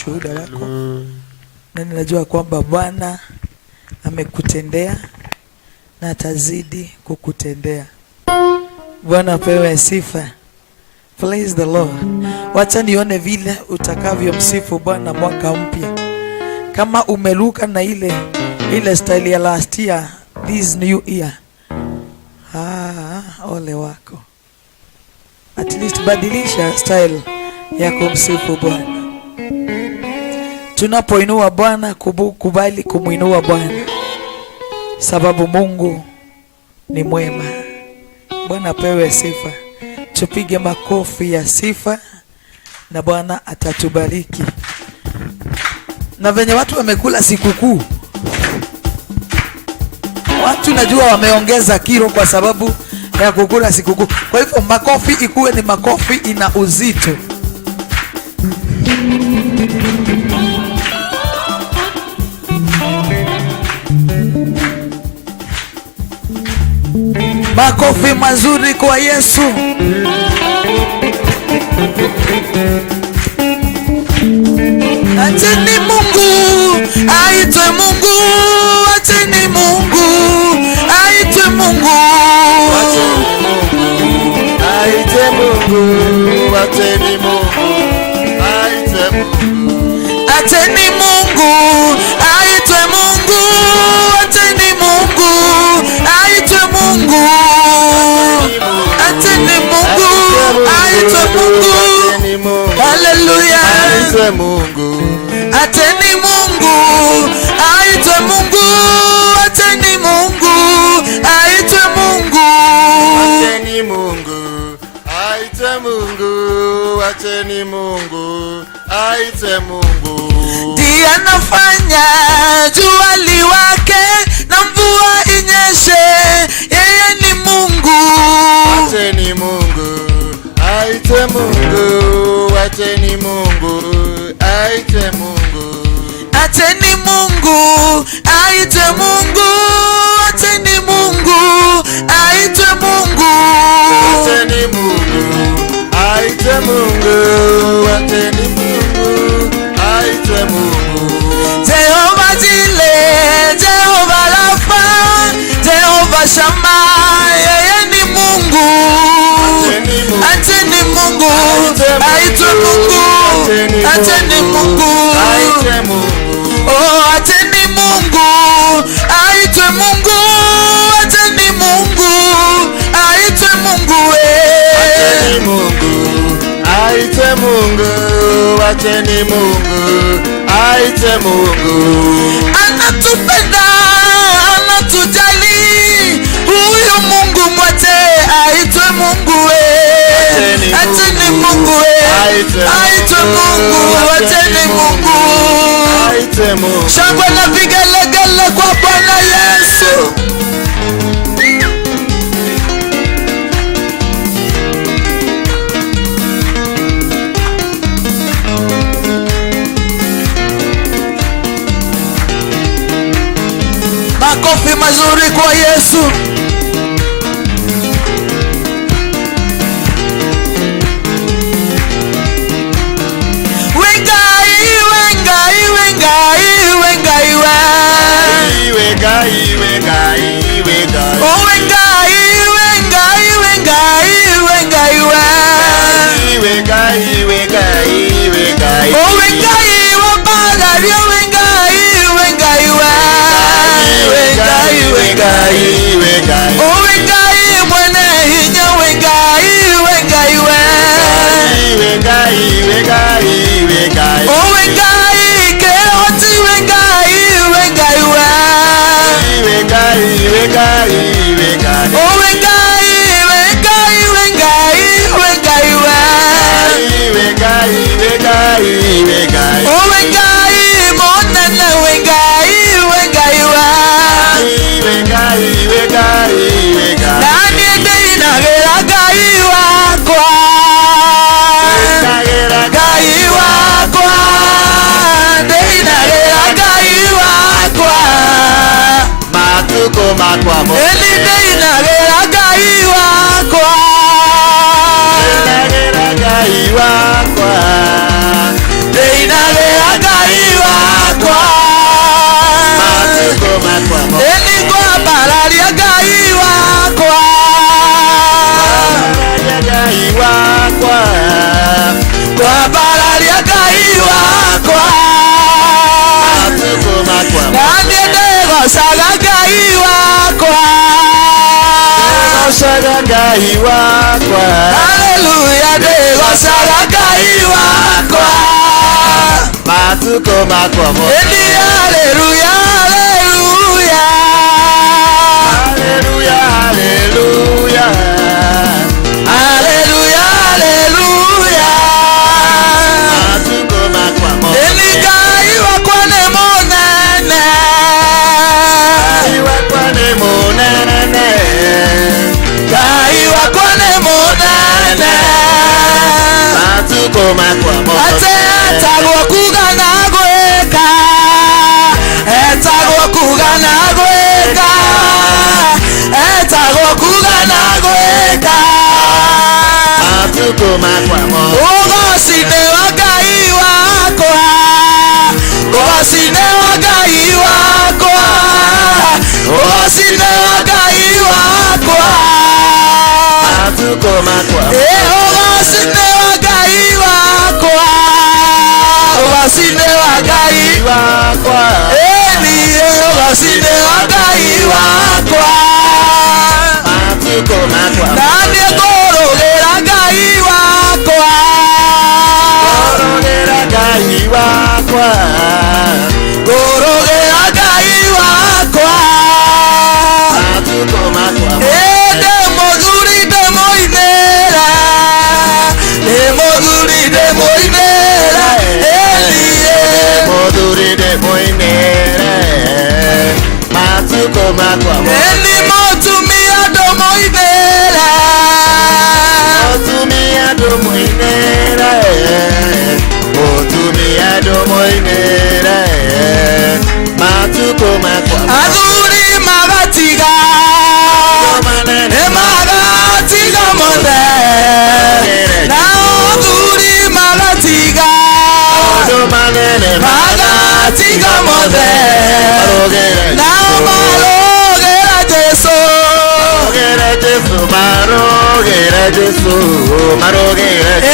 ushuhuda wako. Na ninajua kwamba Bwana amekutendea na atazidi kukutendea. Bwana apewe sifa. Praise the Lord. Wacha nione vile utakavyo msifu Bwana mwaka mpya. Kama umeruka na ile style ya last year, this new year. Ole wako. At least badilisha style ya kumsifu Bwana. Tunapoinua Bwana, kubali kumuinua Bwana, sababu Mungu ni mwema. Bwana apewe sifa. Tupige makofi ya sifa na Bwana atatubariki. Na venye watu wamekula sikukuu, watu najua wameongeza kilo kwa sababu ya kukula sikukuu. Kwa hivyo makofi ikuwe ni makofi ina uzito. Makofi mazuri kwa Yesu. Acheni Mungu aitwe Mungu, acheni Mungu aitwe Mungu, aitwe Mungu, acheni Mungu aitwe Mungu, acheni Mungu aitwe Mungu, acheni Mungu aitwe Mungu, acheni Mungu aitwe Mungu. Hallelujah. Aitwe Mungu, acheni Mungu aitwe Mungu, acheni Mungu aitwe Mungu, acheni Mungu aitwe Mungu, acheni Mungu aitwe Mungu. ndiye anafanya jua liwake na mvua inyeshe, yeye ni Mungu. Acheni Mungu aitwe Mungu, acheni Mungu aitwe Mungu, acheni Mungu aitwe Mungu, acheni Mungu aitwe Mungu, acheni Mungu aitwe Mungu, acheni Mungu aitwe Mungu. Jehova Jile, Jehova Rafa, Jehova Shama, yeye ni Mungu. Acheni Mungu aitwe Mungu, acheni Mungu, oh acheni Mungu aitwe Mungu, acheni Mungu aitwe Mungu, acheni Mungu aitwe Mungu, acheni Mungu aitwe Mungu. Anatupenda, anatujali, huyu Mungu mwache aitwe Mungu, acheni Mungu aitwe Mungu, acheni Mungu. Shangwe na vigelegele kwa Bwana Yesu. Makofi mazuri kwa Yesu. Matukoma kwa moto. Haleluya, haleluya. Haleluya, haleluya. Haleluya, haleluya. Matukoma kwa moto. Eligaiwa kwa nemonene. Gaiwa kwa nemonene. Gaiwa kwa nemonene. Matukoma kwa moto. Ate etagwo kuga na gweka. Etagwo kuga na gweka. Etagwo kuga na gweka. Matukoma kwa moto. Ugocine wa Ngai wakwa. Ugocine wa Ngai wakwa. Ugocine wa Ngai wakwa. Matukoma kwa moto. Ugocine wa Ngai wakwa. Ugocine wa Ngai wakwa. ugocine wa Ngai wakwa. Matukoma kwa moto. Nani ngorogera Ngai wakwa. Ngorogera Ngai wakwa. Ngorogera Ngai wakwa. Matukoma kwa moto. Ndemũthuri ndĩmũinĩra. Ndĩmũthuri ndĩmũinĩra. Moduri de moinere. Matukoma kwa moto. Ni mũtumia ndũmũinĩra. Motumia do moinere. Motumia do moinere. Matukoma kwa moto. Athuri magatiga. Magatiga mothe. Nao athuri magatiga. Magatiga mothe. Nao marogera Jesu.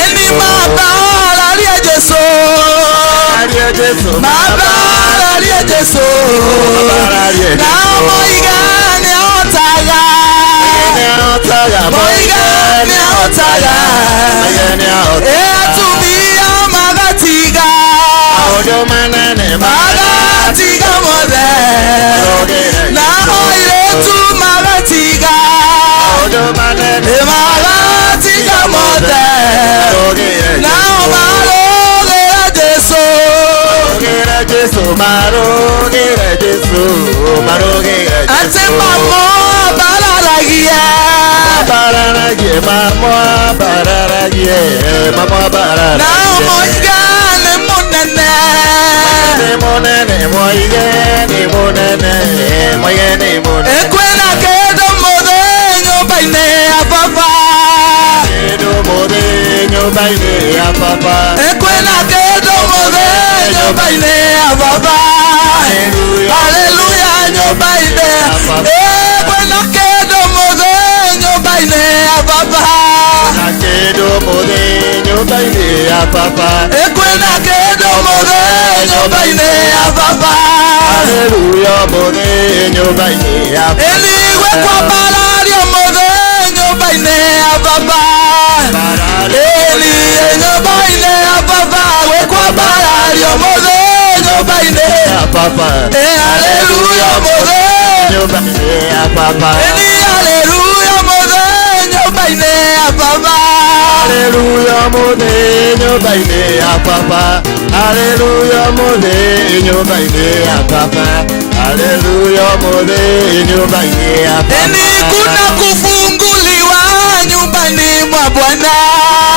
Eni mabararia Jesu. Mabararia Jesu. Nao moigane otaga. Moigane otaga. Etumia magatiga. Magatiga mothe. Nao iretu magatiga. Magatiga mothe. Nao marogera Jesu. Ate mamo bararagia. Nao moigane munene. Ekwena kedo mothe nyumba-inĩ ya Baba. Ekwena kedo mothe nyumba-inĩ ya Baba. Haleluya nyumba-inĩ. Ekwena kedo mothe nyumba-inĩ ya Baba. Ekwena kedo mothe nyumba-inĩ ya Baba. Eligwe kwa barario mothe nyumba-inĩ ya Baba. Eli nyumba-inĩ ya Baba. We kwa barario mothe nyumba-inĩ ya Baba. Haleluya mothe. Eli haleluya mothe nyumba-inĩ ya Baba. Haleluya mothe nyumba-inĩ ya Baba. Haleluya mothe nyumba-inĩ ya Baba. Haleluya mothe nyumba-inĩ ya Baba. Eni kuna kufunguliwa nyumbani mwa Bwana.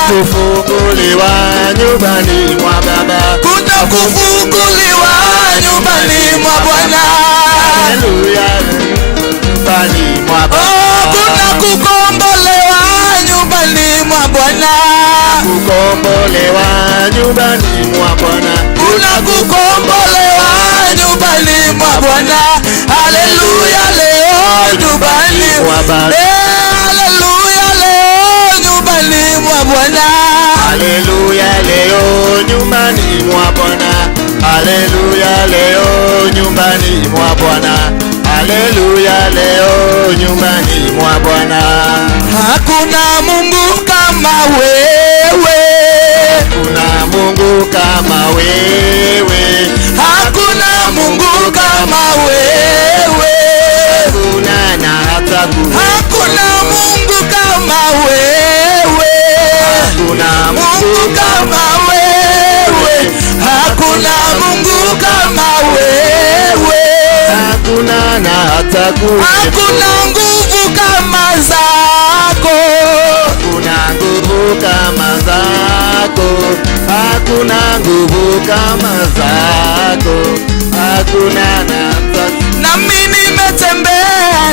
Kufunguliwa nyumbani mwa Baba. Kuna kufunguliwa nyumbani mwa Bwana. Haleluya nyumbani mwa Baba. Kuna kukombolewa nyumbani mwa Bwana. Kukombolewa nyumbani mwa Bwana. Kuna kukombolewa nyumbani mwa Bwana. Haleluya leo nyumbani mwa Bwana. Haleluya leo nyumbani mwa Bwana. Haleluya leo nyumbani mwa Bwana. Haleluya leo nyumbani mwa Bwana. Haleluya leo nyumbani mwa Bwana. Hakuna Mungu kama wewe. Hakuna Mungu kama wewe. atakuwepo. Hakuna nguvu kama zako, hakuna nguvu kama zako, hakuna nguvu kama zako, hakuna nami nimetembea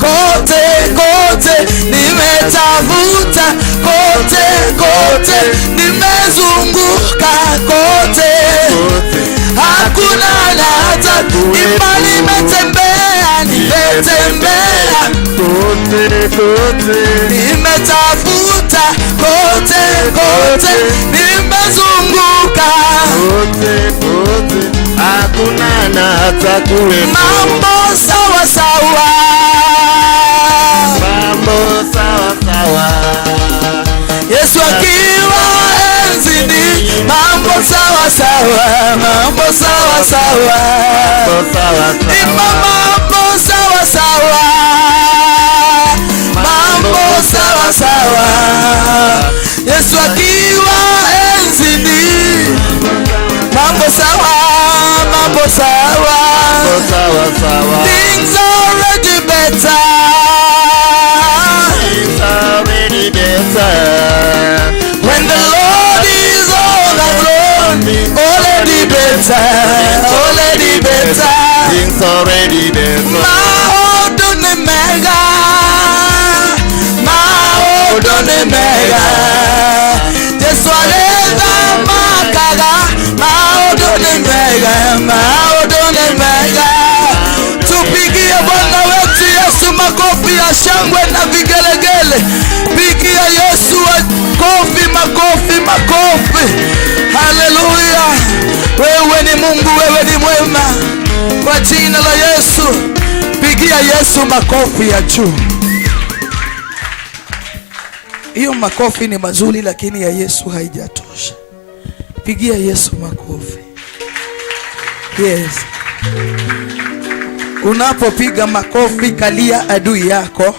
kote kote, nimetafuta kote kote, nimezunguka kote, hakuna hata imani. Nimetembea kote kote, nimetafuta kote kote, nimezunguka kote kote, hakuna hata kuwepo. Mambo sawa sawa, mambo sawa sawa, Yesu akiwa enzini. Mambo sawa sawa, mambo sawa sawa, mambo sawa sawa, mambo sawa sawa, mambo sawa sawa, Yesu akiwa enzini. Mambo sawa, mambo sawa, mambo sawa sawa, things already better, things already better. When the Lord is on the throne, already better, already better, Things already better. Maodone mega, Maodone mega, Yesu aleza makaga, Maodone mega, Maodone mega. Tupigie Bwana wetu Yesu makofi ya shangwe na vigelegele. Pigia Yesu makofi, makofi, makofi. Haleluya. Wewe ni Mungu, wewe ni mwema. Kwa jina la Yesu, pigia Yesu makofi ya juu. Hiyo makofi ni mazuri, lakini ya Yesu haijatosha. Pigia Yesu makofi. Yes. Unapopiga makofi, kalia adui yako,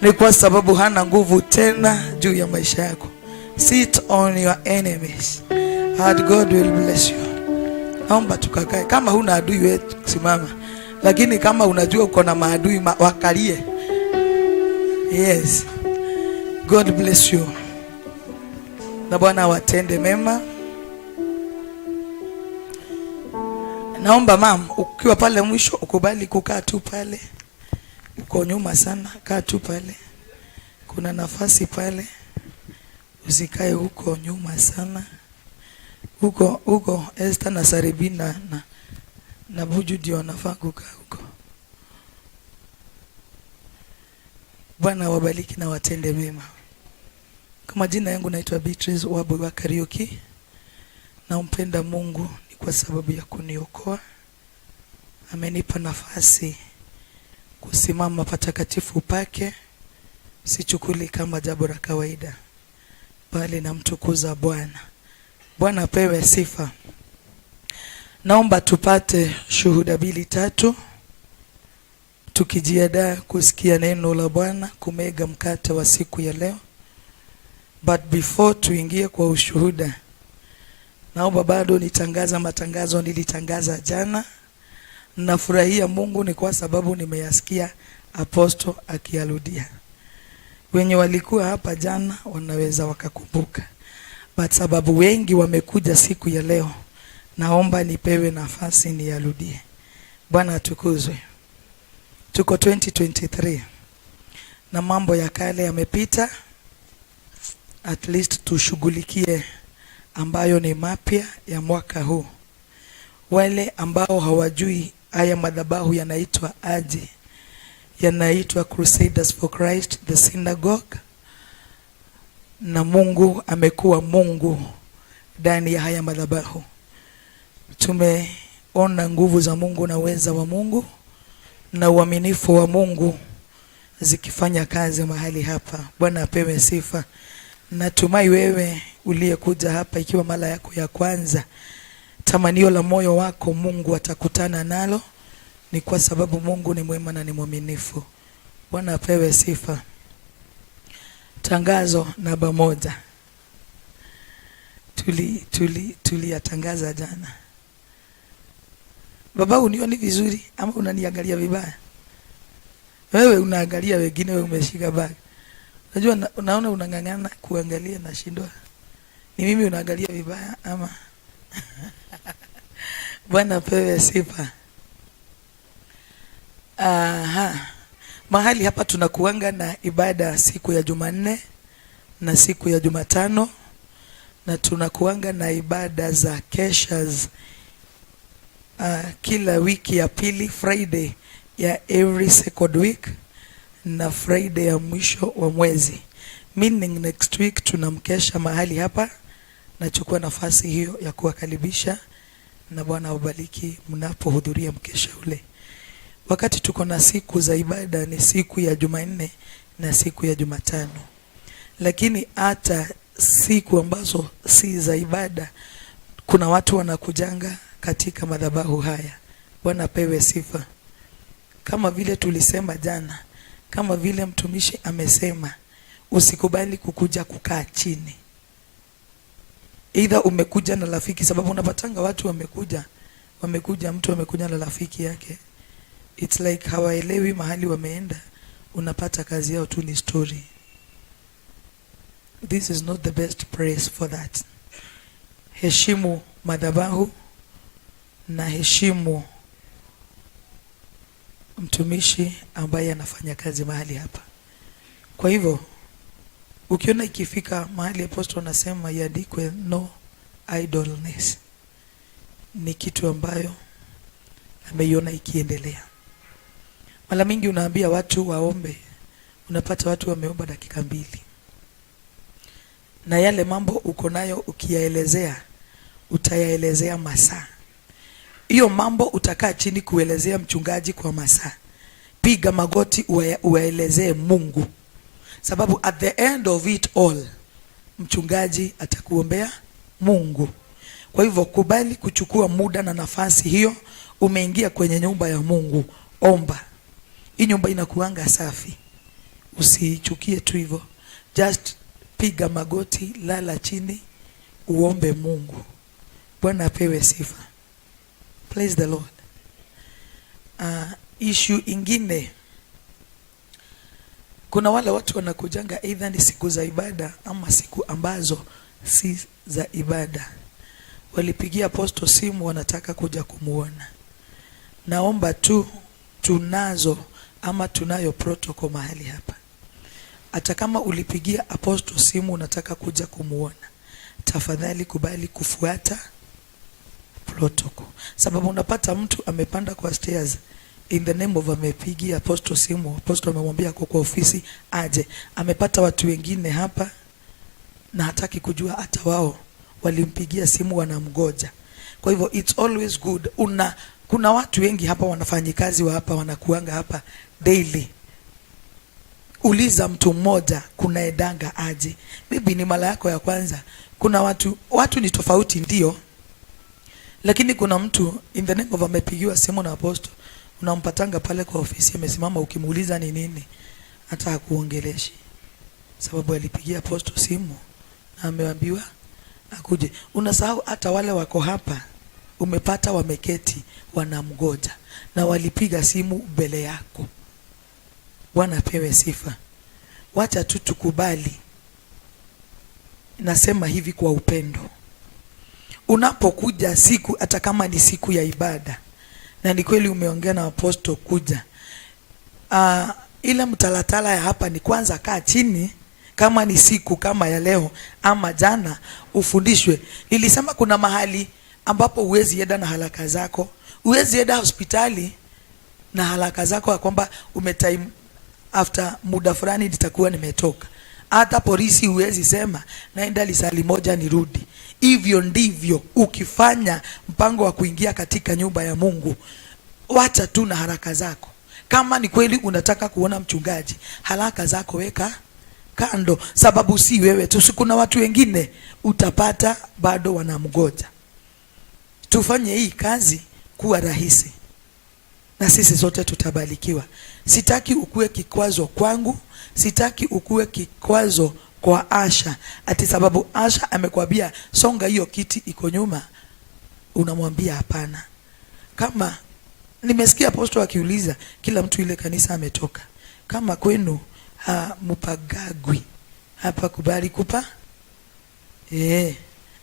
ni kwa sababu hana nguvu tena juu ya maisha yako. Sit on your enemies and God will bless you. Naomba tukakae. Kama huna adui wetu simama, lakini kama unajua uko na maadui wakalie. Yes. God bless you. Na Bwana watende mema. Naomba mama, ukiwa pale mwisho ukubali kukaa tu pale. Uko nyuma sana, kaa tu pale. Kuna nafasi pale. Usikae huko nyuma sana. Huko Esther na Saribina na Buju ndio wanafaa kukaa huko. Bwana wabariki na watende mema. Kama jina yangu naitwa Beatrice Wabu wa Karaoke. Nampenda Mungu ni kwa sababu ya kuniokoa. Amenipa nafasi kusimama patakatifu pake. Sichukuli kama jambo la kawaida, bali namtukuza Bwana. Bwana apewe sifa. Naomba tupate shuhuda 2-3 tukijiandaa kusikia neno la Bwana, kumega mkate wa siku ya leo. But before tuingie kwa ushuhuda, naomba bado nitangaza matangazo nilitangaza jana. Nafurahia Mungu ni kwa sababu nimeyasikia apostle akiarudia. Wenye walikuwa hapa jana wanaweza wakakumbuka. But sababu wengi wamekuja siku ya leo, naomba nipewe nafasi niarudie. Bwana atukuzwe. Tuko 2023 na mambo ya kale yamepita. At least tushughulikie ambayo ni mapya ya mwaka huu. Wale ambao hawajui haya madhabahu yanaitwa aje, yanaitwa Crusaders for Christ the Synagogue. Na Mungu amekuwa Mungu ndani ya haya madhabahu. Tumeona nguvu za Mungu na uweza wa Mungu na uaminifu wa Mungu zikifanya kazi mahali hapa. Bwana apewe sifa. Natumai wewe uliyekuja hapa ikiwa mara yako ya kwanza, tamanio la moyo wako Mungu atakutana nalo, ni kwa sababu Mungu ni mwema na ni mwaminifu. Bwana apewe sifa. Tangazo namba 1. Tuliyatangaza jana. Baba, unioni vizuri ama unaniangalia vibaya? Wewe unaangalia wengine, wewe umeshika bag. Unajua unaona unang'ang'ana kuangalia na shindwa. Ni mimi unaangalia vibaya ama? Bwana pewe sifa. Aha. Mahali hapa tunakuanga na ibada siku ya Jumanne na siku ya Jumatano, na tunakuanga na ibada za keshas kila wiki ya pili, Friday ya every second week na Friday ya mwisho wa mwezi. Meaning next week tunamkesha mahali hapa. Nachukua nafasi hiyo ya kuwakaribisha, na Bwana wabariki mnapohudhuria mkesha ule. Wakati tuko na siku za ibada ni siku ya Jumanne na siku ya Jumatano. Lakini hata siku ambazo si za ibada, kuna watu wanakujanga katika madhabahu haya. Bwana pewe sifa. Kama vile tulisema jana, kama vile mtumishi amesema, usikubali kukuja kukaa chini. Either umekuja na rafiki, sababu unapatanga watu wamekuja mtu amekuja na rafiki yake. It's like hawaelewi mahali wameenda, unapata kazi yao tu ni story. This is not the best place for that. Heshimu madhabahu na heshimu mtumishi ambaye anafanya kazi mahali hapa. Kwa hivyo ukiona ikifika mahali apostle anasema iandikwe no idleness, ni kitu ambayo ameiona ikiendelea. Mara mingi unaambia watu waombe, unapata watu wameomba dakika 2. Na yale mambo uko nayo ukiyaelezea, utayaelezea masaa. Hiyo mambo utakaa chini kuelezea mchungaji kwa masaa. Piga magoti uwaelezee Mungu. Sababu at the end of it all, mchungaji atakuombea Mungu. Kwa hivyo kubali kuchukua muda na nafasi hiyo. Umeingia kwenye nyumba ya Mungu, omba. Hii nyumba inakuanga safi. Usichukie tu hivyo. Just piga magoti, lala chini, uombe Mungu. Bwana apewe sifa. Praise the Lord. Issue ingine, kuna wale watu wanakujanga either ni siku za ibada ama siku ambazo si za ibada. Walipigia apostle simu wanataka kuja kumuona. Naomba tu tunayo protocol mahali hapa. Hata kama ulipigia apostle simu unataka kuja kumuona, tafadhali kubali kufuata protocol. Sababu unapata mtu amepanda kwa stairs in the name of amepigia apostle simu, apostle amemwambia kwa ofisi aje. Amepata watu wengine hapa na hataki kujua hata wao walimpigia simu wanamgoja. Kwa hivyo it's always good. Kuna watu wengi hapa wanafanyikazi wa hapa wanakuanga hapa daily. Uliza mtu mmoja kuna edanga aje. Maybe ni mara yako ya kwanza. Kuna watu ni tofauti ndio. Lakini kuna mtu in the name of amepigiwa simu na apostle, unampatanga pale kwa ofisi amesimama, ukimuuliza ni nini hata hakuongeleshi. Sababu alipigia apostle simu na ameambiwa akuje. Unasahau hata wale wako hapa umepata wameketi wanamgoja na walipiga simu mbele yako. Bwana pewe sifa. Wacha tu tukubali. Nasema hivi kwa upendo. Unapokuja siku hata kama ni siku ya ibada, na ni kweli umeongea na apostle kuja, ila mtalatala ya hapa ni kwanza kaa chini. Kama ni siku kama ya leo ama jana, ufundishwe. Nilisema kuna mahali ambapo huwezi enda na haraka zako. Huwezi enda hospitali na haraka zako ya kwamba umetime after muda fulani nitakuwa nimetoka. Hata polisi huwezi sema naenda lisali moja nirudi. Hivyo ndivyo ukifanya mpango wa kuingia katika nyumba ya Mungu. Wacha tu na haraka zako. Kama ni kweli unataka kuona mchungaji, haraka zako weka kando, sababu si wewe tu, kuna watu wengine utapata bado wanamgoja. Tufanye hii kazi kuwa rahisi na sisi sote tutabarikiwa. Sitaki ukue kikwazo kwangu, sitaki ukue kikwazo kwa Asha. Ati sababu Asha amekwambia songa hiyo kiti iko nyuma, unamwambia hapana. Kama Nimesikia apostol akiuliza kila mtu ile kanisa ametoka. Kama kwenu mpagagwi hapa kubali kupa.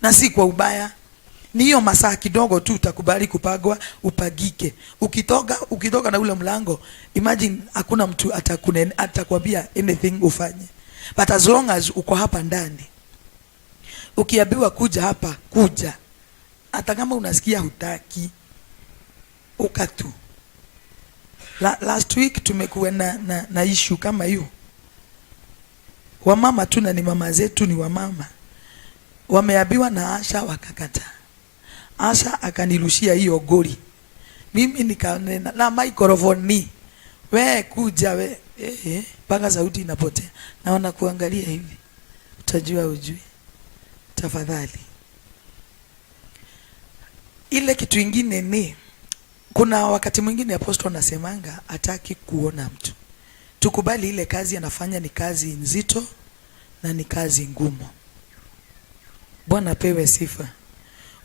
Na si kwa ubaya. Ni hiyo masaa kidogo tu utakubali kupagwa upagike. Ukitoka na ule mlango, imagine hakuna mtu atakwambia anything ufanye. But as long as uko hapa ndani, ukiambiwa kuja hapa, kuja. Hata kama unasikia hutaki, ukatu. Last week tumekuwa na issue kama hiyo. Wamama tu, na ni mama zetu, ni wamama. Wameambiwa na Asha wakakata. Asha akanirushia hiyo goli. Mimi nikanena na microphone, we kuja we. Paka sauti inapotea. Naona kuangalia hivi. Utajua ujui. Tafadhali. Ile kitu ingine ni, kuna wakati mwingine apostle anasemanga hataki kuona mtu. Tukubali ile kazi anafanya ni kazi nzito na ni kazi ngumu. Bwana apewe sifa.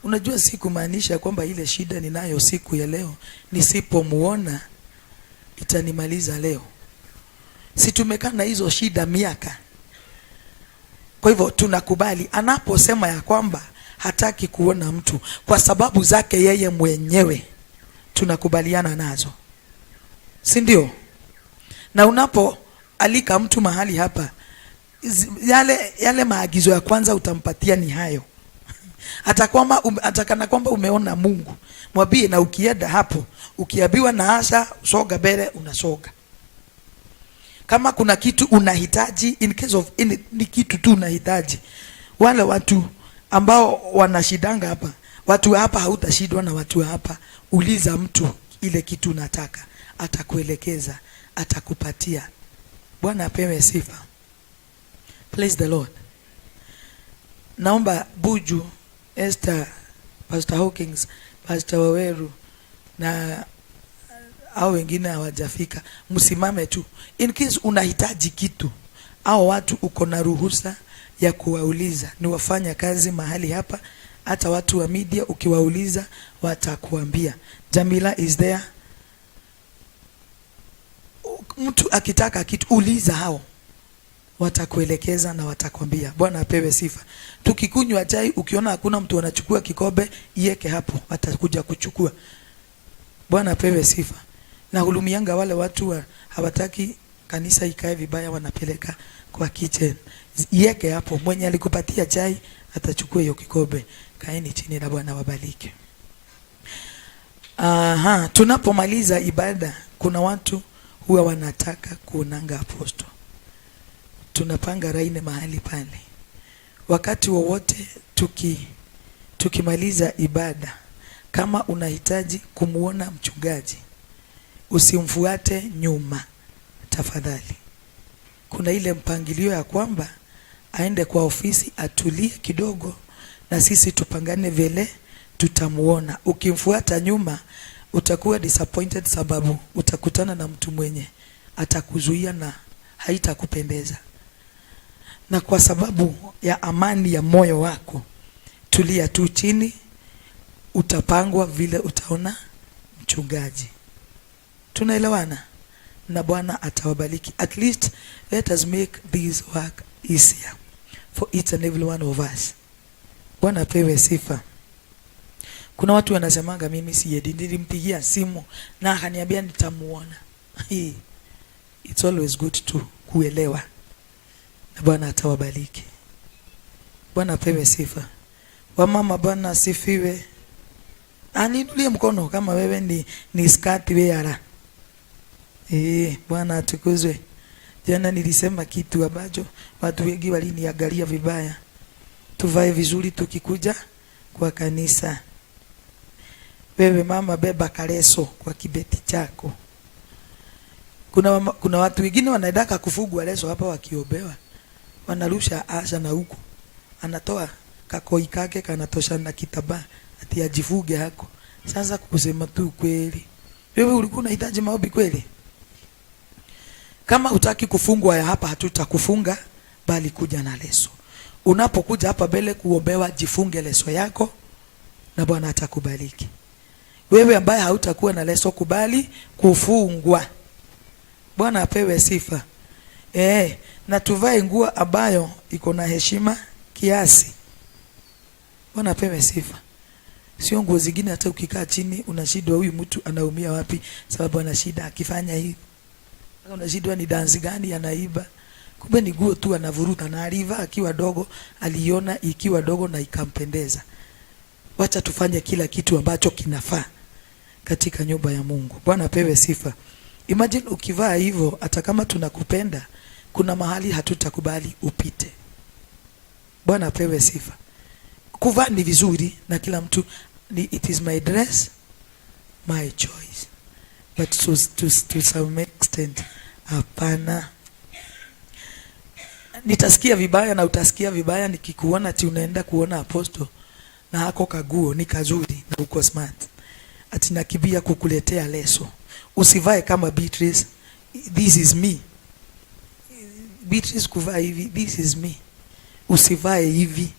Unajua si kumaanisha kwamba ile shida ninayo siku ya leo nisipomuona itanimaliza leo. Si tumekaa na hizo shida miaka. Kwa hivyo tunakubali anaposema ya kwamba hataki kuona mtu kwa sababu zake yeye mwenyewe, tunakubaliana nazo. Si ndio? Na unapoalika mtu mahali hapa, yale maagizo ya kwanza utampatia ni hayo. Atakana kwamba umeona Mungu, mwambie, na ukienda hapo ukiambiwa na Asha soga mbele, unasoga. Kama kuna kitu unahitaji, in case of ni kitu tu unahitaji. Wale watu ambao wanashidanga hapa, watu hapa hautashidwa na watu hapa. Uliza mtu ile kitu unataka, atakuelekeza, atakupatia. Bwana apewe sifa. Praise the Lord. Naomba Buju, Esther, Pastor Hawkins, Pastor Waweru na au wengine hawajafika, msimame tu. In case unahitaji kitu, au watu uko na ruhusa ya kuwauliza. Ni wafanya kazi mahali hapa, hata watu wa media ukiwauliza watakuambia. Jamila is there. Mtu akitaka kitu uliza hao, watakuelekeza na watakwambia. Bwana apewe sifa. Tukikunywa chai, ukiona hakuna mtu anachukua kikombe, iweke hapo, watakuja kuchukua. Bwana apewe sifa. Na hulumianga wale watu hawataki kanisa ikae vibaya, wanapeleka kwa kitchen. Iweke hapo, mwenye alikupatia chai atachukua hiyo kikombe. Kaeni chini na Bwana wabariki. Tunapomaliza ibada, kuna watu huwa wanataka kuonanga apostle. Tunapanga raine mahali pale. Wakati wowote tukimaliza ibada, kama unahitaji kumuona mchungaji, usimfuate nyuma tafadhali. Kuna ile mpangilio ya kwamba aende kwa ofisi atulie kidogo na sisi tupangane vile tutamuona. Ukimfuata nyuma utakuwa disappointed, sababu utakutana na mtu mwenye atakuzuia na haitakupendeza. Na kwa sababu ya amani ya moyo wako, tulia tu chini, utapangwa vile utaona mchungaji. Tunaelewana? Na Bwana atawabariki. At least let us make this work easier for each and every one of us. Bwana apewe sifa. Kuna watu wanasemanga mimi siedi, nilimpigia simu na akaniambia nitamuona. It's always good to kuelewa. Na Bwana atawabariki. Bwana apewe sifa. Wamama, Bwana asifiwe. Aninulie mkono kama wewe ni skati weara. Bwana atukuzwe. Jana nilisema kitu ambacho watu wengi waliniangalia vibaya. Tuvae vizuri tukikuja kwa kanisa. Wewe mama, beba kaleso kwa kibeti chako. Kuna watu wengine wanaendaka kufugwa leso hapa wakiobewa. Wanarusha Asha na huko. Anatoa kakoi kake kanatosha na kitambaa ati ajifuge hako. Sasa kusema tu kweli, wewe ulikuwa unahitaji maombi kweli? Kama hutaki kufungwa ya hapa, hatutakufunga, bali kuja na leso. Unapokuja hapa mbele kuombewa, jifunge leso yako na Bwana atakubariki. Wewe ambaye hautakuwa na leso, kubali kufungwa. Bwana apewe sifa. Na tuvae nguo ambayo iko na heshima kiasi. Bwana apewe sifa. Sio nguo zingine hata ukikaa chini unashindwa huyu mtu anaumia wapi sababu ana shida akifanya hivi. Unashindwa ni dance gani anaiba. Kumbe ni nguo tu anavuruta, na aliva akiwa dogo, aliona ikiwa dogo na ikampendeza. Wacha tufanye kila kitu ambacho kinafaa katika nyumba ya Mungu. Bwana apewe sifa. Imagine ukivaa hivyo, hata kama tunakupenda, kuna mahali hatutakubali upite. Bwana apewe sifa. Kuvaa ni vizuri na kila mtu, it is my dress, my choice. But to some extent, hapana. Nitasikia vibaya na utasikia vibaya nikikuona ati unaenda kuona apostle na hako kaguo ni kazuri na uko smart, ati nakibia kukuletea leso. Usivae kama Beatrice. This is me. Beatrice kuvaa hivi, this is me. Usivae hivi.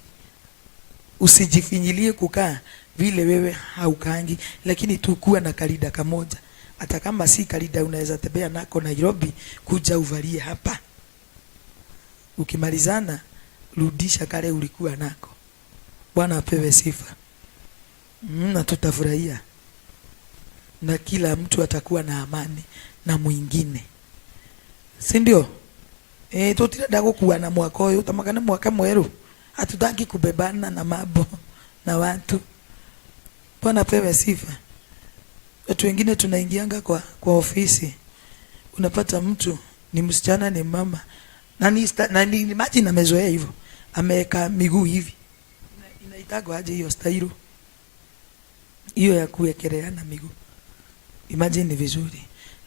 Usijifinyilie kukaa vile wewe haukangi, lakini tu kuwa na kalida kamoja. Hata kama si kalida unaweza tembea nako Nairobi, kuja uvalie hapa. Ukimalizana rudisha kale ulikuwa nako. Bwana apewe sifa. Na tutafurahia. Na kila mtu atakuwa na amani na mwingine. Si ndio? Tutirada kuwa na mwaka huyu, tamakana mwaka mweru. Hatutaki kubebana na mambo na watu. Bwana apewe sifa. Watu wengine tunaingianga kwa ofisi. Unapata mtu ni msichana ni mama. Na ni imagine amezoea hivyo. Ameweka miguu hivi. Inaitagwa aje hiyo style? Hiyo ya kuwekeleana miguu. Imagine ni vizuri,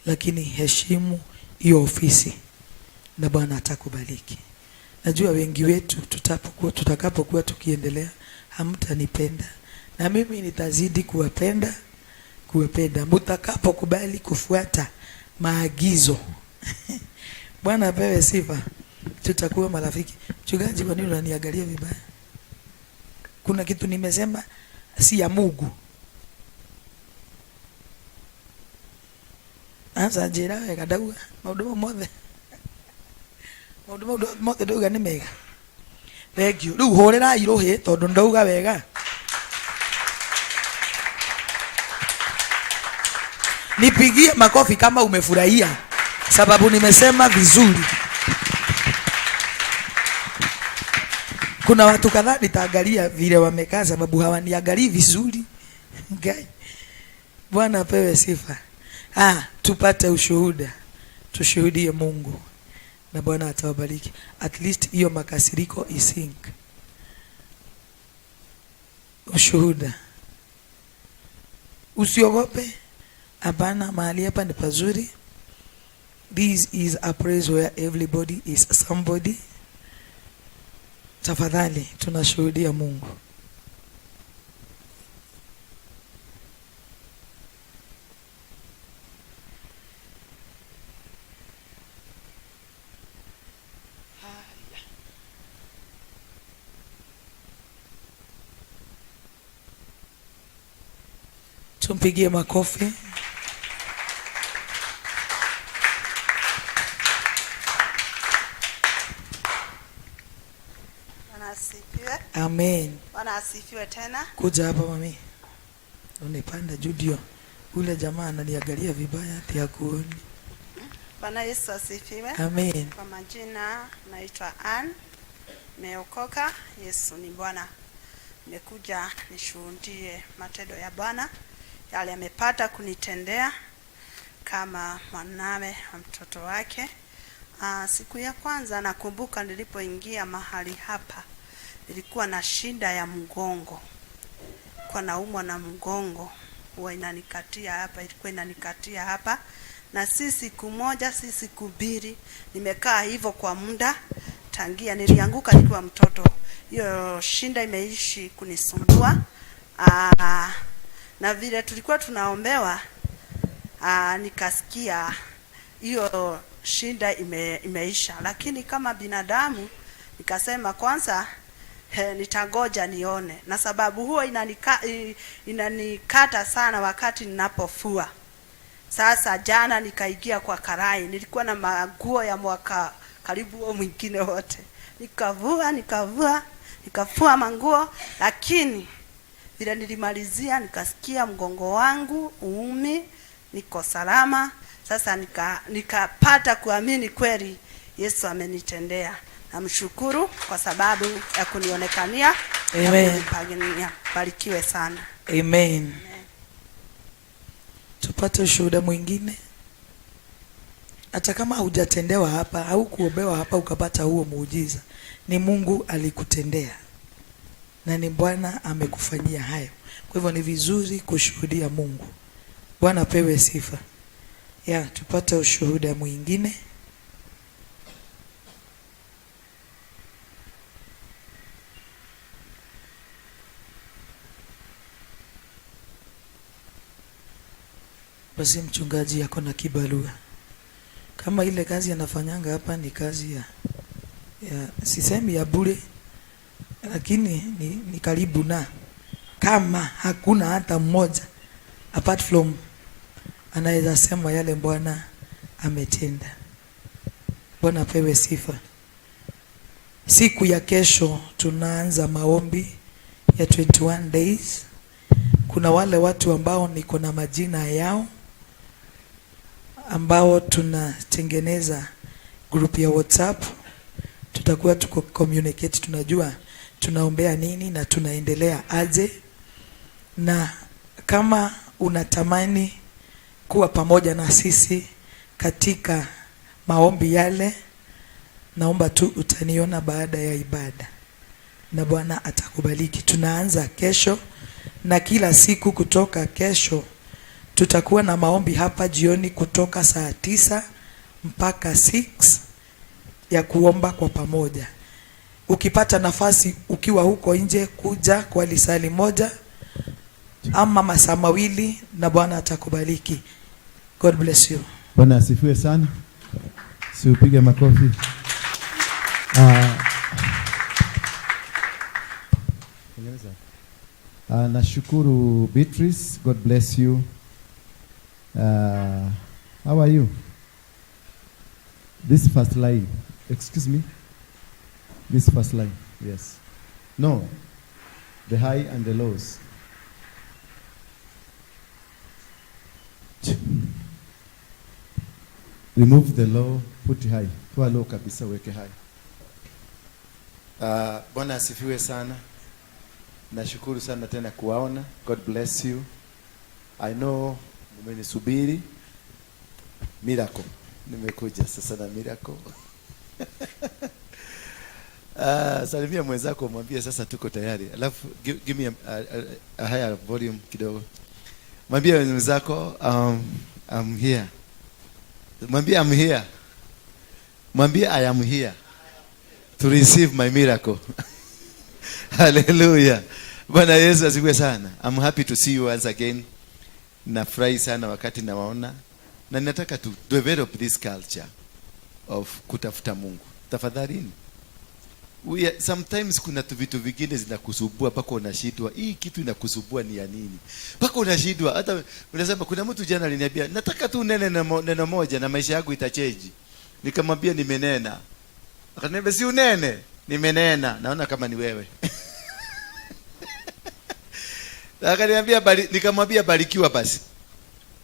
lakini heshimu hiyo ofisi na Bwana atakubariki. Najua wengi wetu tutakapokuwa tukiendelea hamtanipenda, na mimi nitazidi kuwapenda. Mtakapokubali kufuata maagizo. Bwana apewe sifa. Tutakuwa marafiki. Mchungaji, kwa nini unaniangalia vibaya? Kuna kitu nimesema si ya Mungu. Asa njira wega ndauga maundu mothe ndauga ni mega. Thank you. Riu horera iruhi tondu ndauga wega. Nipigie makofi kama umefurahia, sababu nimesema vizuri. Kuna watu kadhaa nitaangalia vile wamekaa sababu hawaniangalii vizuri. Guy. Bwana apewe sifa. Tupate ushuhuda. Tushuhudie Mungu na Bwana atawabariki. At least hiyo makasiriko isink. Ushuhuda. Usiogope. Hapana, mahali hapa ni pazuri. This is a place where everybody is somebody. Tafadhali tunashuhudia Mungu. Tumpigie makofi. Amen. Bwana asifiwe tena. Kuja hapa mami. Unipanda Judio. Ule jamaa ananiangalia vibaya ati hakuoni. Bwana Yesu asifiwe. Amen. Kwa majina naitwa Ann. Nimeokoka. Yesu ni Bwana. Nimekuja nishuhudie matendo ya Bwana yale amepata kunitendea kama mwanawe wa mtoto wake. Siku ya kwanza nakumbuka nilipoingia mahali hapa, nilikuwa na shida ya mgongo. Kwa naumwa na mgongo, huwa inanikatia hapa, ilikuwa inanikatia hapa. Na siku moja, siku mbili, nimekaa hivyo kwa muda tangia nilianguka nikiwa mtoto. Hiyo shinda imeishi kunisumbua. Na vile tulikuwa tunaombewa, nikasikia hiyo shinda imeisha. Lakini kama binadamu nikasema kwanza nitagoja nione, na sababu huwa inanikata sana wakati ninapofua. Sasa jana nikaingia kwa karai, nilikuwa na maguo ya mwaka karibu huo mwingine wote, nikafua manguo, lakini vile nilimalizia nikasikia mgongo wangu uumi, niko salama. Sasa nikapata kuamini kweli Yesu amenitendea. Namshukuru kwa sababu ya kunionekania. Amen. Barikiwe sana. Amen. Amen. Tupate ushuhuda mwingine. Hata kama hujatendewa hapa au kuombewa hapa ukapata huo muujiza, ni Mungu alikutendea na ni Bwana amekufanyia hayo. Kwa hivyo ni vizuri kushuhudia Mungu. Bwana pewe sifa. Tupate ushuhuda mwingine. Basi mchungaji yako na kibarua. Kama ile kazi anafanyanga hapa ni kazi ya sisemi ya bure, lakini ni karibu, na kama hakuna hata mmoja apart from anaweza sema yale Bwana ametenda. Bwana pewe sifa. Siku ya kesho tunaanza maombi ya 21 days. Kuna wale watu ambao niko na majina yao ambao tunatengeneza group ya WhatsApp. Tutakuwa tuko communicate, tunajua tunaombea nini na tunaendelea aje. Na kama unatamani kuwa pamoja na sisi katika maombi yale, naomba tu utaniona baada ya ibada na Bwana atakubariki. Tunaanza kesho na kila siku kutoka kesho tutakuwa na maombi hapa jioni kutoka saa 9 mpaka 6 ya kuomba kwa pamoja. Ukipata nafasi ukiwa huko nje, kuja kwa lisali moja ama masaa mawili na Bwana atakubariki. God bless you. Bwana asifiwe sana. Si upige makofi. Nashukuru Beatrice. God bless you. How are you? This first line. Excuse me. This first line. Yes. No. The high and the lows. Remove the low, put high. Toa low kabisa, weke high. Bwana asifiwe sana. Nashukuru sana tena kuwaona. God bless you. I know mmenisubiri. Miracle. Nimekuja sasa na miracle. Salimia mwenzako, mwambie sasa tuko tayari. Alafu give me a higher volume kidogo. Mwambie mwenzako I'm here. Mwambie I'm here. Mwambie I am here to receive my miracle. Hallelujah. Bwana Yesu asifiwe sana. I'm happy to see you once again. Nafurahi sana wakati nawaona. Na ninataka to develop this culture of kutafuta Mungu. Tafadhalini. Sometimes kuna vitu vingine zinakusubua mpaka unashindwa. Hii kitu inakusubua ni ya nini? Mpaka unashindwa. Hata unasema kuna mtu jana aliniambia nataka tu neno moja na maisha yangu itachange. Nikamwambia nimenena. Akaniambia si unene, nimenena. Naona kama ni wewe. Akaniambia nikamwambia barikiwa basi.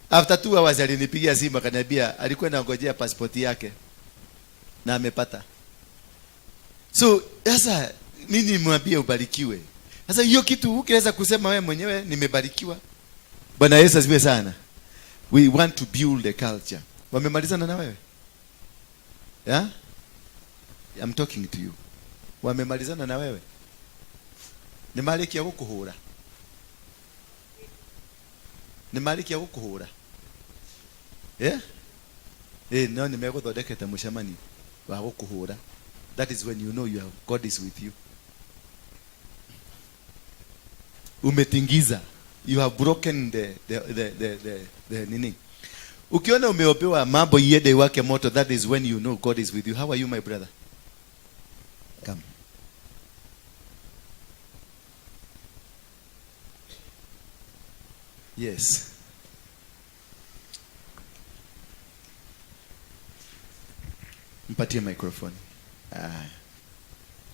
After 2 hours alinipigia simu akaniambia alikuwa anangojea passport yake na amepata. So, sasa nini nimwambie ubarikiwe? Sasa hiyo kitu ukiweza kusema wewe mwenyewe nimebarikiwa. Bwana Yesu asifiwe sana. We want to build a culture. Wamemalizana na wewe? Yeah? I'm talking to you. Wamemalizana na wewe? Ni maliki ya kukuhura. Ni maliki ya kukuhura. Yeah? No nimeguthodekete mucemani wa kukuhura. That is when you know God is with you. Umetingiza. You have broken the nini. Ukiona umeopewa mambo yede wake moto, that is when you know God is with you. How are you, my brother? Come. Yes. Mpatie microphone.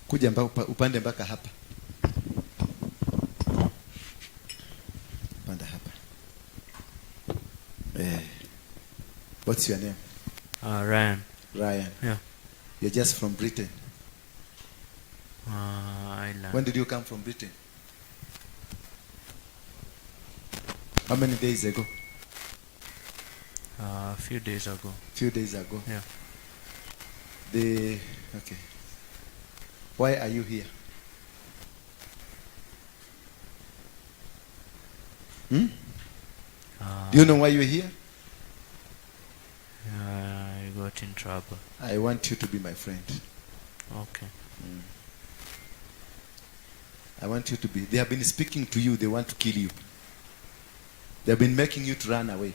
Kuja upande mpaka hapa. Panda hapa. What's your name? Ryan. Ryan. Yeah. You're just from Britain. Ireland. When did you come from Britain? How many days ago? A few days ago. Few days ago. Yeah. Okay. Why are you here? Do you know why you're here? I got in trouble. I want you to be my friend. Okay. I want you to be. They have been speaking to you. They want to kill you. They have been making you to run away.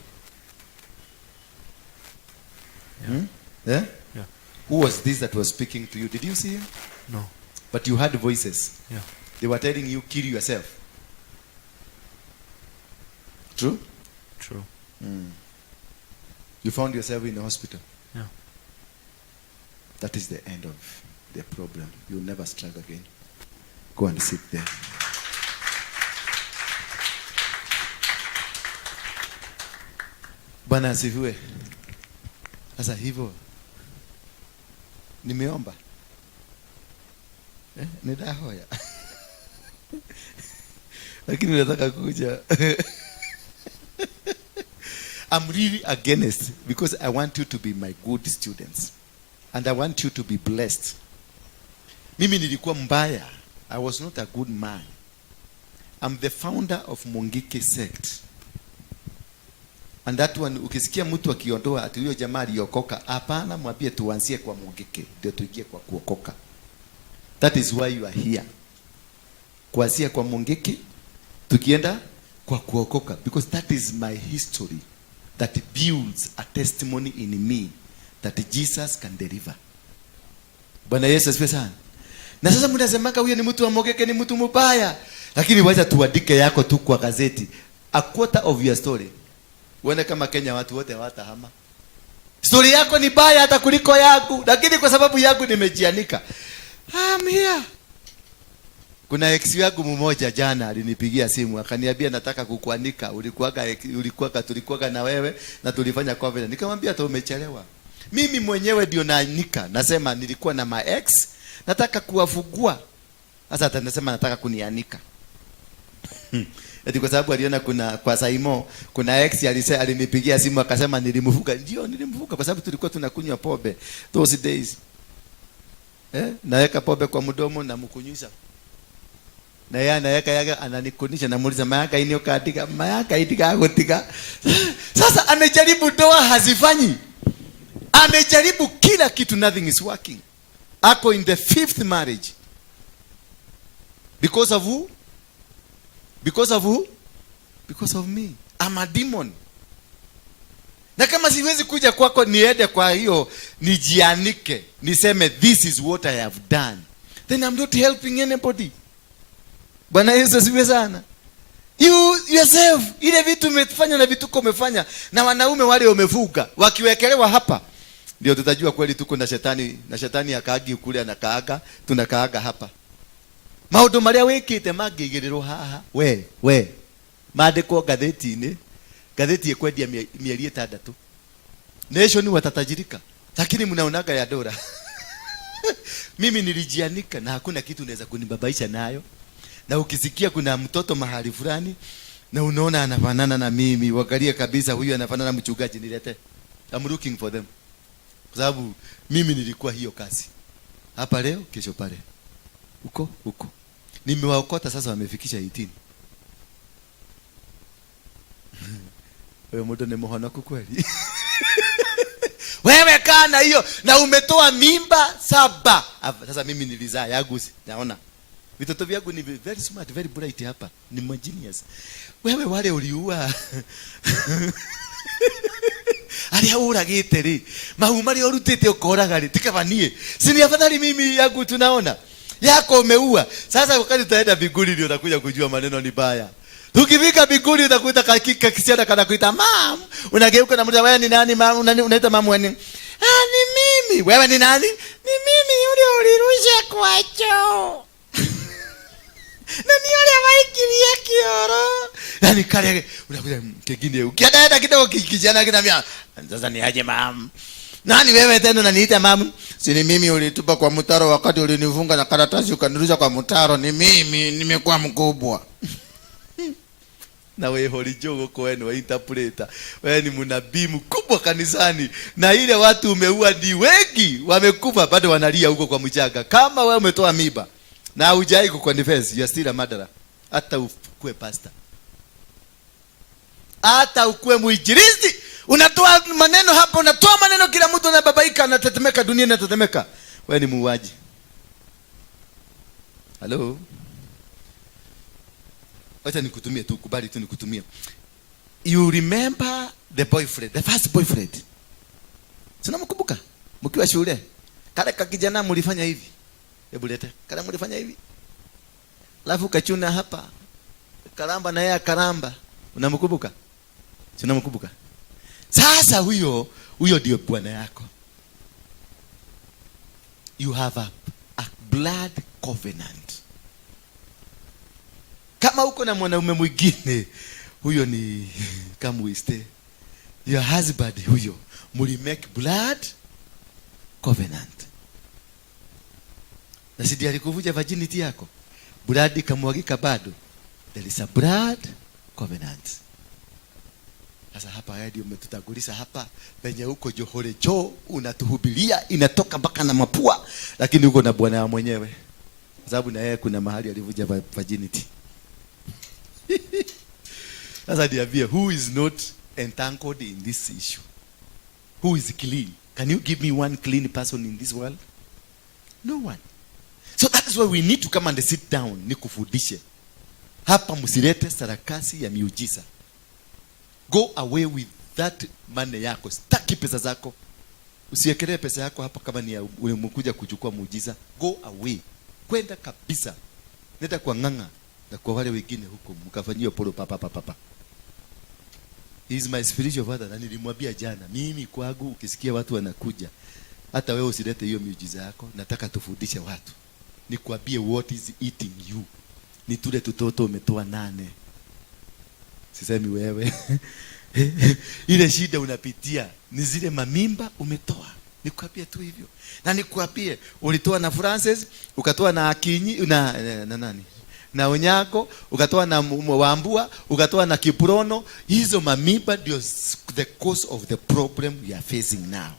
Yeah. Yeah? Yeah. Who was this that was speaking to you? Did you see him? No. But you heard voices. Yeah. They were telling you, kill yourself. True? True. You found yourself in the hospital. Yeah. That is the end of the problem. You'll never struggle again. Go and sit there. Bwana asifiwe. Sasa hivyo nimeomba. Nidahoya. Lakini nataka kuja. I'm really against because I want you to be my good students. And I want you to be blessed. Mimi nilikuwa mbaya. I was not a good man. I'm the founder of Mungiki sect. And that one, ukisikia mtu akiondoa ati huyo jamaa aliokoka, hapana, mwambie tuanzie kwa Mungiki ndio tuingie kwa kuokoka. That is why you are here. Kuanzia kwa Mungiki tukienda kwa kuokoka, because that is my history that builds a testimony in me that Jesus can deliver. Bwana Yesu asifiwe sana. Na sasa mnasemanga huyo ni mtu wa Mungiki, ni mtu mbaya. Lakini wacha tuandike yako tu kwa gazeti. A quarter of your story. Uone kama Kenya watu wote hawatahama. Story yako ni baya hata kuliko yangu, lakini kwa sababu yangu nimejianika. I'm here. Kuna ex yangu mmoja jana alinipigia simu akaniambia nataka kukuanika. Tulikuwa na wewe na tulifanya covenant. Nikamwambia hata umechelewa. Mimi mwenyewe ndio naanika. Nasema nilikuwa na my ex, nataka kuwafugua. Sasa atanasema nataka kunianika. Eti kwa sababu aliona kwa Saimo kuna ex alinipigia simu akasema nilimfuga. Ndio nilimfuga kwa sababu tulikuwa tunakunywa pombe those days. Naweka pombe kwa mdomo na mkunyuza. Na yeye anaweka yaga ananikunisha na muuliza mayaka ini ukaandika mayaka itika agotika. Sasa amejaribu doa hazifanyi. Amejaribu kila kitu, nothing is working. Ako in the 5th marriage. Because of who? Because of who? Because of me. I'm a demon. Na kama siwezi kuja kwako niende kwa hiyo nijianike, niseme this is what I have done, then I'm not helping anybody. Bwana Yesu asifiwe sana. You yourself, ile vitu umefanya na vituko umefanya na wanaume wale umevuga wakiwekelewa hapa, ndio tutajua kweli tuko na shetani, na shetani akaagi kule anakaaga, tunakaaga hapa. Maundu maria wikite mangigirirwo haha we maandikwo gatheti-ini, gatheti ikwendia mieri 6 nation watatajirika, lakini mnaonaga ya dola. Mimi nilijianika na hakuna kitu unaweza kunibabaisha nayo. Na ukisikia kuna mtoto mahali fulani na unaona anafanana na mimi, wakalia kabisa huyu anafanana na mchungaji, nilete. I'm looking for them. Kwa sababu mimi nilikuwa hiyo kazi. Hapa leo, kesho pale. Huko. Nimewaokota sasa wamefikisha 18. Wewe mtu ni mhonoku kweli. Wewe kana hiyo na umetoa mimba 7. Sasa mimi nilizaa yagusi. Naona vitoto vyangu ni very smart, very bright hapa. Ni genius. Wewe wale uliua. Aliaura giteri. Mahumari orutete ukoraga ri tikabanie. Sini afadhali mimi yangu tunaona. Yako umeua. Sasa wakati utaenda biguli ndio utakuja kujua maneno ni baya. Ukifika biguni utakuta kakika kisiana kanakuita mam. Unageuka na mtu, wewe ni nani mam? Unaita mam wewe? Ni mimi. Wewe ni nani? Ni mimi yule ulirusha kwa choo. Na ni yule waikilia kioro. Yaani kale unakuja kingine ukienda kidogo kijana kinambia sasa ni aje mam? Nani wewe tena unaniita mam? Si ni mimi ulitupa kwa mtaro wakati ulinifunga na karatasi ukanirusha kwa mtaro. Ni mimi, nimekuwa mkubwa. Na wewe holijogo kwenu wa interpreter. Wewe ni mnabii mkubwa kanisani. Na ile watu umeua ni wengi, wamekufa bado wanalia huko kwa mchanga. Kama wewe umetoa miba na hujai kuconfess, you are still a murderer. Hata ukue pastor. Hata ukue muinjilisti, unatoa maneno hapa, unatoa maneno kila mtu anababaika, anatetemeka, dunia inatetemeka. Wewe ni muuaji. Hello? Wacha nikutumie tu, kubali tu nikutumie. You remember the boyfriend, the first boyfriend? Sina mkumbuka? Mkiwa shule. Kale kakijana mlifanya hivi. Hebu lete. Kale mlifanya hivi. Alafu kachuna hapa. Karamba na yeye karamba. Unamkumbuka? Sina mkumbuka. Sasa huyo ndio bwana yako. You have a blood covenant. Kama uko na mwanaume mwingine, huyo ni kama uiste. Your husband huyo, muli make blood covenant. Na sidi alikuvuja virginity yako, blood kamwagika bado. There is a blood covenant. Sasa hapa hadi umetutagulisha hapa penye huko johore jo unatuhubiria inatoka mpaka na mapua, lakini uko na bwana ya mwenyewe. Sababu na yeye kuna mahali alivuja virginity. Sasa niambie, who is not entangled in this issue? Who is clean? Can you give me one clean person in this world? No one. So that is why we need to come and sit down. Nikufundishe. Hapa msilete sarakasi ya miujiza. Go away with that money yako. Staki pesa zako. Usiekelee pesa yako hapa kama ni umekuja kuchukua muujiza. Go away. Kwenda kabisa. Nenda kwa nganga na kwa wale wengine huko mkafanyia polo papa. He is my spiritual father. Na nilimwambia jana, mimi kwangu ukisikia watu wanakuja, hata wewe usilete hiyo miujiza yako. Nataka tufundishe watu. Nikwambie what is eating you. Ni tule tutoto umetoa 8. Sisemi wewe. Ile shida unapitia ni zile mamimba umetoa. Nikwambie tu hivyo. Na nikwambie ulitoa na Francis, ukatoa na Akinyi na nani? Na Onyago, ukatoa na Wambua, ukatoa na Kipurono. Hizo mamimba ndio the cause of the problem we are facing now.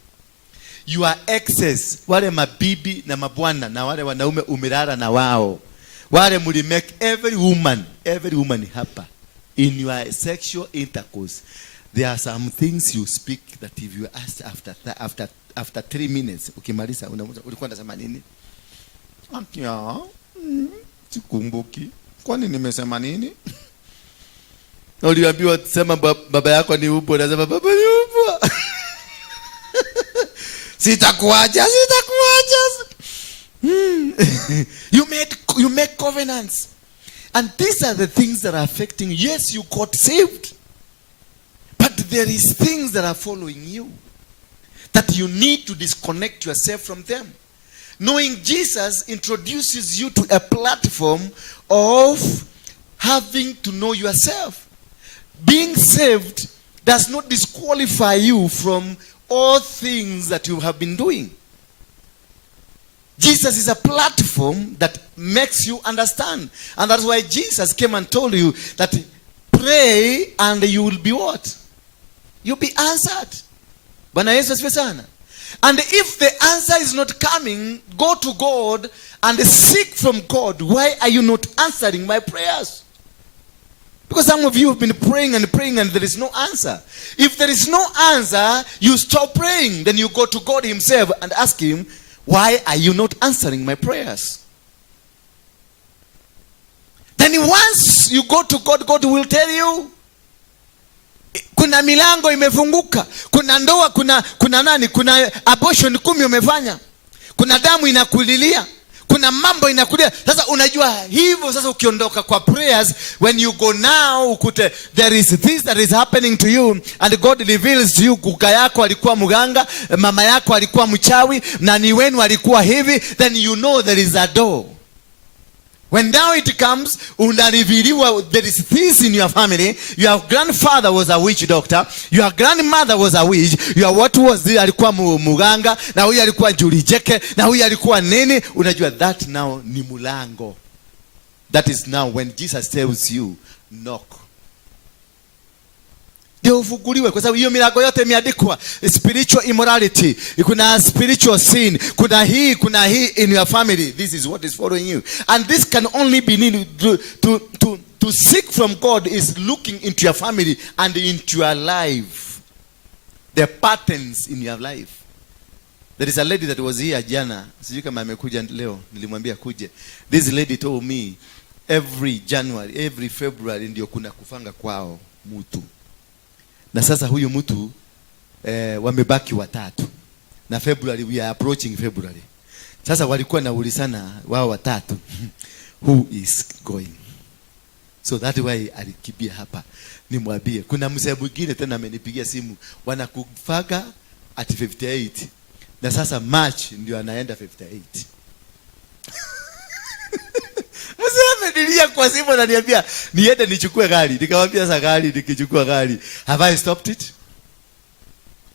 Your exes, wale mabibi na mabwana na wale wanaume umirara na wao. Wale muli make every woman hapa. In your sexual intercourse, there are some things you speak that if you ask after 3 minutes, ukimaliza ulikuwa unasema nini? Akia, sikumbuki. Kwani nimesema nini? Na uliambiwa sema baba yako ni upo, unasema baba ni upo. Sitakuacha. You make covenants. And these are the things that are affecting. Yes, you got saved. But there is things that are following you that you need to disconnect yourself from them. Knowing Jesus introduces you to a platform of having to know yourself. Being saved does not disqualify you from all things that you have been doing. Jesus is a platform that makes you understand. And that's why Jesus came and told you that pray and you will be what? You'll be answered. Bwana Yesu asifiwe sana. And if the answer is not coming, go to God and seek from God. Why are you not answering my prayers? Because some of you have been praying and there is no answer. If there is no answer, you stop praying. Then you go to God himself and ask him, why are you not answering my prayers? Then once you go to God, God will tell you, kuna milango imefunguka, kuna ndoa, kuna abortion 10 umefanya, kuna damu inakulilia, Kuna mambo inakulia. Sasa unajua hivyo, sasa ukiondoka kwa prayers, when you go now ukute there is this that is happening to you and God reveals to you, kuka yako alikuwa mganga, mama yako alikuwa mchawi, na ni wenu alikuwa hivi, then you know there is a door. When now it comes, unariviliwa there is this in your family. Your grandfather was a witch doctor. Your grandmother was a witch. Your what was alikuwa muganga, na huyu alikuwa julijeke, na huyu alikuwa nini. Unajua that now ni mulango. That is now when Jesus tells you knock. Ndio ufunguliwe, kwa sababu hiyo milango yote imeandikwa. Spiritual immorality, kuna spiritual sin, kuna hii in your family. This is what is following you, and this can only be needed to seek from God is looking into your family and into your life, the patterns in your life. There is a lady that was here jana, sijui kama amekuja leo, nilimwambia kuje. This lady told me every January, every February ndio kuna kufanga kwao mtu. Na sasa huyu mtu wamebaki watatu. Na February, we are approaching February. Sasa walikuwa naulizana wao watatu who is going. So that why alikibia hapa nimwambie. Kuna mzee mwingine tena amenipigia simu, wanakufaga at 58. Na sasa March ndio anaenda 58. Mzee amenilia kwa simu ananiambia niende nichukue gari. Nikamwambia sasa gari, nikichukua gari, have I stopped it?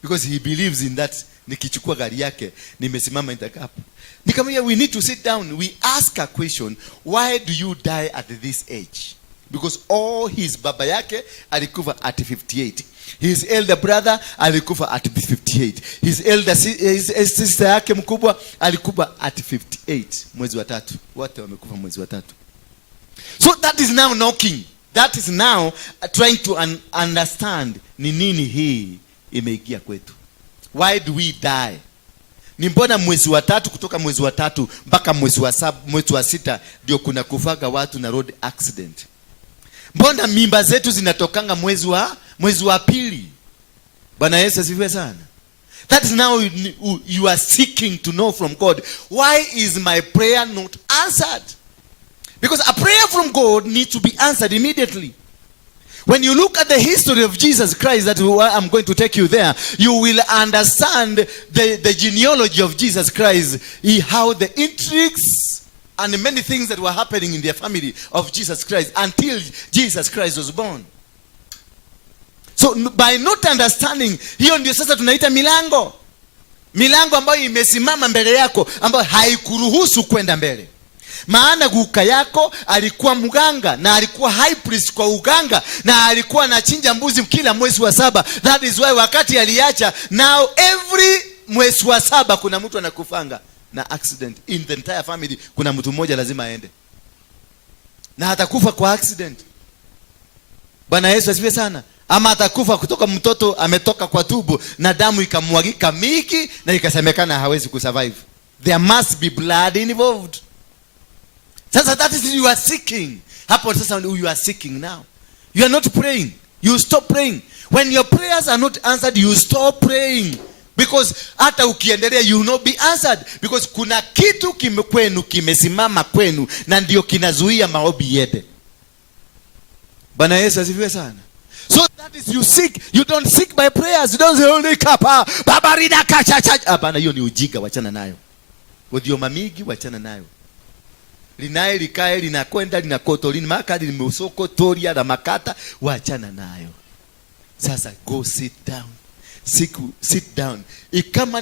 Because he believes in that. Nikichukua gari yake nimesimama nitakapo. Nikamwambia we need to sit down. We ask a question, why do you die at this age? Because all his baba yake alikufa at 58. His elder brother alikufa at 58. His sister yake mkubwa alikufa at 58. Mwezi wa 3. Wote wamekufa mwezi wa 3. So that is now knocking. That is now trying to understand ni nini hii imeingia kwetu. Why do we die? Ni mbona mwezi wa 3, kutoka mwezi wa 3 mpaka mwezi wa 7, mwezi wa 6 ndio kuna kufaga watu na road accident? Mbona mimba zetu zinatokanga mwezi wa 2? Bwana Yesu asifiwe sana. That is now you are seeking to know from God, why is my prayer not answered? Because a prayer from God needs to be answered immediately. When you look at the history of Jesus Christ, that I'm going to take you there, you will understand the genealogy of Jesus Christ, how the intrigues and many things that were happening in the family of Jesus Christ until Jesus Christ was born. So by not understanding, hiyo ndio sasa tunaita milango. Milango ambayo imesimama mbele yako, ambayo haikuruhusu kwenda mbele. Maana guka yako alikuwa mganga, na alikuwa high priest kwa uganga, na alikuwa anachinja mbuzi kila mwezi wa 7. That is why wakati aliacha, now every mwezi wa 7 kuna mtu anakufanga na accident in the entire family. Kuna mtu mmoja lazima aende, na atakufa kwa accident. Bwana Yesu asifiwe sana. Ama atakufa kutoka mtoto ametoka kwa tumbo na damu ikamwagika mingi na ikasemekana hawezi kusurvive. There must be blood involved. Sasa that is you are seeking. Hapo sasa you are seeking now. You are not praying. You stop praying. When your prayers are not answered, you stop praying. Because hata ukiendelea you will not be answered. Because kuna kitu kwenu kimesimama kwenu na ndio kinazuia maombi yete. Bwana Yesu asifiwe sana. So that is you seek. You don't seek by prayers. You don't say only kapa babarina kachacha. Hapana, hiyo ni ujinga, wachana nayo. Wadio mamigi wachana nayo. Linae likae linakwenda linakotolini makadi limesoko toria la makata, wachana nayo. Sasa go sit down. Sit down. Ikama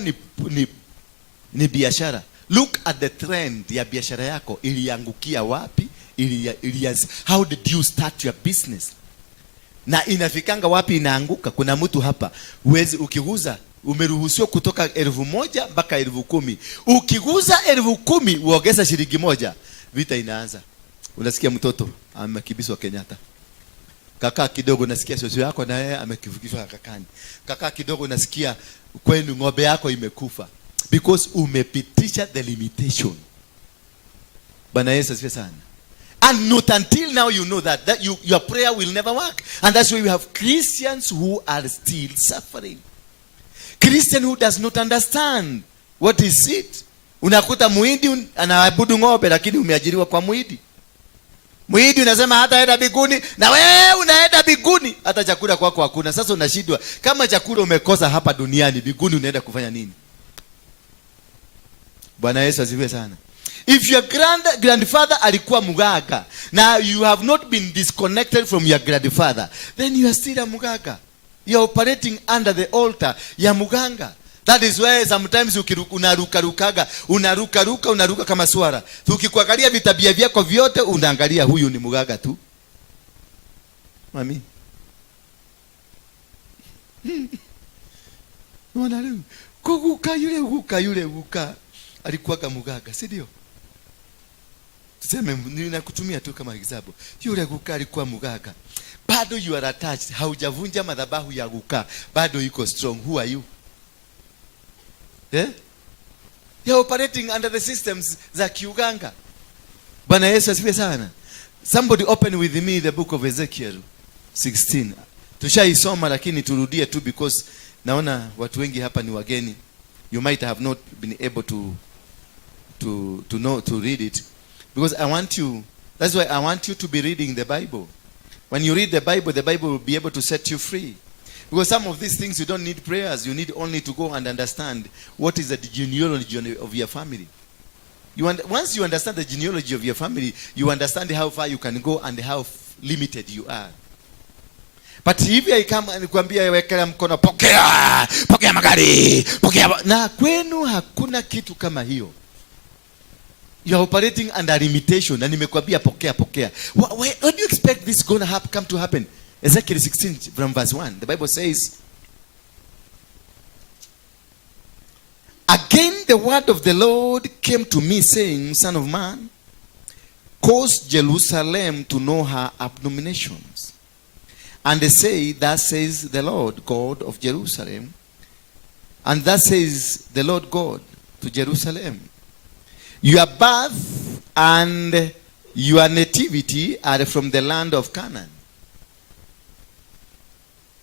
ni biashara. Look at the trend ya biashara yako. Iliangukia wapi? How did you start your business? Na inafikanga wapi inaanguka? Kuna mtu hapa ukiguza umeruhusiwa kutoka 1,000 mpaka 10,000. Ukiguza 10,000 uongeza shilingi 1, vita inaanza. Unasikia mtoto amekibiswa Kenyatta. Kaka kidogo nasikia sosio yako na yeye amekivukishwa kakani. Kaka kidogo nasikia kwenu ng'ombe yako imekufa. Because umepitisha the limitation. Bwana Yesu asifiwe sana. And not until now you know that your prayer will never work. And that's why we have Christians who are still suffering. Christian who does not understand what is it. Unakuta Muhindi anaabudu ng'ombe, lakini umeajiriwa kwa Muhindi. Muhindi unasema hataenda mbinguni, na wewe unaenda mbinguni, hata chakula kwako hakuna. Sasa unashindwa, kama chakula umekosa hapa duniani, mbinguni unaenda kufanya nini? Bwana Yesu asifiwe sana. If your grandfather alikuwa muganga, now you have not been disconnected from your grandfather, then you are still a muganga. You are operating under the altar ya muganga. That is why sometimes unaruka kama swara. Tukikuangalia vitabia vyako vyote, unaangalia huyu ni muganga tu. Mami. Unaona kuguka yule alikuwa kama muganga, si ndio? Tuseme ninakutumia tu kama example. Yule guka alikuwa muganga. Bado you are attached. Haujavunja madhabahu ya guka. Bado iko strong. Who are you? Yeah? You are operating under the systems za kiuganga. Bwana Yesu asifiwe sana. Somebody open with me the book of Ezekiel 16. Tushaisoma lakini turudie tu because naona watu wengi hapa ni wageni. You might have not been able to know to read it. Because that's why I want you to be reading the Bible. When you read the Bible will be able to set you free. Because some of these things you don't need prayers. You need only to go and understand what is the genealogy of your family. Once you understand the genealogy of your family, you understand how far you can go and how limited you are. But hivi aikama nikwambia wekela mkono, pokea magari, na kwenu hakuna kitu kama hiyo. You are operating under limitation. Na nimekwambia pokea. What do you expect this going to come to happen? Ezekiel 16 from verse 1. The Bible says, again the word of the Lord came to me, saying, Son of man, cause Jerusalem to know her abominations. And they say, thus says the Lord God of Jerusalem. And thus says the Lord God to Jerusalem. Your birth and your nativity are from the land of Canaan.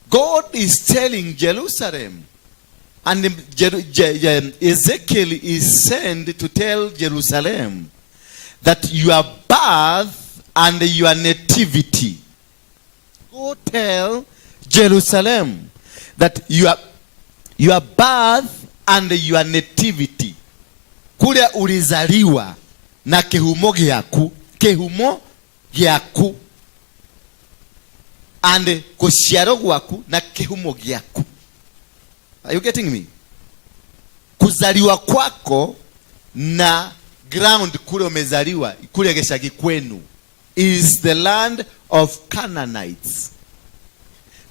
God is telling Jerusalem, and Ezekiel is sent to tell Jerusalem that your birth and your nativity. Go tell Jerusalem that your birth and your nativity, kule ulizaliwa na kehumo gyaku and kuciaro gwaku na kehumo gyaku. Are you getting me? Kuzaliwa kwako na ground kule umezaliwa, kule geshagi kwenu, is the land of Canaanites.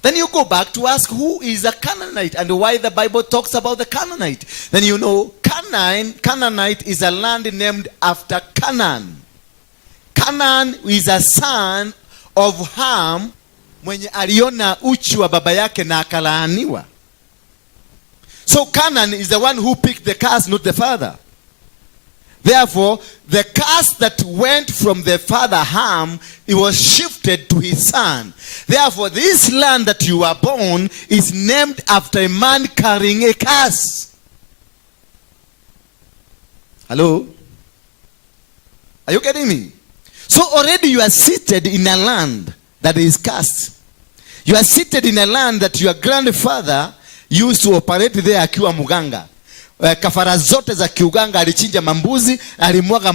Then you go back to ask who is a Canaanite and why the Bible talks about the Canaanite. Then you know Canaanite is a land named after Canaan. Canaan is a son of Ham, mwenye aliona uchi wa baba yake na akalaaniwa. So Canaan is the one who picked the curse, not the father. Therefore, the curse that went from the father Ham, it was shifted to his son. Therefore, this land that you are born is named after a man carrying a curse. Hello? Are you getting me? So already you are seated in a land that is cursed. You are seated in a land that your grandfather used to operate there akiwa muganga. Kafara zote za kiuganga alichinja mambuzi, alimwaga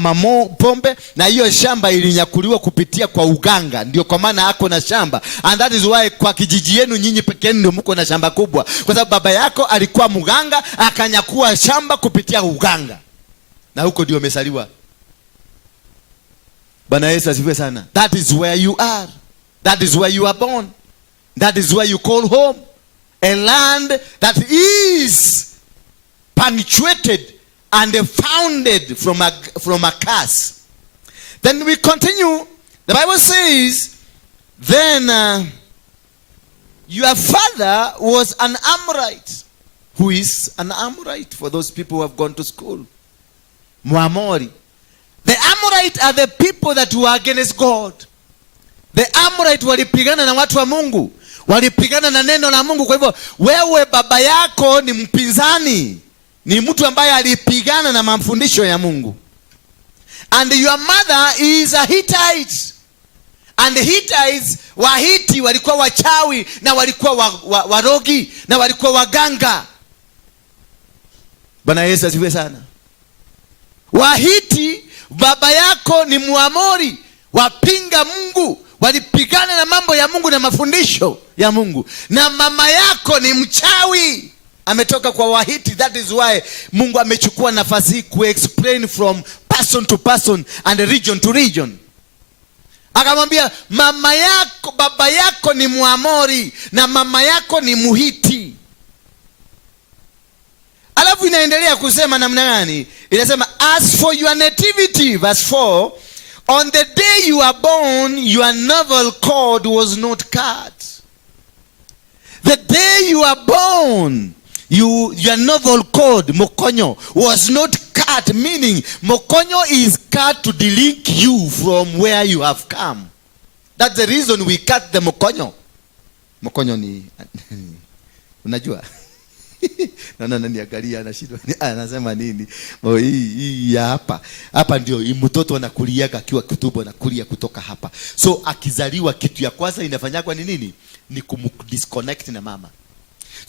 pombe, na hiyo shamba ilinyakuliwa kupitia kwa uganga. Ndio kwa maana ako na shamba. And that is why kwa kijiji yenu nyinyi pekee ndio mko na shamba kubwa. Kwa sababu baba yako alikuwa muganga, akanyakua shamba kupitia uganga. Na huko ndio umesaliwa. Bwana Yesu asifiwe sana. That is where you are. That is where you are born. That is where you call home. A land that is punctuated and founded from a curse. Then we continue. The Bible says, then your father was an Amorite. Who is an Amorite? For those people who have gone to school. Muamori. The Amorite are the people that were against God. The Amorite walipigana na watu wa Mungu. Walipigana na neno la Mungu. Kwa hivyo wewe baba yako ni mpinzani. ni mtu ambaye alipigana na mafundisho ya Mungu. And your mother is a Hittite. And the Hittites, Wahiti walikuwa wachawi na walikuwa warogi na walikuwa waganga. Bwana Yesu asifiwe sana. Wahiti, baba yako ni Muamori, wapinga Mungu, walipigana na mambo ya Mungu na mafundisho ya Mungu. Na mama yako ni mchawi, ametoka kwa Wahiti. That is why Mungu amechukua nafasi hii ku explain from person to person and region to region. Akamwambia mama yako, baba yako ni Muamori na mama yako ni Muhiti. Alafu inaendelea kusema namna gani? Inasema as for your nativity, verse 4, on the day you were born, your navel cord was not cut. The day you were born, your navel cord, mokonyo, was not cut, meaning mokonyo is cut to delink you from where you have come. That's the reason we cut the mokonyo. Mokonyo ni unajua? Niangalia anashindwa anasema nini? Hii hapa ndio mtoto anakuliaga akiwa kutubo na kulia kutoka hapa. So akizaliwa kitu ya kwanza inafanywa ni nini? Ni kumdisconnect na mama.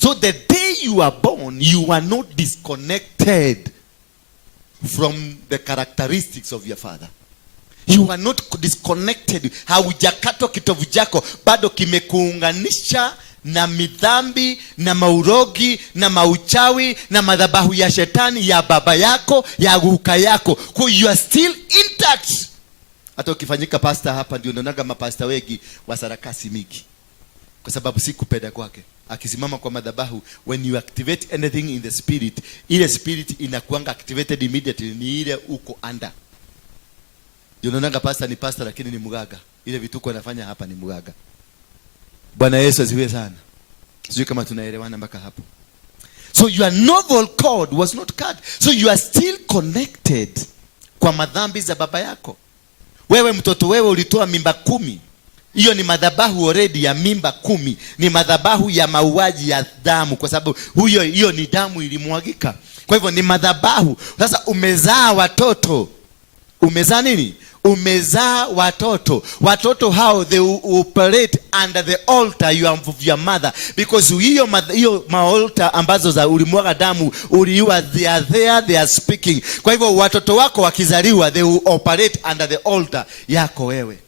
So the day you are born, you are not disconnected from the characteristics of your father. You are not disconnected. Haujakatwa kitovu chako, bado kimekuunganisha na midhambi na maurogi na mauchawi na madhabahu ya shetani ya baba yako, ya guka yako. Kwa you are still intact. Hata ukifanyika pastor hapa ndio unaonaga mapasta wengi wa sarakasi mingi. Kwa sababu si kupenda kwake. Akisimama kwa madhabahu, when you activate anything in the spirit, ile spirit inakuanga activated immediately, ni ile uko under. Ndio unaonaga pastor ni pastor lakini ni mganga. Ile vituko anafanya hapa ni mganga. Bwana Yesu asifiwe sana. Sijui kama tunaelewana mpaka hapo. So your navel cord was not cut. So you are still connected kwa madhambi za baba yako. Wewe mtoto, wewe ulitoa mimba 10. Hiyo ni madhabahu already ya mimba 10. Ni madhabahu ya mauaji ya damu, kwa sababu hiyo ni damu ilimwagika. Kwa hivyo ni madhabahu. Sasa umezaa watoto. Umezaa nini? Umezaa watoto. Watoto hao they operate under the altar of your mother, because hiyo altar ambazo za ulimwaga damu uliua, they are there, they are speaking. Kwa hivyo watoto wako wakizaliwa they will operate under the altar yako wewe.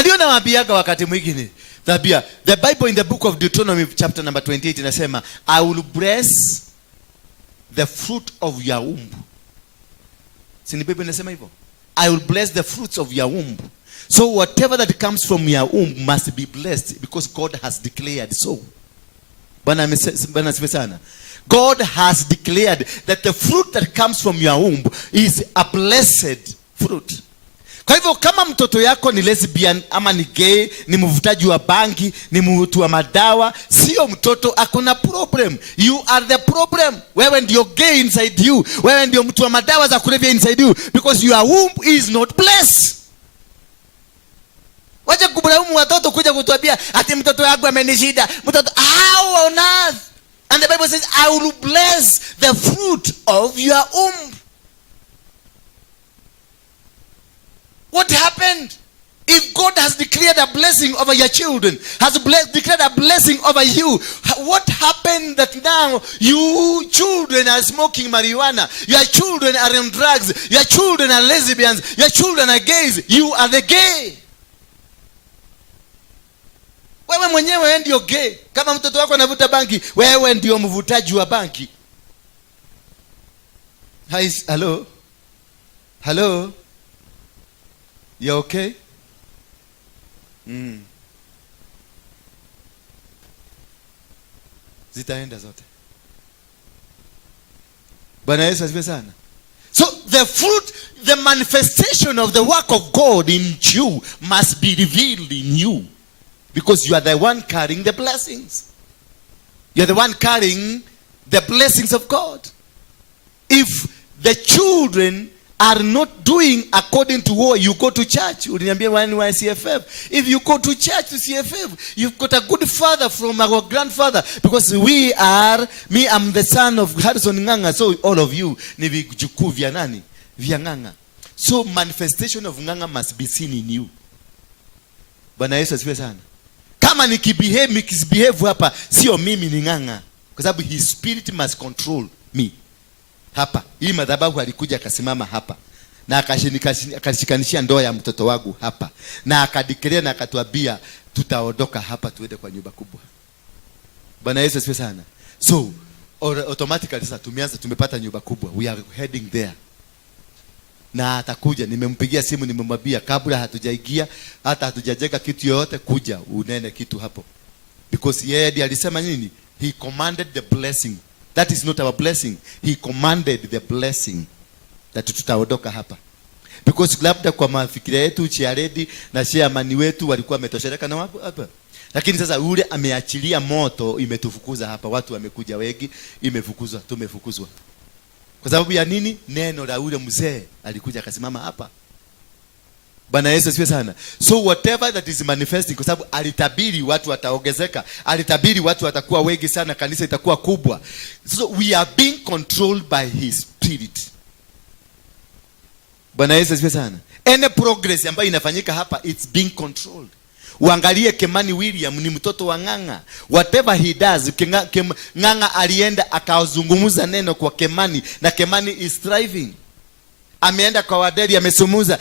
Ndio nawaambiaga wakati mwingine tabia, the Bible in the book of Deuteronomy chapter number 28 inasema I will bless the fruit of your womb. Sini Bible inasema hivyo? I will bless the fruits of your womb. So whatever that comes from your womb must be blessed, because God has declared so. Bwana asifiwe sana. God has declared that the fruit that comes from your womb is a blessed fruit. Kwa hivyo kama mtoto yako ni lesbian ama ni gay, ni mvutaji wa bangi, ni mtu wa madawa, sio mtoto akona problem. You are the problem. Wewe ndio gay inside you. Wewe ndio mtu wa madawa za kulevya inside you, because your womb is not blessed. Wacha kubulaumu watoto kuja kutuambia ati mtoto wangu amenishida. Mtoto, how on earth? And the Bible says I will bless the fruit of your womb. What happened? If God has declared a blessing over your children, has declared a blessing over you, what happened that now you children are smoking marijuana, your children are on drugs, your children are lesbians, your children are gays, you are the gay. Wewe mwenyewe ndio gay. Kama mtoto wako anavuta bangi, wewe ndio mvutaji wa bangi. Hello? Hello? You okay? Zitaenda zote. Bwana Yesu asifiwe sana. So the fruit, the manifestation of the work of God in you must be revealed in you, because you are the one carrying the blessings. You are the one carrying the blessings of God. If the children are not doing according to what you go to church. Uliniambia when you are CFF. If you go to church to CFF, you've got a good father from our grandfather. Because I'm the son of Harrison Nganga. So all of you, ni vijukuu vya nani? Vya Nganga. So manifestation of Nganga must be seen in you. Bwana Yesu asifiwe sana. Kama nikibehave hapa, sio mimi ni Nganga. Kwa sababu his spirit must control me. Hapa. Hii madhabahu alikuja akasimama hapa. Na akashikanishia ndoa ya mtoto wangu hapa. Na akadikelea na akatuambia tutaondoka hapa tuende kwa nyumba kubwa. Bwana Yesu asifiwe sana. So automatically sasa tumepata nyumba kubwa. We are heading there. Na atakuja, nimempigia simu, nimemwambia kabla hatujaingia hata hatujajenga kitu yoyote, kuja unene kitu hapo. Because yeye ndiye alisema nini? He commanded the blessing. That is not our blessing. He commanded the blessing that tutaondoka hapa. Because labda kwa mafikiria yetu Chiaredi na Chairman wetu walikuwa wametosheleka na hapa. Lakini sasa ule ameachilia moto, imetufukuza hapa. Watu wamekuja wengi, imefukuzwa, tumefukuzwa. Kwa sababu ya nini? Neno la ule mzee alikuja akasimama hapa. Bwana Yesu asifiwe sana. So whatever that is manifesting, kwa sababu alitabiri watu wataongezeka, alitabiri watu watakuwa wengi sana, kanisa itakuwa kubwa. So we are being controlled by his spirit. Bwana Yesu asifiwe sana. Any progress ambayo inafanyika hapa, it's being controlled. Uangalie Kemani William ni mtoto wa Nganga. Whatever he does, Nganga alienda akazungumza neno kwa Kemani na Kemani is thriving. Ameenda kwa Wadeli amesumuza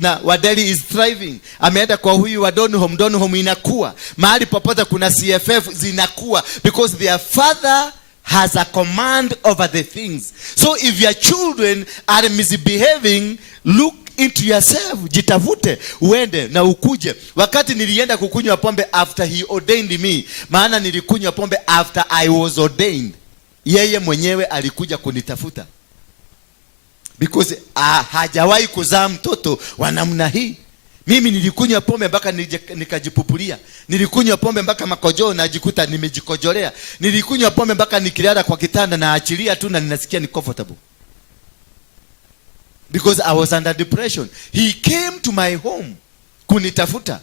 na Wadeli is thriving. Ameenda kwa huyu wa Donholm inakuwa. Mahali popote kuna CFF zinakuwa because their father has a command over the things. So if your children are misbehaving, look into yourself, jitavute, uende na ukuje. Wakati nilienda kukunywa pombe after he ordained me, maana nilikunywa pombe after I was ordained, yeye mwenyewe alikuja kunitafuta. Because hajawahi kuzaa mtoto wa namna hii. Mimi nilikunywa pombe mpaka nikajipupulia. Nilikunywa pombe mpaka makojoo najikuta nimejikojolea. Nilikunywa pombe mpaka nikilala kwa kitanda na achilia tu na ninasikia ni comfortable. Because I was under depression. He came to my home kunitafuta.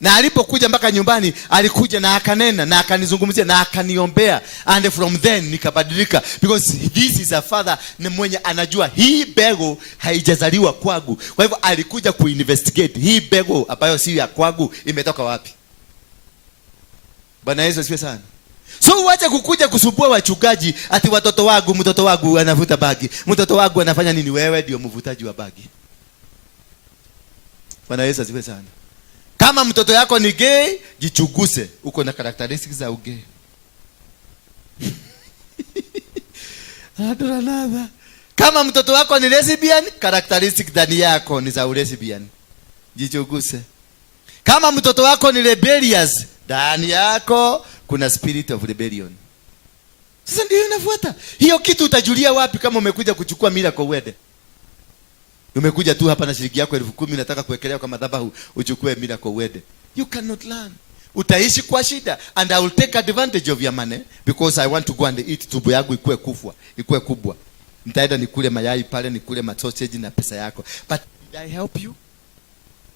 Na alipokuja mpaka nyumbani, alikuja na akanena na akanizungumzia na akaniombea, and from then nikabadilika. Because this is a father na mwenye anajua hii bego haijazaliwa kwangu. Kwa hivyo alikuja kuinvestigate hii bego ambayo si ya kwangu imetoka wapi. Bwana Yesu asifiwe sana. So wacha kukuja kusumbua wachungaji ati mtoto wangu anavuta bagi. Mtoto wangu anafanya nini? Wewe ndio mvutaji wa bagi. Bwana Yesu asifiwe sana. Kama mtoto yako ni gay, jichuguse. Uko na characteristics za ugay. Kama mtoto wako ni lesbian, characteristics ndani yako ni za lesbian. Jichuguse. Kama mtoto wako ni rebellious, ndani yako kuna spirit of rebellion. Sasa ndio inafuata. Hiyo kitu utajulia wapi kama umekuja kuchukua miracle word? Umekuja tu hapa na shilingi yako 10,000 nataka kuwekelea kwa madhabahu uchukue miracle word. You cannot learn. Utaishi kwa shida, and I will take advantage of your money because I want to go and eat tumbo yangu ikue kubwa. Nitaenda nikule mayai pale, nikule sausage na pesa yako. But did I help you?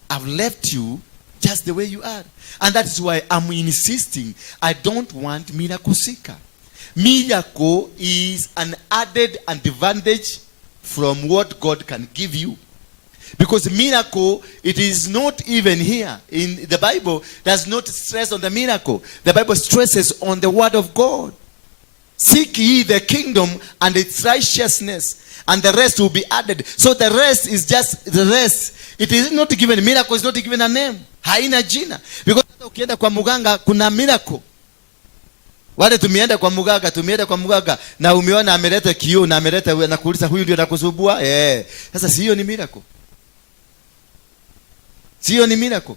I've left you just the way you are. And that is why I'm insisting, I don't want miracle seeker. Miracle is an added advantage from what God can give you. Because miracle, it is not even here. In the Bible, does not stress on the miracle. The Bible stresses on the word of God. Seek ye the kingdom and its righteousness, and the rest will be added. So the rest is just the rest. It is not given, miracle is not given a name. Haina jina. Because ukienda kwa muganga kuna miracle. Wale tumeenda kwa muganga na umeona ameleta kioo na ameleta na kuuliza huyu ndio nakusubua. Sasa sio ni miracle. Sio ni miracle.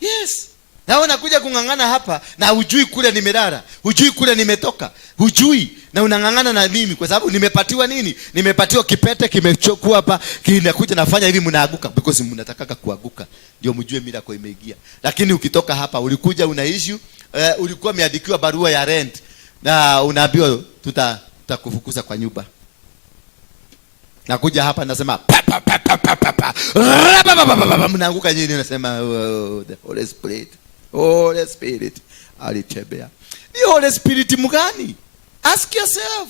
Yes. Na unakuja kungangana hapa na hujui kule nimelala, hujui kule nimetoka, hujui na unangangana na mimi kwa sababu nimepatiwa nini? Nimepatiwa kipete kimechukua hapa, kinakuja nafanya hivi mnaaguka because mnataka kuaguka. Ndio mjue miracle imeingia. Lakini ukitoka hapa ulikuja una issue, ulikuwa umeandikiwa barua ya rent na unaambiwa tutakufukuza kwa nyumba. Nakuja hapa nasema mnaanguka chini, nasema the Holy Spirit, Holy Spirit alitembea. Ni Holy Spirit mgani? Ask yourself,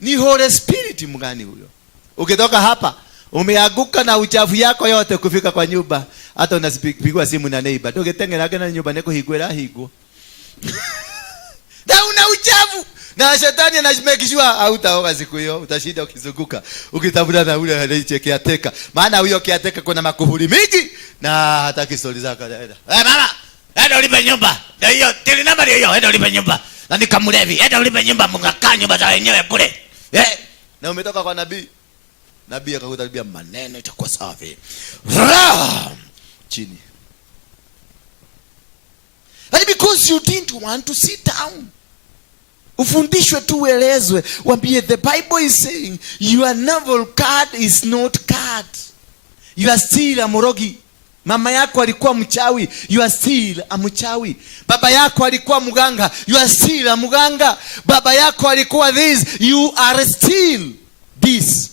ni Holy Spirit mgani huyo? Ukitoka hapa umeanguka na uchafu yako yote, kufika kwa nyumba hata unapigwa simu na neighbor, tukitengena na nyumba niko higwera higo na una uchafu na shetani anamekishwa hautaoga siku hiyo, utashinda ukizunguka ukitafuta na ule anayechekea teka, maana huyo kiateka kuna makuhuri mingi na hata kistori zako. Mama, enda ulipe nyumba. Ndio hiyo, tili namba ndio hiyo, enda ulipe nyumba. Na nikamlevi, enda ulipe nyumba, mngakaa nyumba za wenyewe kule. Na umetoka kwa nabii. Nabii akakutabia maneno itakuwa safi. Chini. And because you didn't want to sit down. Ufundishwe tu, uelezwe, waambie the Bible is saying your navel card is not card. You are still a morogi. Mama yako alikuwa mchawi, you are still a mchawi. Baba yako alikuwa mganga, you are still a mganga. Baba yako alikuwa this, you are still this.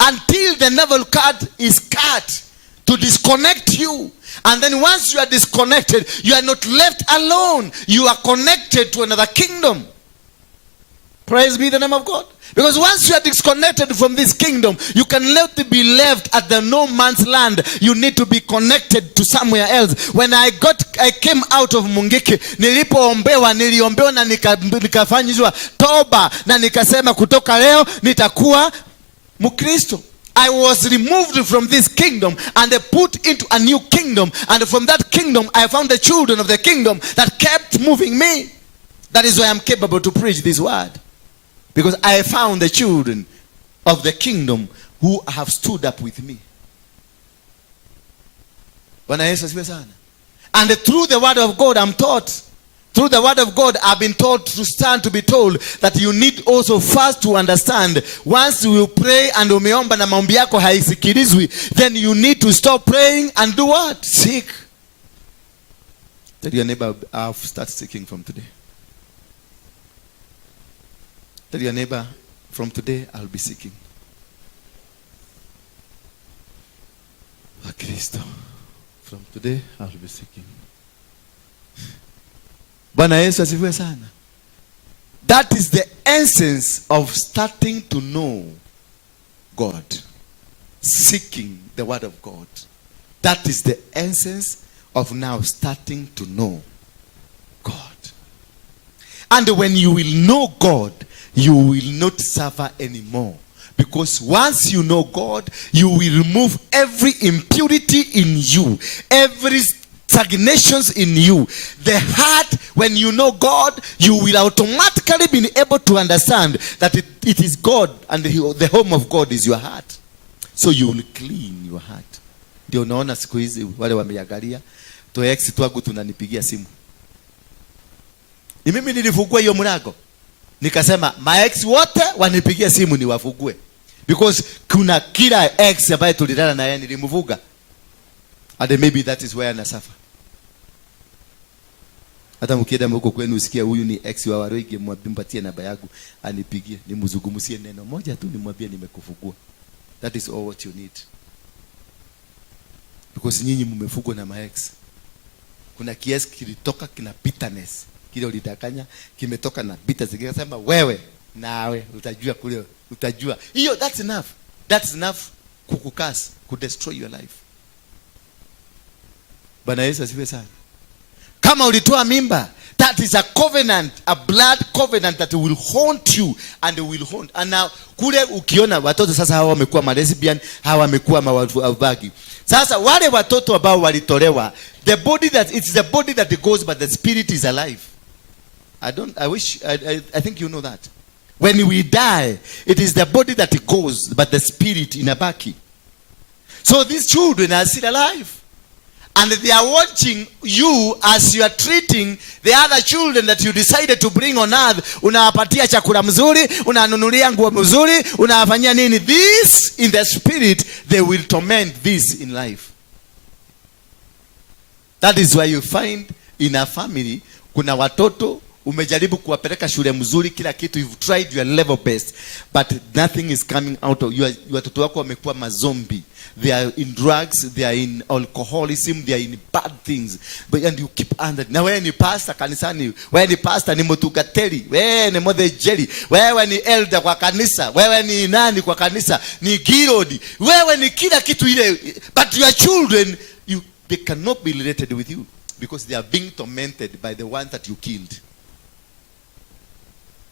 Until the navel card is cut to disconnect you. And then once you are disconnected, you are not left alone. You are connected to another kingdom. Praise be the name of God. Because once you are disconnected from this kingdom, you can be left at the no man's land. You need to be connected to somewhere else. When I came out of Mungiki, niliombewa na nikafanyizwa toba na nikasema kutoka leo nitakuwa Mkristo. I was removed from this kingdom and put into a new kingdom, and from that kingdom I found the children of the kingdom that kept moving me. That is why I'm capable to preach this word. Because I found the children of the kingdom who have stood up with me. And through the word of God I'm taught. Through the word of God I've been taught to stand to be told that you need also first to understand. Once you pray and umeomba na maombi yako haisikilizwi, then you need to stop praying and do what? Seek. Tell your neighbor, I'll start seeking from today. Tell your neighbor, from today I'll be seeking. Kristo. From today I'll be seeking. Bwana Yesu asifiwe sana. That is the essence of starting to know God. Seeking the word of God. That is the essence of now starting to know God. And when you will know God, you will not suffer anymore. Because once you know God, you will remove every impurity in you, every stagnations in you. The heart, when you know God, you will automatically be able to understand that it is God, and the home of God is your heart. So you will clean your heart. Ndio unaona siku hizi wale wameangalia to ex twangu tunanipigia simu. Ni mimi nilifungua hiyo mlango. Nikasema my ex wote wanipigia simu ni wafungue. Because kuna kila ex ambaye tulilala na yeye nilimvuga. And maybe that is where I suffer. Hata mkienda huko kwenu usikia huyu ni ex wa Waruinge, mwampatie namba yangu anipigie, nimzungumzie neno moja tu, nimwambie nimekufungua. That is all what you need. Because nyinyi mmefungwa na my ex. Kuna kiasi kilitoka kina bitterness. Kile ulidanganya kimetoka na bitterness. Nikasema wewe nawe utajua kule, utajua. Hiyo that's enough. That's enough kukukasa, ku destroy your life. Bwana Yesu asifiwe sana. Kama ulitoa mimba, that is a covenant, a blood covenant that will haunt you and will haunt. And now kule ukiona watoto sasa hawa wamekuwa lesbian, hawa wamekuwa mawavagi. Sasa wale watoto ambao walitolewa, the body it's the body that goes, but the spirit is alive. I think you know that. When we die, it is the body that goes, but the spirit inabaki. So these children are still alive. And they are watching you as you are treating the other children that you decided to bring on earth. Unawapatia chakula mzuri, unanunulia nguo mzuri, unawafanyia nini? This in the spirit, they will torment this in life. That is why you find in a family, kuna watoto Umejaribu kuwapeleka shule mzuri, kila kitu, you've tried your level best, but nothing is coming out of you. Watoto wako wamekuwa mazombi. They are in drugs, they are in alcoholism, they are in bad things. But and you keep under. Na wewe ni pastor kanisani, wewe ni pastor, ni mtugateli, wewe ni modejeli, wewe ni elder kwa kanisa, wewe ni nani kwa kanisa, ni girodi, wewe ni kila kitu ile, but your children, they cannot be related with you because they are being tormented by the ones that you killed.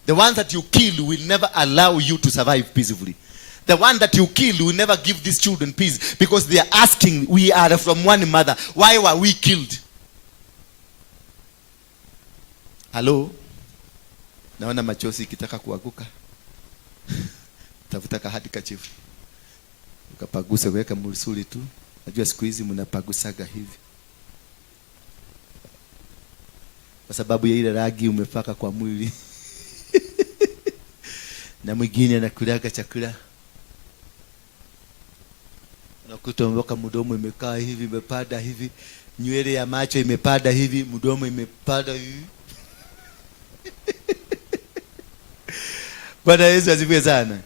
The ones that you killed will never allow you to survive peacefully. The one that you killed will never give these children peace because they are asking, we are from one mother, why were we killed? Hello? Naona machozi kitaka kuanguka. Tafuta kahadi kachifu. Ukapaguse, weka msuli tu. Najua siku hizi mnapagusaga hivi. Kwa sababu ya ile rangi umepaka kwa mwili. Na mwingine anakulaga chakula. Unakuta mboka mdomo imekaa hivi, imepada hivi, nywele ya macho imepada hivi, mdomo imepada hivi. Bwana Yesu asifiwe sana.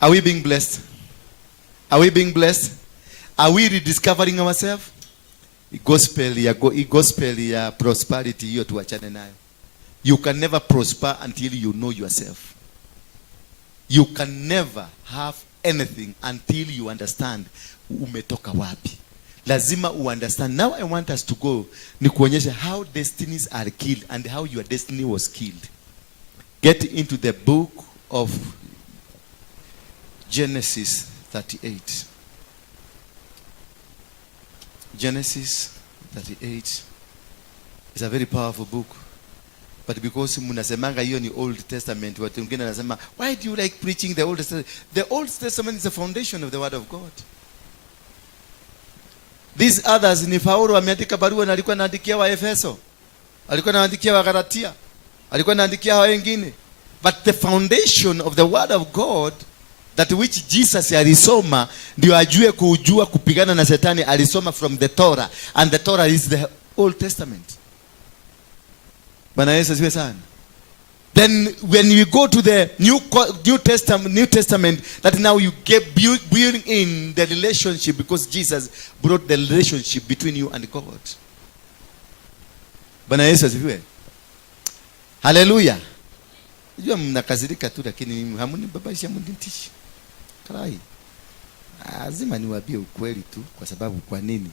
Are we being blessed? Are we being blessed? Are we rediscovering ourselves? Gospel ya prosperity hiyo tuachane nayo. You can never prosper until you know yourself. You can never have anything until you understand umetoka wapi. Lazima understand. Now I want us to go ni kuonyesha how destinies are killed and how your destiny was killed. Get into the book of Genesis 38. Genesis 38 is a very powerful book. But because mnasemanga hiyo ni Old Testament, watu wengine wanasema, why do you like preaching the Old Testament? The Old Testament is the foundation of the word of God. These others ni Paulo ameandika barua na alikuwa anaandikia wa Efeso, alikuwa anaandikia wa Galatia, alikuwa anaandikia wa wengine. But the foundation of the word of God, that which Jesus alisoma ndio ajue kujua kupigana na shetani, alisoma from the Torah, and the Torah is the Old Testament. Bwana Yesu asifiwe sana. Then when you go to the New Testament, that now you get building in the relationship, because Jesus brought the relationship between you and God. Bwana Yesu asifiwe. Hallelujah. Unajua mnakazirika tu, lakini hamuni babaisha mndintishi. Karai. Lazima niwaambie ukweli tu, kwa sababu kwa nini?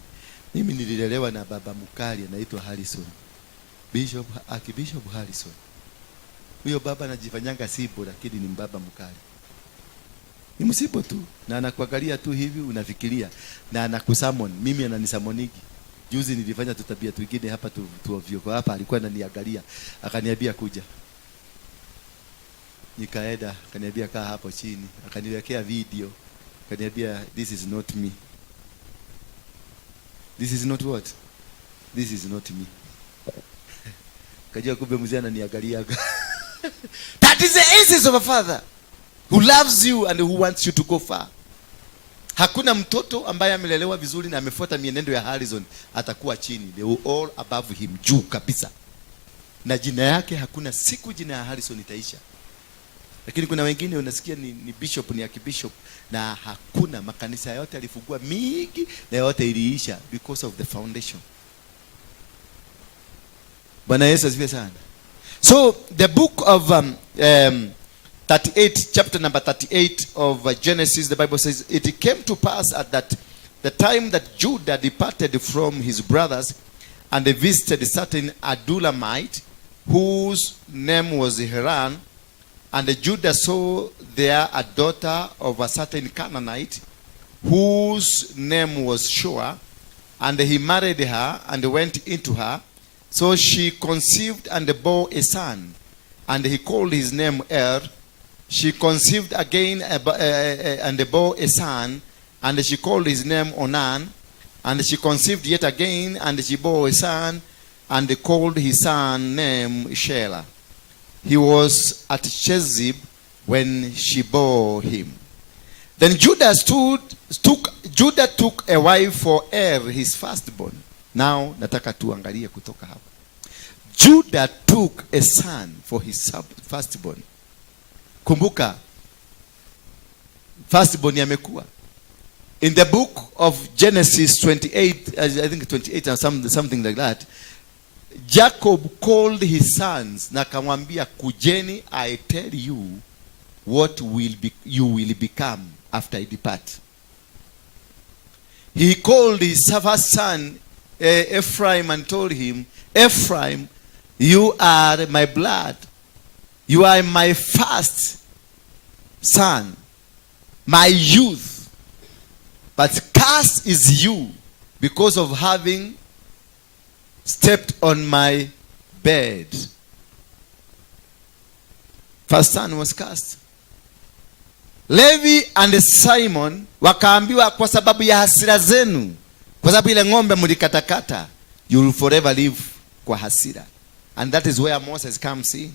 Mimi nililelewa na baba mkali anaitwa Harrison. Archbishop Harrison. Huyo baba anajifanyanga sipo, lakini ni mbaba mkali. Ni msipo tu, na anakuangalia tu hivi unafikiria, na anakusummon. Mimi ananisamoniki. Juzi nilifanya tutabia twingine hapa tuovyoko hapa, alikuwa ananiangalia, akaniambia kuja. Nikaenda, akaniambia kaa hapo chini, akaniwekea video, akaniambia this is not me. This is not what? This is not me. Kajua kumbe mzee ananiangalia. That is the essence of a father who loves you and who wants you to go far. Hakuna mtoto ambaye amelelewa vizuri na amefuata mienendo ya Harrison atakuwa chini. They will all above him, juu kabisa. Na jina yake hakuna siku jina ya Harrison itaisha. Lakini kuna wengine unasikia ni bishop, ni archbishop, na hakuna, makanisa yote alifungua mingi na yote iliisha because of the foundation. Bwana Yesu asifiwe sana. So the book of 38, chapter number 38 of Genesis, the Bible says, it came to pass at that the time that Judah departed from his brothers, and they visited a certain Adulamite, whose name was Haran, and Judah saw there a daughter of a certain Canaanite, whose name was Shua, and he married her and went into her. So she conceived and bore a son, and he called his name Er. She conceived again and bore a son, and she called his name Onan. And she conceived yet again, and she bore a son, and called his son name Shelah. He was at Chezib when she bore him. Then Judah took a wife for Er, his firstborn. Now nataka tuangalie kutoka hapa. Judah took a son for his firstborn. Kumbuka, firstborn yamekuwa. In the book of Genesis 28, I think 28 or something like that, Jacob called his sons na akamwambia, kujeni, I tell you what you will become after I depart. He called his first son Ephraim and told him, Ephraim, you are my blood. You are my first son, my youth. But cursed is you because of having stepped on my bed. First son was cursed. Levi and Simon wakaambiwa, kwa sababu ya hasira zenu, kwa sababu ile ng'ombe mlikatakata, you will forever live kwa hasira. And that is where Moses comes in.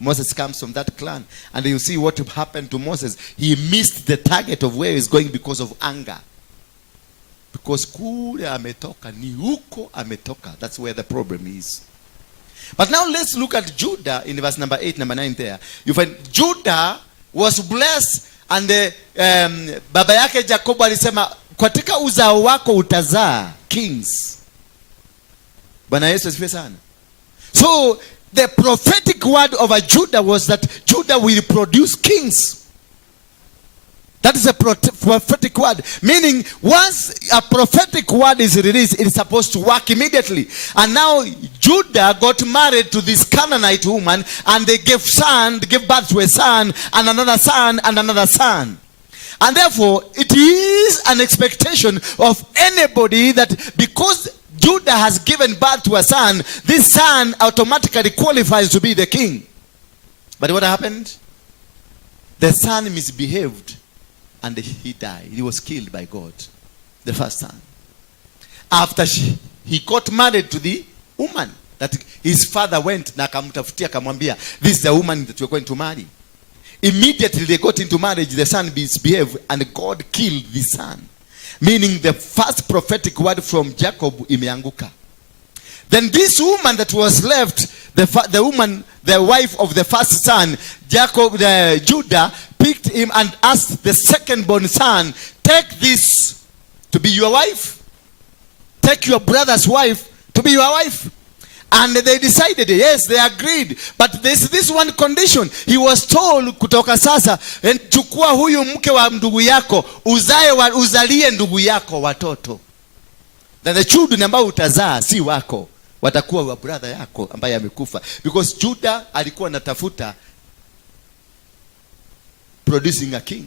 Moses comes from that clan. And you see what happened to Moses. He missed the target of where he's going because of anger. Because kule ametoka, ni huko ametoka. That's where the problem is. But now let's look at Judah in verse number 8, number 9 there. You find Judah was blessed, and baba yake Jacob alisema, katika uzao wako utazaa kings. Bwana Yesu asifiwe sana. So the prophetic word over Judah was that Judah will produce kings. That is a prophetic word. Meaning, once a prophetic word is released, it is supposed to work immediately. And now Judah got married to this Canaanite woman, and they gave birth to a son, and another son, and another son. And therefore, it is an expectation of anybody that because Judah has given birth to a son, this son automatically qualifies to be the king. But what happened? The son misbehaved, and he died. He was killed by God, the first son. After he got married to the woman that his father went na akamtafutia akamwambia, this is the woman that you're going to marry. Immediately they got into marriage, the son misbehaved, and God killed the son. Meaning the first prophetic word from Jacob imeanguka. Then this woman that was left, the woman, the wife of the first son, Judah, picked him and asked the second-born son, take this to be your wife. Take your brother's wife to be your wife. And they decided, yes, they agreed. But there's this one condition. He was told, kutoka sasa, chukua huyu mke wa ndugu yako, uzalie ndugu yako watoto. Then the children ambao utazaa si wako, watakuwa wa brother yako ambaye amekufa. Because Judah alikuwa anatafuta producing a king.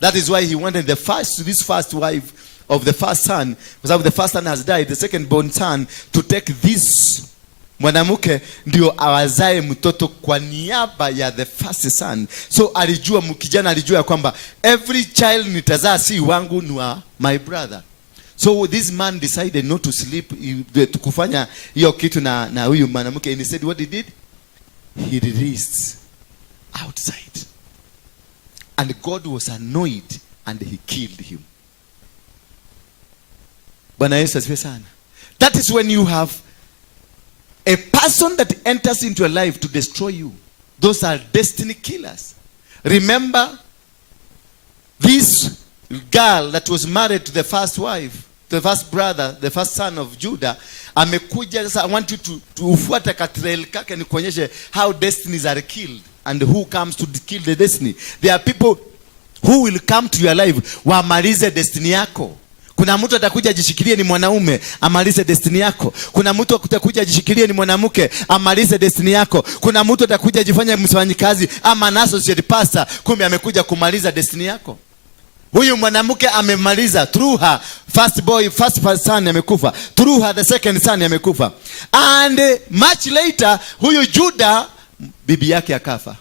That is why he wanted this first wife of the first son, because the first son has died, the second born son, to take this mwanamke ndio awazae mtoto kwa niaba ya the first son. So alijua, mkijana alijua kwamba every child nitazaa si wangu, ni wa my brother. So this man decided not to sleep, kufanya hiyo kitu na huyu mwanamke. And he said what he did? He released outside. And God was annoyed, and he killed him. Bwana Yesu asifiwe sana. That is when you have a person that enters into your life to destroy you. Those are destiny killers. Remember this girl that was married to the first wife, the first brother, the first son of Judah. Amekuja sasa, I want you to ufuate katrail kake nikuonyeshe how destinies are killed and who comes to kill the destiny. There are people who will come to your life wamalize destiny yako. Kuna mtu atakuja jishikilie ni mwanaume, amalize destiny yako. Kuna mtu atakuja jishikilie ni mwanamke, amalize destiny yako. Kuna mtu atakuja jifanya mfanyikazi ama an associate pastor, kumbe amekuja kumaliza destiny yako. Huyu mwanamke amemaliza through her first son amekufa, through her the second son amekufa. And much later huyu Judah bibi yake akafa.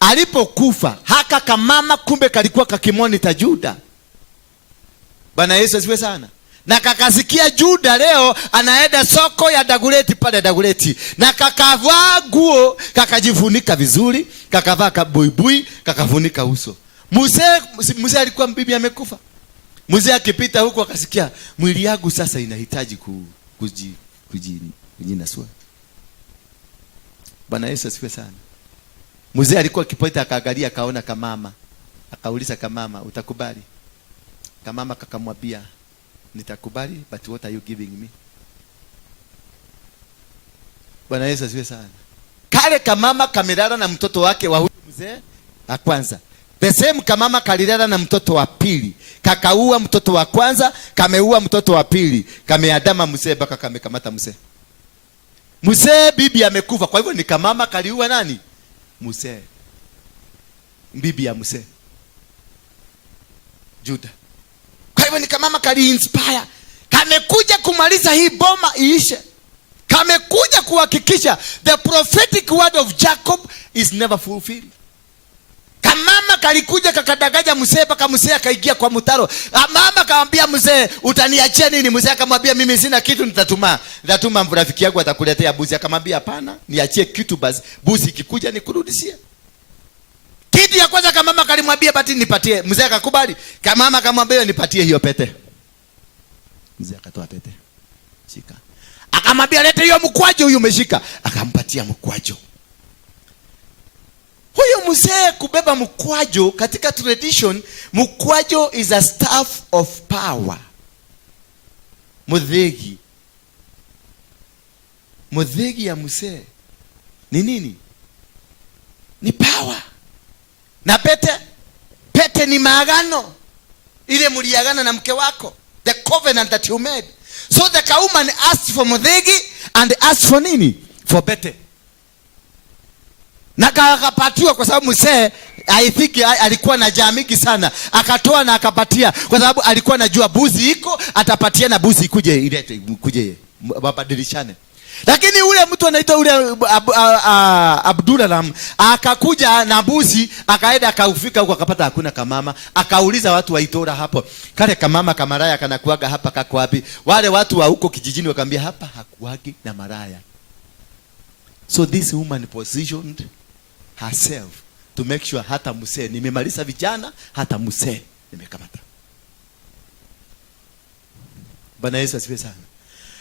Alipokufa haka kamama kumbe kalikuwa kakimonita Judah. Bwana Yesu asifiwe sana. Na kakasikia Judah leo anaenda soko ya Daguleti pale Daguleti. Na kakavaa nguo, kakajifunika vizuri, kakavaa kabuibui, kakafunika uso. Mzee alikuwa bibi amekufa. Mzee akipita huko akasikia mwili yangu sasa inahitaji kujinasua. Bwana Yesu asifiwe sana. Mzee alikuwa kipoita, akaangalia akaona kamama, akauliza kamama, utakubali? Kamama kakamwambia, nitakubali, but what are you giving me? Bwana Yesu asifiwe sana. Kale kamama kamelala na mtoto wake wa huyu mzee wa kwanza. The same kamama kalilala na mtoto wa pili. Kakaua mtoto wa kwanza, kameua mtoto wa pili. Kameadama mzee mpaka kamekamata mzee. Mzee bibi amekufa. Kwa hivyo ni kamama kaliua nani? Mzee. Bibi ya mzee. Juda. Kwa hivyo ni kamama kali inspire. Kamekuja kumaliza hii boma iishe. Kamekuja kuhakikisha the prophetic word of Jacob is never fulfilled. Kamama kalikuja kakadagaja mzee mpaka mzee akaingia kwa mtaro. Mama akamwambia mzee, utaniachia nini? Mzee akamwambia, mimi sina kitu, nitatuma rafiki yangu atakuletea buzi. Akamwambia, hapana, niachie kitu basi, buzi ikikuja nikurudishie. Kitu ya kwanza kamama kalimwambia, bati nipatie. Mzee akakubali. Kamama akamwambia, nipatie hiyo pete. Mzee akatoa pete. Shika. Akamwambia, leta hiyo mkwajo, huyu umeshika. Akampatia mkwajo. Huyo mzee kubeba mkwajo, katika tradition, mkwajo is a staff of power. Mudhegi ya mzee ni nini? Ni power. Na pete ni maagano. Ile mliagana na mke wako. The covenant that you made. So the woman asked for mudhegi and asked for nini? For pete. Na akapatiwa kwa sababu mzee I think alikuwa na jamii sana. Akatoa na akapatia kwa sababu alikuwa anajua buzi iko, atapatia na buzi kuje wabadilishane. Lakini ule mtu anaitwa ule Abdullah akakuja na buzi, akaenda akaufika huko akapata hakuna kamama. Akauliza watu wa Itora hapo, kale kamama kamaraya kanakuaga hapa kako wapi? Wale watu wa huko kijijini wakamwambia, hapa hakuagi na maraya. So this woman positioned herself to make sure hata mzee nimemaliza vijana, hata mzee nimekamata. Bwana Yesu asifiwe sana.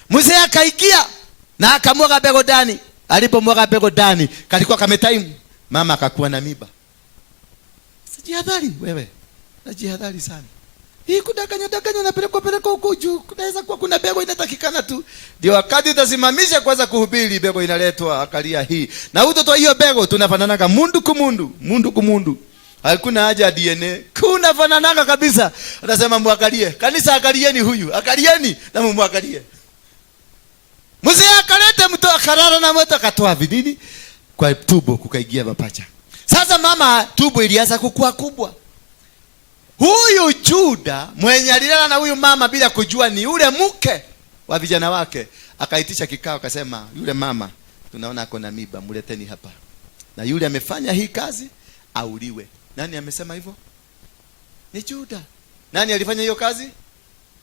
Mzee akaingia na akamwaga bego ndani. Alipomwaga bego ndani, kalikuwa kametaimu. Mama akakuwa na miba. Sijihadhari wewe. Najihadhari sana. Hii kudanganya na peleka huko juu. Kunaweza kuwa kuna bego inatakikana tu. Ndio wakati utasimamisha kwanza kuhubiri, bego inaletwa akalia hii. Na utoto hiyo bego tunafananaga mundu kumundu. Hakuna haja ya DNA. Kuna fananaga kabisa. Anasema muangalie. Kanisa angalieni huyu. Angalieni na mumwangalie. Mzee akaleta mtu akarara na moto akatoa vidini kwa tubo kukaingia mapacha. Sasa mama tubo ilianza kukua kubwa. Huyu Juda mwenye alilala na huyu mama bila kujua ni yule mke wa vijana wake, akaitisha kikao akasema, yule mama tunaona ako na miba, mleteni hapa. Na yule amefanya hii kazi auliwe. Nani amesema hivyo? Ni Juda. Nani alifanya hiyo kazi?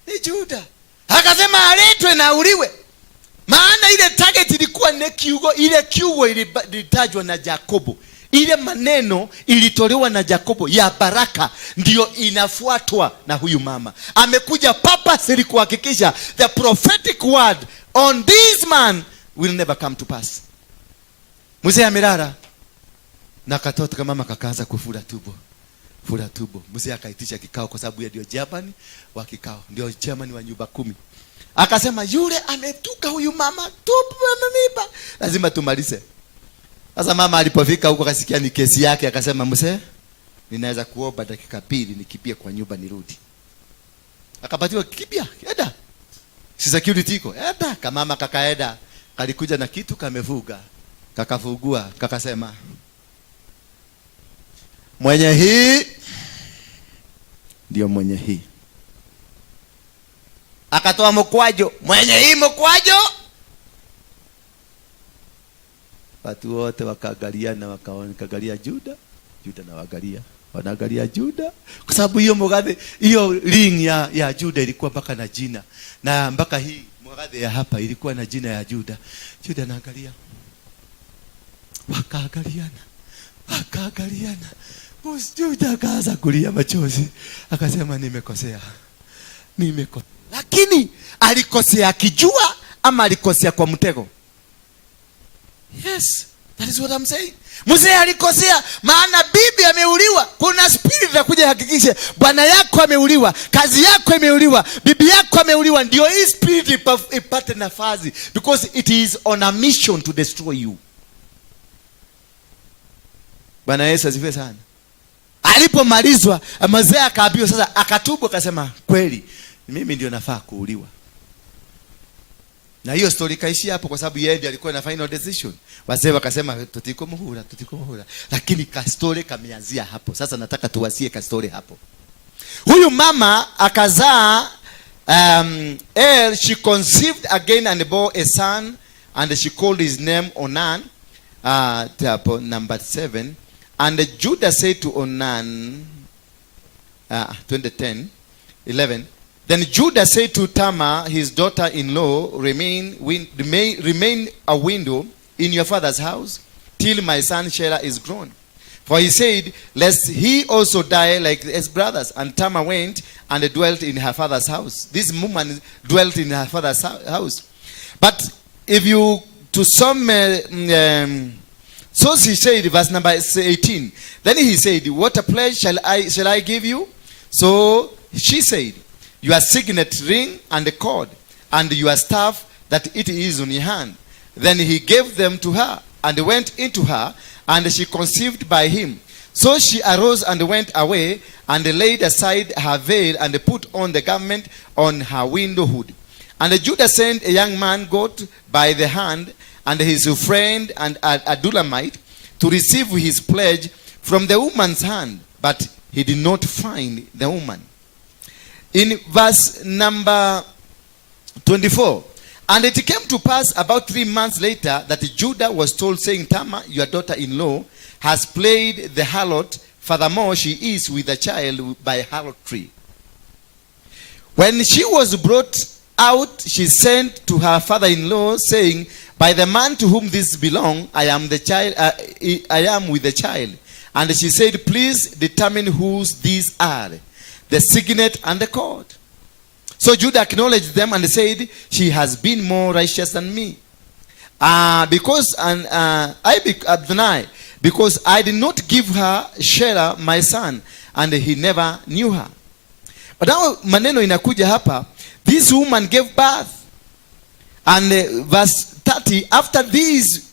Ni Juda. Akasema aletwe na auliwe. Maana ile target ilikuwa ni kiugo, ile kiugo ilitajwa na Yakobo. Ile maneno ilitolewa na Yakobo ya baraka ndio inafuatwa na huyu mama. Amekuja purposely kuhakikisha the prophetic word on this man will never come to pass. Mzee amelala na katoto kama mama kakaanza kufura tubo. Mzee akaitisha kikao kwa sababu ndio Japani wa kikao, ndio chairman wa nyumba 10. Akasema yule ametuka huyu mama tupu amemiba, lazima tumalize. Sasa mama alipofika huko akasikia ni kesi yake, akasema mzee, ninaweza kuomba dakika 2 nikipia kwa nyumba nirudi. Akapatiwa kipia, eda. Si security iko, eda. Kamama kakaeda, kalikuja na kitu kamevuga. Kakafugua, kakasema, mwenye hii ndio mwenye hii. Akatoa mkwajo, mwenye hii mkwajo. Watu wote wakaangaliana, wakaangalia Juda na wanaangalia Juda, kwa sababu hiyo mgadhe, hiyo ring ya Juda ilikuwa mpaka na jina, na mpaka hii mgadhe ya hapa ilikuwa na jina ya Juda. Juda anaangalia, wakaangaliana. Boss Juda akaanza kulia machozi, akasema nimekosea. Lakini alikosea akijua, ama alikosea kwa mtego? Yes, that is what I'm saying. Mzee alikosea, maana bibi ameuliwa. Kuna spirit ya kuja hakikishe bwana yako ameuliwa, kazi yako imeuliwa, bibi yako ameuliwa. Ndio hii spirit ipate nafasi, because it is on a mission to destroy you. Bwana Yesu asifiwe sana. Alipomalizwa mzee akaambiwa sasa, akatubu akasema kweli mimi ndio nafaa kuuliwa. Na hiyo story kaishia hapo, kwa sababu yeye ndiye alikuwa na final decision. Wazee wakasema tutikomuhura. Lakini ka story kameanzia hapo. Sasa nataka tuwasie ka story hapo. Huyu mama akazaa, she conceived again and bore a son, and she called his name Onan. Number 7. And Judah said to Onan, 11. Then Judah said to Tamar, his daughter-in-law, remain a window in your father's house till my son Shelah is grown. For he said, lest he also die like his brothers. And Tamar went and dwelt in her father's house. This woman dwelt in her father's house. But if you to some, so she said, verse number 18. Then he said, what a pledge shall I give you? So she said, your signet ring and the cord, and your staff that it is on your hand. Then he gave them to her, and went into her, and she conceived by him. So she arose and went away, and laid aside her veil, and put on the garment on her window hood. And Judah sent a young man goat by the hand, and his friend and Adulamite, to receive his pledge from the woman's hand. But he did not find the woman. In verse number 24. And it came to pass about 3 months later that Judah was told, saying, Tamar, your daughter-in-law, has played the harlot. Furthermore, she is with a child by harlotry. When she was brought out, she sent to her father-in-law, saying, by the man to whom this belongs, I am with the child. And she said, please determine whose these are, the signet and the cord. So Judah acknowledged them and said, she has been more righteous than me. Because I did not give her Shelah my son, and he never knew her. But now maneno inakuja hapa, this woman gave birth. And verse 30, after these,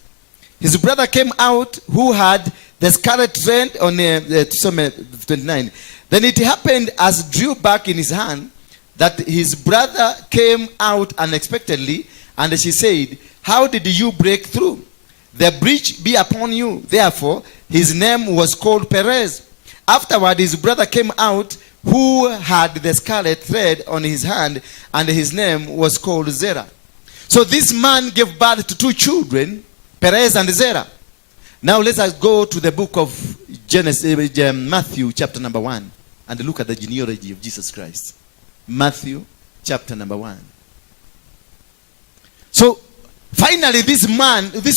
his brother came out who had the scarlet thread on 29. Then it happened as drew back in his hand that his brother came out unexpectedly, and she said, how did you break through? The breach be upon you. Therefore, his name was called Perez. Afterward, his brother came out who had the scarlet thread on his hand, and his name was called Zerah. So this man gave birth to 2 children, Perez and Zerah. Now let us go to the book of Matthew chapter number 1 and look at the genealogy of Jesus Christ. Matthew chapter number 1. So finally this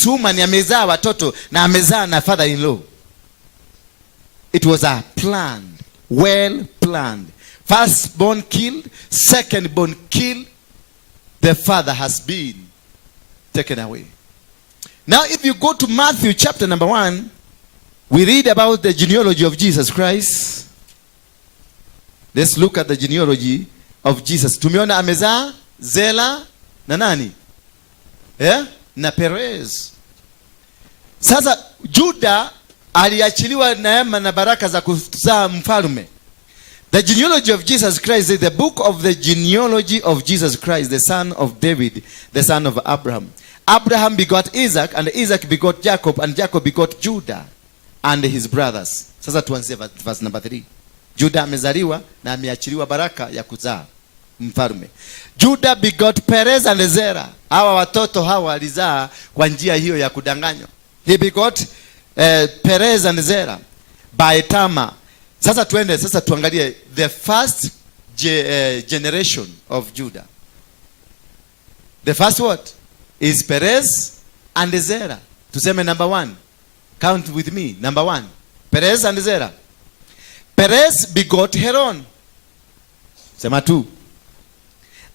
woman amezaa watoto na amezaa na father-in-law. It was a planned, well planned. Firstborn killed, secondborn killed. The father has been taken away. Now if you go to Matthew chapter number 1, we read about the genealogy of Jesus Christ. Let's look at the genealogy of Jesus. Tumeona amezaa Zela na nani? Na Perez. Sasa Juda aliachiliwa neema na baraka za kuzaa mfalme. The genealogy of Jesus Christ is the book of the genealogy of Jesus Christ, the son of David, the son of Abraham. Abraham begot Isaac, and Isaac begot Jacob, and Jacob begot Judah and his brothers. Sasa tuanze verse number 3. Judah amezaliwa na ameachiliwa baraka ya kuzaa mfalme. Judah begot Perez and Zerah. Hawa watoto hawa alizaa kwa njia hiyo ya kudanganywa. He begot Perez and Zerah by Tamar. Sasa tuangalie the first generation of Judah. The first what? Is Perez and Zerah. Tuseme number 1. Count with me. Number 1. Perez and Zerah. Perez begot Heron. Sema 2.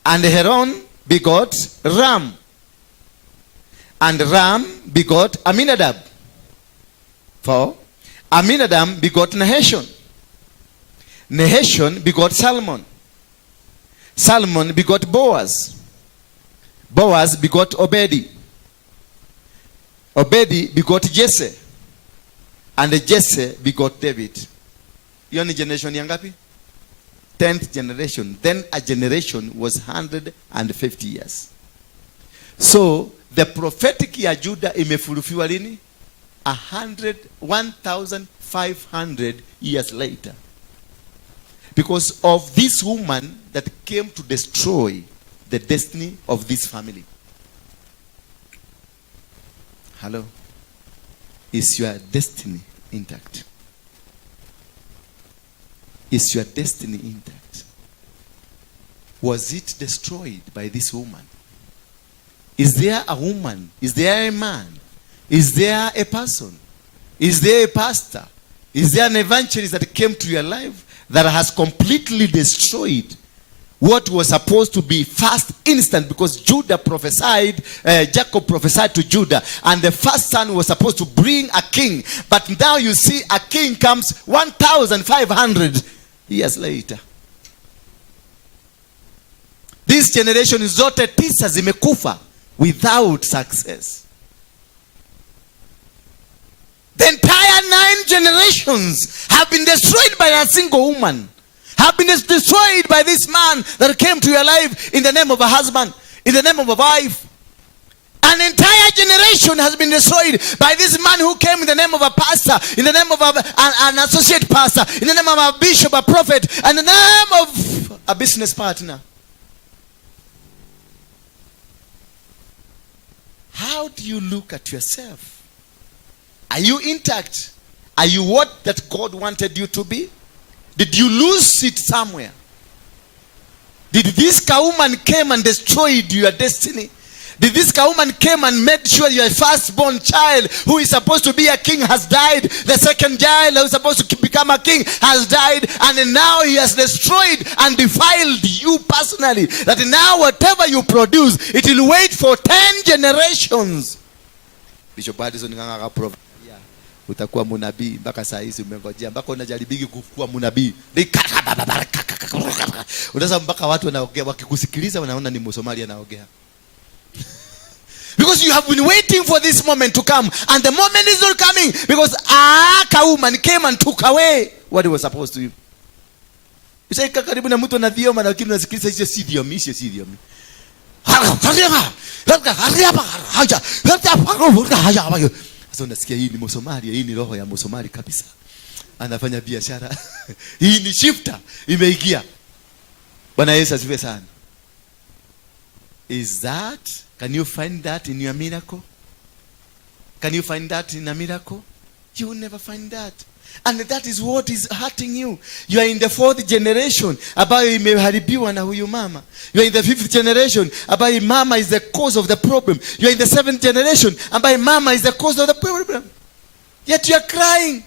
And Heron begot Ram. And Ram begot Aminadab. 4. Aminadab begot Nahashon. Nahashon begot Salmon. Salmon begot Boaz. Boaz begot Obedi. Obedi begot Jesse. And Jesse begot David. Hiyo ni generation ya ngapi? 10th generation. Then a generation was 150 years. So the prophetic ya Judah imefulufiwa lini? 1,500 years later. Because of this woman that came to destroy the destiny of this family. Hello? Is your destiny intact? Is your destiny intact? Was it destroyed by this woman? Is there a woman? Is there a man? Is there a person? Is there a pastor? Is there an evangelist that came to your life that has completely destroyed what was supposed to be fast, instant? Because Judah prophesied, Jacob prophesied to Judah, and the first son was supposed to bring a king. But now you see a king comes 1,500 years later. This generation zote tisa zimekufa without success. The entire 9 generations have been destroyed by a single woman. Have been destroyed by this man that came to your life in the name of a husband, in the name of a wife. An entire generation has been destroyed by this man who came in the name of a pastor, in the name of an associate pastor, in the name of a bishop, a prophet, and in the name of a business partner. How do you look at yourself? Are you intact? Are you what that God wanted you to be? Did you lose it somewhere? Did this woman came and destroyed your destiny? Did this woman came and made sure your firstborn child, who is supposed to be a king, has died? The second child, who is supposed to become a king, has died, and now he has destroyed and defiled you personally. That now whatever you produce, it will wait for 10 generations. Bishop Addison nganga prophet. Utakuwa munabii mpaka saa hizi umengojea mpaka unajaribiki kuwa munabii. Unaweza mpaka watu wanaongea wakikusikiliza wanaona ni Msomali anaongea. Because you have been waiting for this moment to come, and the moment is not coming because a woman came and took away what he was supposed to. Isaika karibu na mtu anadhioma na lakini unasikiliza hizo si dhiomi, si dhiomi. Sasa unasikia hii ni Msomali, hii ni roho ya Msomali kabisa. Anafanya biashara. Hii ni shifter imeingia. Bwana Yesu asifiwe sana. Is that, can you find that in your miracle? Can you find that in a miracle? You will never find that. And that is what is hurting you. You are in the 4th generation ambayo imeharibiwa na huyu mama. You are in the 5th generation ambayo mama is the cause of the problem. You are in the 7th generation ambayo mama is the cause of the problem. Yet you are crying.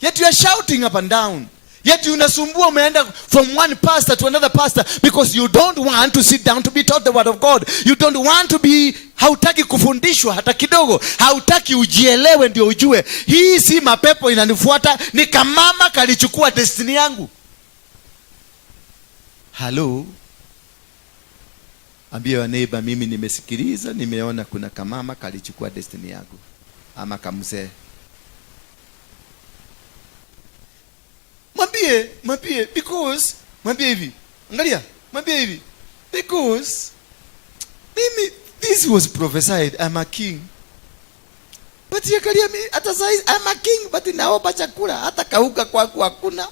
Yet you are shouting up and down. Yet you unasumbua umeenda from one pastor to another pastor because you don't want to sit down to be taught the word of God. You don't want to be, hautaki kufundishwa hata kidogo. Hautaki ujielewe ndio ujue. Hii si mapepo inanifuata, ni kamama kalichukua destiny yangu. Hello. Ambia wa neighbor, mimi nimesikiliza, nimeona kuna kamama kalichukua destiny yangu. Ama kamzee. Mwambie, because, mwambie hivi, angalia, mwambie hivi, because, mimi, this was prophesied, I'm a king. But angalia mimi, hata saizi, I'm a king, but naomba chakula, hata kauka kwako hakuna.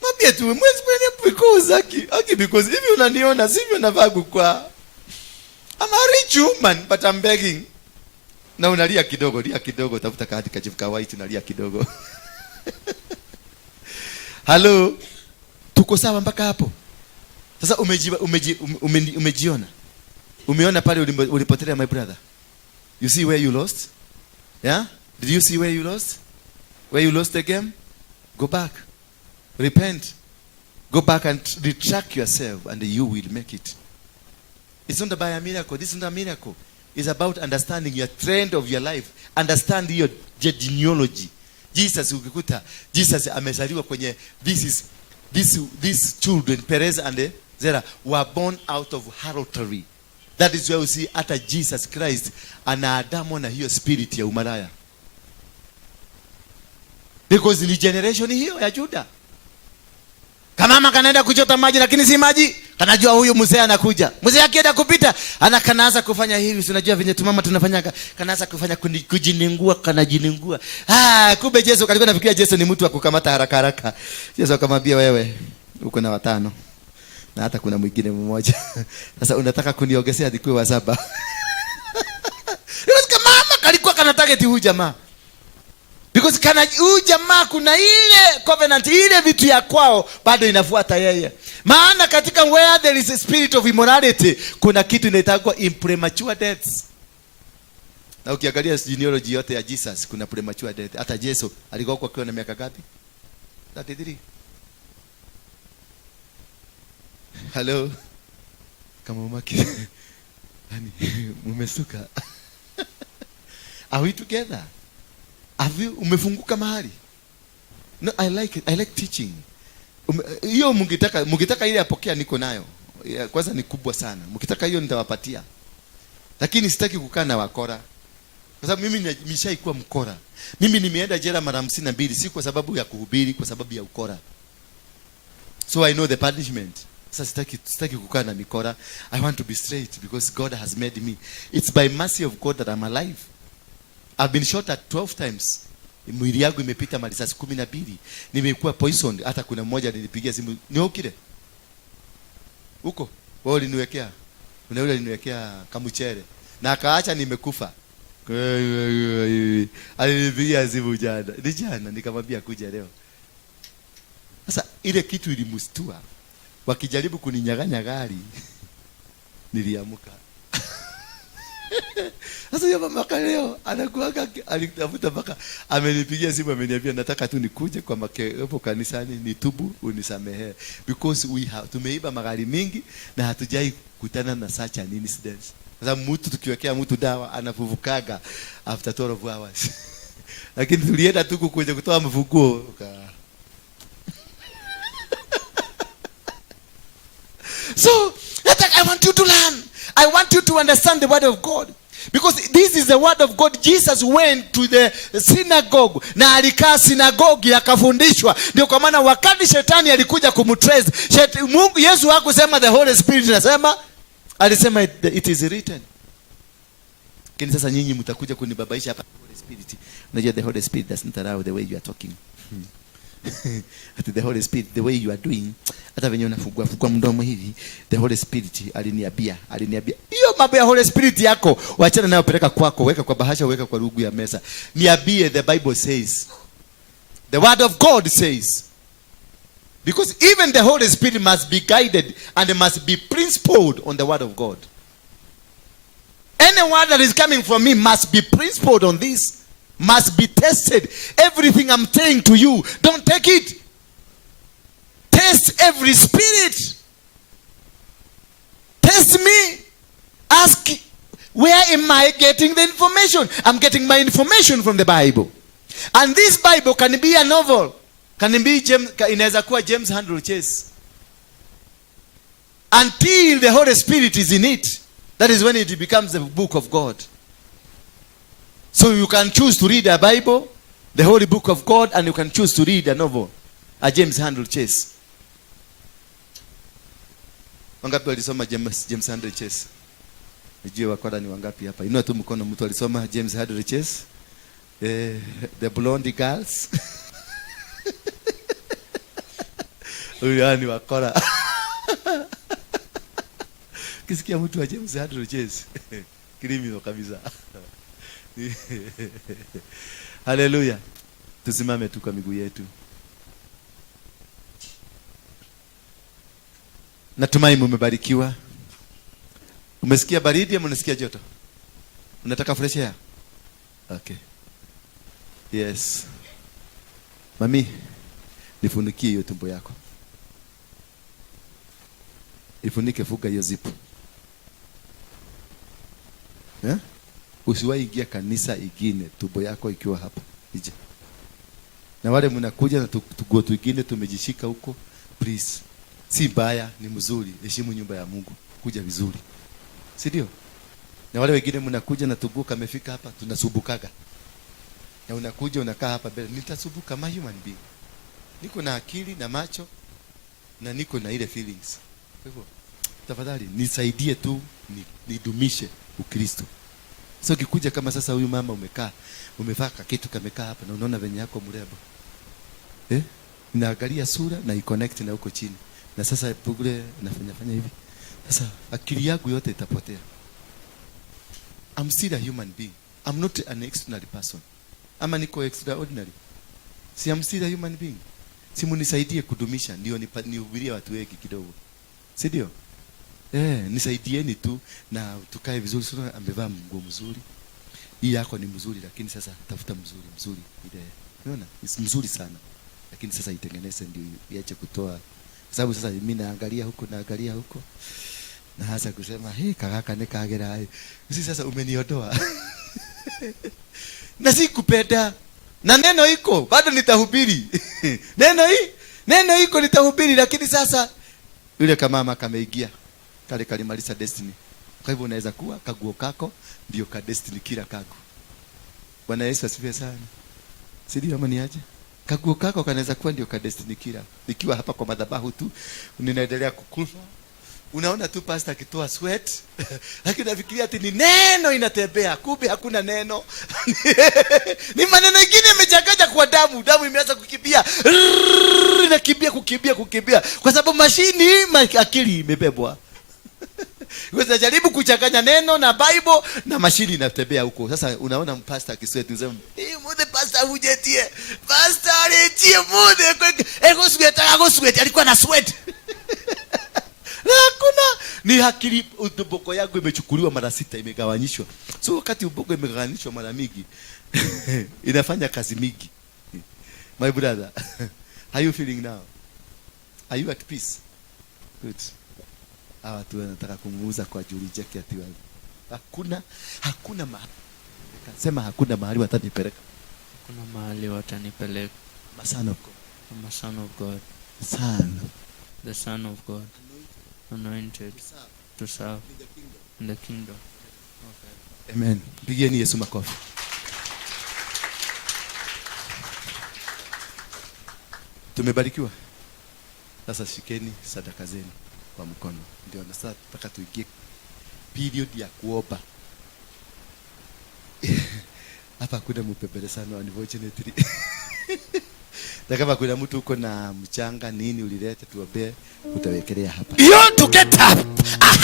Mwambie tu, mwezi because, aki, because, hivi unaniona, sivyo navaa kwa. I'm a rich woman, but I'm begging. Na unalia kidogo, tafuta kadi kajifuka white, unalia kidogo. Hello, tuko sawa mpaka hapo? Sasa umejiona. Umeona pale ulipotelea, my brother. You see where you lost? Yeah? Did you see where you lost? Where you lost the game? Go back. Repent. Go back and retract yourself and you will make it. It's not by a miracle. This is not a miracle. is about understanding your trend of your life. Understand your genealogy. Jesus, ukikuta Jesus amezaliwa kwenye these children Perez and Zerah were born out of harlotry. That is why we see hata Jesus Christ ana Adamu na hiyo spirit ya umalaya, because ni generation hiyo ya Juda. Kama kanaenda kuchota maji lakini si maji, kanajua huyu mzee anakuja. Mzee akienda kupita, kanaanza kufanya hivi, tunajua venye tumama tunafanyaga, kanaanza kufanya kujiningua, kanajiningua. Kumbe Yesu alikuwa anafikiria Yesu ni mtu wa kukamata haraka haraka. Yesu akamwambia, wewe uko na 5 na hata kuna mwingine mmoja. Sasa unataka kuniongezea hadi kwa 7. Because mama kalikuwa kana target huyu jamaa. Because kana huyu jamaa kuna ile covenant, ile vitu ya kwao bado inafuata yeye. Maana katika where there is a spirit of immorality, kuna kitu inaitwa premature deaths. Na ukiangalia genealogy yote ya Jesus kuna premature death. Hata Yesu alikuwa kwa na miaka ngapi? 33. Hello. Kama umaki. Hani umesuka. Are we together? Umefunguka mahali? No, I like it. I like teaching. Hiyo mungitaka ile apokea niko nayo. Kwanza ni kubwa sana. Mkitaka hiyo nitawapatia. Lakini sitaki kukaa na wakora. Kwa sababu mimi nimeshaikuwa mkora. Mimi nimeenda jela mara 52, si kwa sababu ya kuhubiri, kwa sababu ya ukora. So I know the punishment. Sasa sitaki kukaa na mikora. I want to be straight because God has made me. It's by mercy of God that I'm alive. I've been shot at 12 times. Mwili yangu imepita marisasi 12. Nimekuwa poisoned. Hata kuna mmoja nilipigia simu, niokile huko, wao liniwekea, kuna yule aliniwekea kamuchere na akaacha nimekufa. Alinipigia simu jana nikamwambia kuja leo. Sasa ile kitu ilimustua, wakijaribu kuninyang'anya gari niliamuka. Sasa yeye mama leo anakuaga, alitafuta mpaka amenipigia simu, ameniambia nataka tu nikuje kwa hapo kanisani nitubu unisamehe, because tumeiba magari mingi na hatujai kutana na such an incident. Sasa mtu tukiwekea mtu dawa anafuvukaga after 12 hours. Lakini tulienda tu kuja kutoa mfunguo. So I want you to learn. I want you to understand the word of God. Because this is the word of God. Jesus went to the synagogue. Na alikaa synagogue akafundishwa. Ndio kwa maana wakati shetani alikuja kumtrace, Mungu Yesu hakusema the Holy Spirit, alisema it is written. Kini sasa nyinyi mtakuja kunibabaisha hapa Holy Spirit. Unajua the Holy Spirit doesn't allow the way you are talking. At the Holy Spirit, the way you are doing, hata venye unafungua mdomo hivi, the Holy Spirit aliniambia. Hiyo mambo ya Holy Spirit yako waachana nayo, peleka kwako, weka kwa bahasha, weka kwa rugu ya mesa. Niambie, the Bible says, the word of God says, because even the Holy Spirit must be guided and must be principled on the word of God. Any word that is coming from me must be principled on this. Must be tested. Everything I'm saying to you, don't take it. Test every spirit. Test me. Ask, where am I getting the information? I'm getting my information from the Bible. And this Bible can be a novel. Can be inaweza kuwa James Handel Chase. Until the Holy Spirit is in it. That is when it becomes the book of God. So you can choose to read a Bible, the Holy Book of God, and you can choose to read a novel, a James Handel Chase. Wangapi walisoma James Handel Chase? Nijue wakora ni wangapi hapa. Inua tu mkono mtu alisoma James Handel Chase. The Blonde Girls. Huyu ni wakora. Kisikia mtu wa James Handel Chase. Criminal kabisa. Haleluya. Tusimame tu kwa miguu yetu. Natumai mmebarikiwa. Umesikia baridi ama unasikia joto? Unataka fresh air? Okay. Yes. Mami, nifunikie hiyo tumbo yako. Ifunike, fuga hiyo zipu. Usiwahi ingia kanisa ingine tumbo yako ikiwa hapa nje. Na wale mnakuja na tuguo twingine tumejishika huko, please. Si mbaya, ni mzuri. Heshimu nyumba ya Mungu. Kuja vizuri. Si ndio? Na wale wengine mnakuja na tuguo kamefika hapa, tunasubukaga. Na unakuja unakaa hapa mbele, nitasubuka kama human being. Niko na akili na macho na niko na ile feelings. Kwa hivyo tafadhali nisaidie tu nidumishe Ukristo. So kikuja kama sasa huyu mama umevaa kitu kamekaa hapa na unaona venye yako mrembo. Naangalia sura na i-connect na huko chini. Na sasa pugule nafanya hivi. Sasa akili yangu yote itapotea. I'm still a human being. I'm not an extraordinary person. Ama niko extraordinary. Si I'm still a human being. Si munisaidie kudumisha ndio nihubirie watu wengi kidogo. Si ndio? Nisaidieni tu na tukae vizuri. Sio amevaa nguo mzuri. Hii yako ni mzuri lakini sasa tafuta mzuri ile. Unaona? Ni mzuri sana. Lakini sasa itengeneze ndio iache kutoa. Kwa sababu sasa mimi naangalia huko. Na hasa kusema, kaka nikagera. Sisi sasa umeniondoa. Na sikupenda. Na neno iko, bado nitahubiri. Neno iko nitahubiri lakini sasa yule kama kameingia. Kale kalimaliza destiny. Kwa hivyo unaweza kuwa kaguo kako ndio ka destiny kila kako. Bwana Yesu asifiwe sana. Si ndio ama niaje? Kaguo kako kanaweza kuwa ndio ka destiny kila. Nikiwa hapa kwa madhabahu tu ninaendelea kukufa. Unaona tu pastor akitoa sweat. Lakini nafikiria ati ni neno inatembea. Kumbe hakuna neno. Ni maneno mengine yamechanganya kwa damu. Damu imeanza kukimbia. Kukimbia. Kwa sababu mashini akili imebebwa. Wewe jaribu kuchanganya neno na Bible na mashini inatembea huko. Sasa unaona pastor akisweat unasema, "Mude pastor hujetie. Pastor alitie mude ego sweat alikuwa na sweat." Hakuna ni akili ubongo yangu imechukuliwa mara 6 imegawanyishwa. So wakati ubongo imegawanyishwa mara mingi inafanya kazi mingi. My brother, how you feeling now? Are you at peace? Good. Hawa tu wanataka kumuuza kwa Julie Jacket ati wao. Hakuna mahali. Sema hakuna mahali watanipeleka. Hakuna mahali watanipeleka. The Son of God. I'm a son of God. The Son of God. Anointed to serve in the kingdom. Okay. Amen. Pigieni Yesu makofi. Tumebarikiwa. Sasa shikeni sadaka zenu kwa mkono. Ndio na sasa tutaka tuingie period ya kuomba. Hapa kuna mpepele sana unfortunately. Na kama kuna mtu uko na mchanga nini ulilete tuombe utawekelea hapa. You want to get a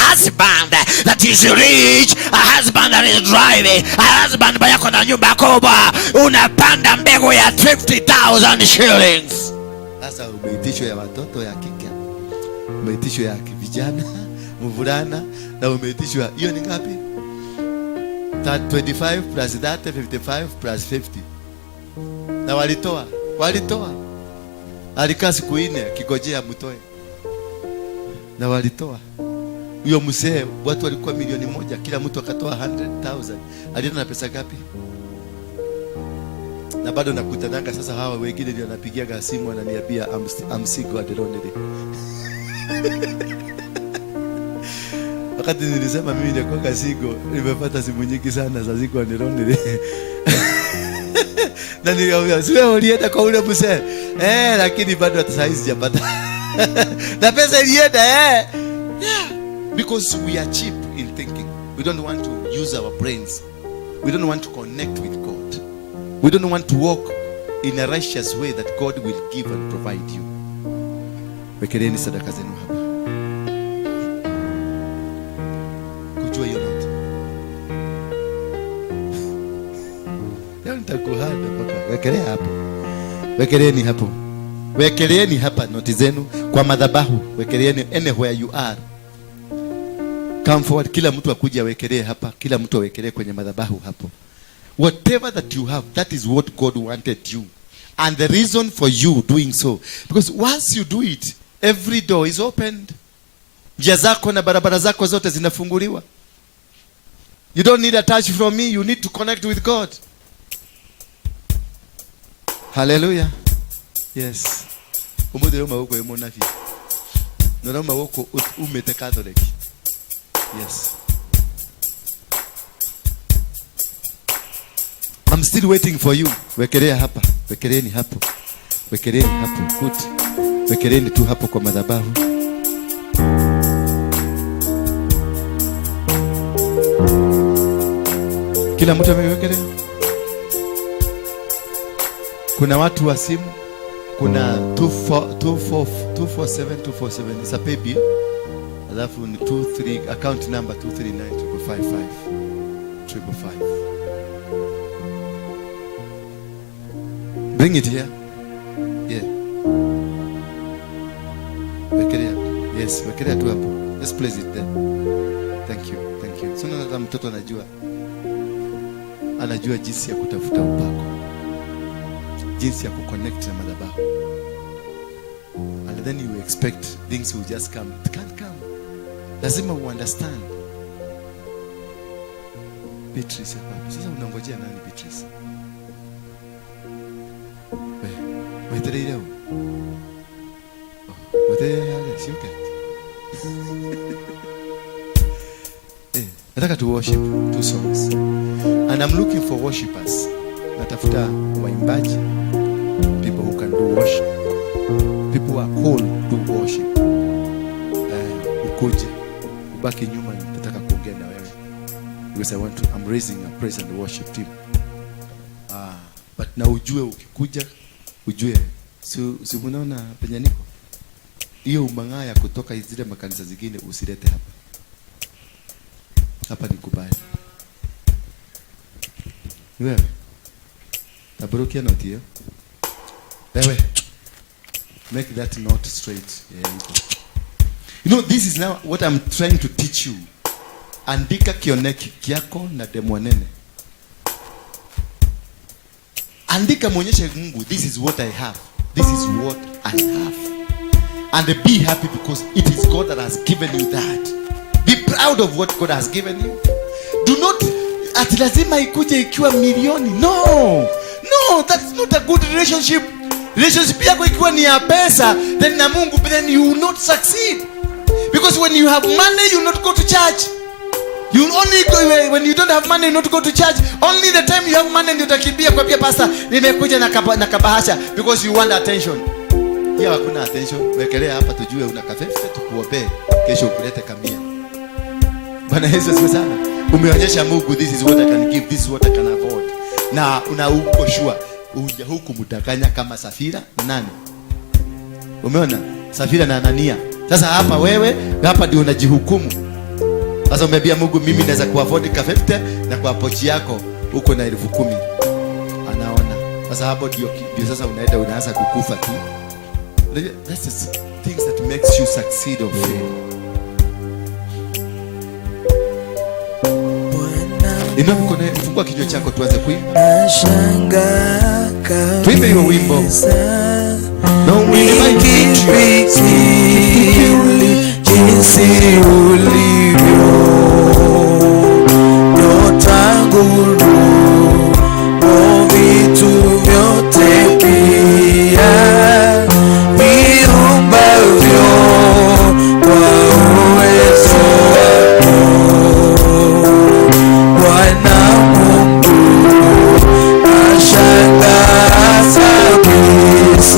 husband that is rich, a husband that is driving, a husband bayako na nyumba kubwa, unapanda mbegu ya 50,000 shillings. Sasa umeitishwa ya watoto ya kike, umeitishwa ya vijana, mvulana na umeitishwa hiyo ni ngapi? 25 plus 30 55 plus 50. Na walitoa alikaa siku 4 kigojea mtoe na walitoa. Huyo mzee watu walikuwa 1,000,000 kila mtu akatoa 100,000. Alienda na pesa ngapi? Na bado nakutananga sasa hawa wengine ndio wanapigiaga simu wananiambia I'm single and lonely. Wakati nilisema mimi nilikuwa single, nimepata simu nyingi sana za single and lonely. Na niambia sio ulienda kwa ule mzee. Lakini bado hata saizi sijapata. Na pesa ilienda Yeah. Because we are cheap in thinking. We don't want to use our brains. We don't want to connect with God. We don't want to walk in a righteous way that God will give and provide you. Wekeleni sadaka zenu hapa. Kujua hiyo note. Leo nitakuhada mpaka. Wekelea hapo. Wekeleeni hapa noti zenu kwa madhabahu. Wekeleeni anywhere you are. Come forward, kila mtu akuje awekelee hapa, kila mtu awekelee kwenye madhabahu hapo. Whatever that you have, that is what God wanted you. And the reason for you doing so, because once you do it, every door is opened. Njia zako na barabara zako zote zinafunguliwa. You don't need a touch from me. You need to connect with God. Hallelujah. Yes. Yes. I'm still waiting for you. Wekelea hapa. Wekeleni hapo. Wekeleni hapo. Good. Wekeleni tu hapo kwa madhabahu. Kila mtu amewekelea. Kuna watu wa simu. Kuna 247 is a pay bill. Alafu ni 23 account number 2395555. Bring it here. Yeah. Wekelea. Yes, wekelea tu hapo. Let's place it there. Thank you. Thank you. Sio na mtoto anajua jinsi ya kutafuta upako. Jinsi ya kuconnect na madhabahu. And then you expect things will just come. It can't come. Lazima understand. Beatrice hapa. Sasa unangojea nani Beatrice? Wewe leo. Wewe sio okay. Nataka to worship 2 songs. And I'm looking for worshipers. Natafuta waimbaji. People who can do worship. People who are called to worship. Ukuje. Ubaki nyuma nataka kuongea na wewe. Because I'm raising a praise and worship team. But na ujue ukikuja, ujue. Si unaona penye niko? Hiyo umang'aya kutoka zile makanisa zingine usilete hapa. Hapa ni kubaya. Wewe. Taburukia note hiyo. Wewe. Make that note straight. Yeah, you know, this is now what I'm trying to teach you. Andika kioneki kiako na demwanene. Andika muonyeshe Mungu, this is what I have. This is what I have. And be happy because it is God that has given you that. Be proud of what God has given you. Do not ati lazima ikuje ikiwa milioni. No, that's not a good relationship. Relationship yako ikiwa ni ya pesa, then na Mungu, then you will not succeed. Because when you have money, you will not go to church. You only go when you don't have money, you not go to church. Only the time you have money ndio utakimbia kwa pia pastor, nimekuja na kabahasha because you want attention. Hiyo hakuna attention. Wekelea hapa tujue una kafefe tukuope kesho ukulete kamia. Bwana Yesu asifiwe sana. Umeonyesha Mungu, this is what I can give, this is what I can afford. Na uko sure uja huku mtakanya kama Safira nani? Umeona? Safira na Anania. Sasa hapa wewe hapa ndio unajihukumu. Sasa umeambia Mungu mimi naweza kuafford ka 50 na kwa pochi yako uko na 10,000. Anaona. Sasa hapo ndio sasa unaanza kukufa tu. That's the things that makes you succeed or fail. Fungua kinywa chako tuanze kuimba. Tuimbe hiyo wimbo. No jinsi ulivyo notanguru o vitu vyote pia viumbavyo kwa uwezo wako Bwana Mungu ashangaza kabisa.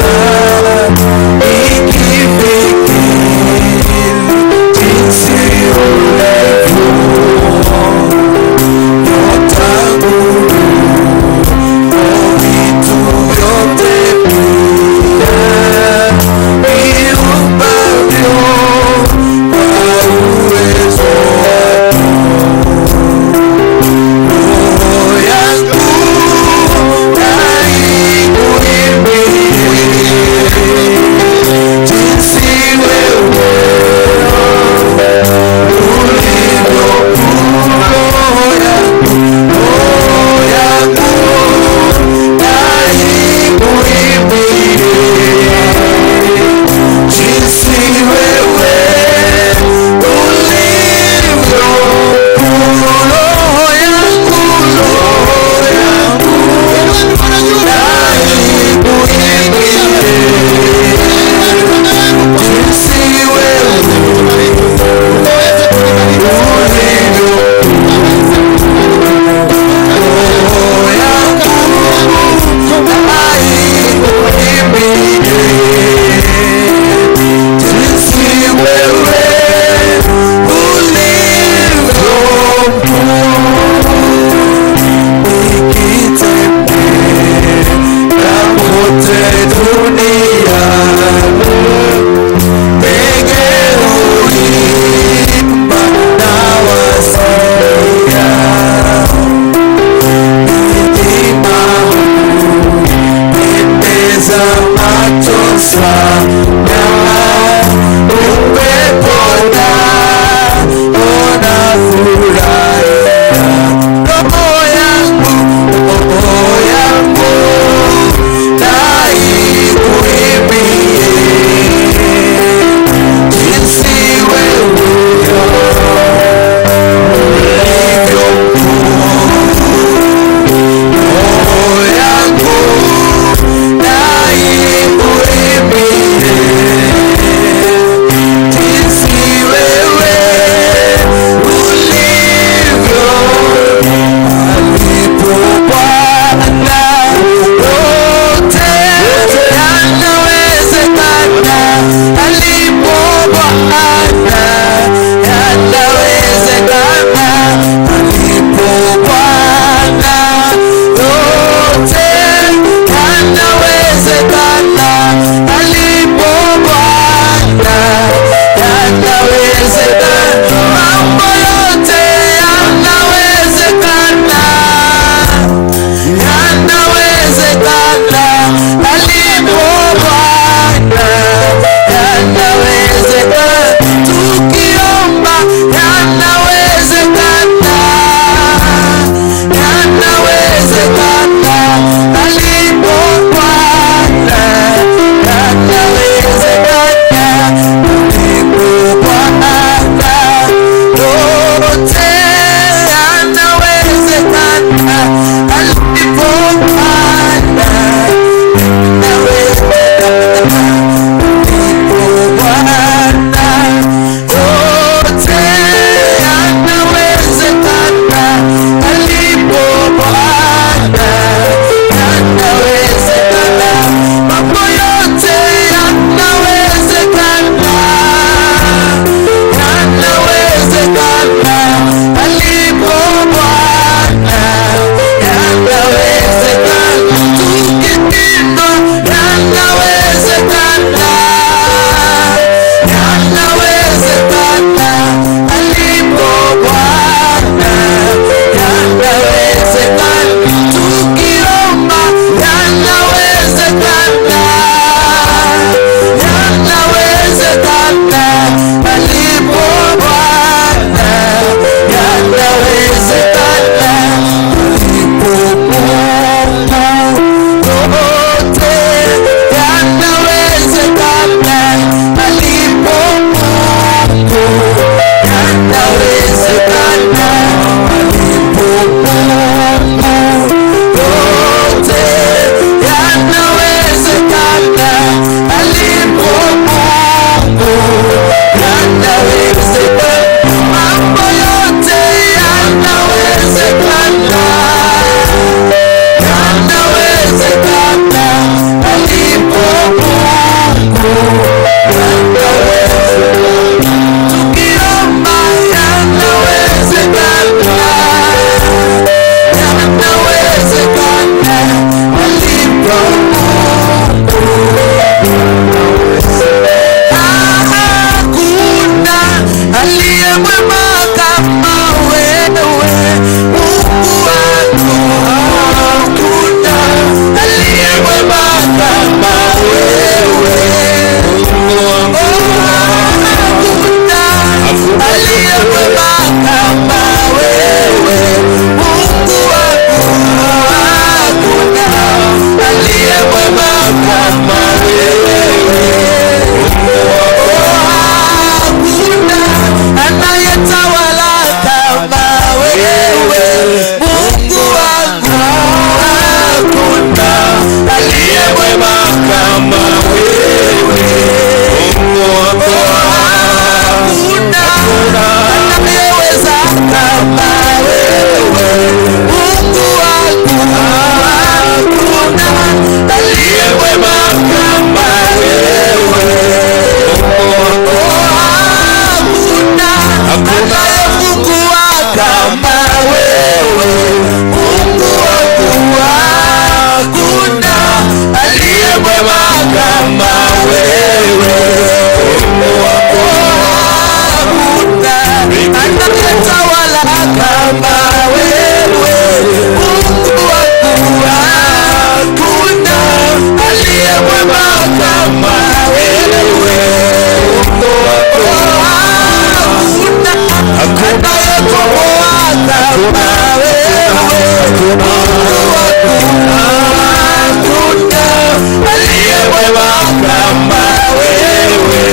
aliye mwema kama wewe.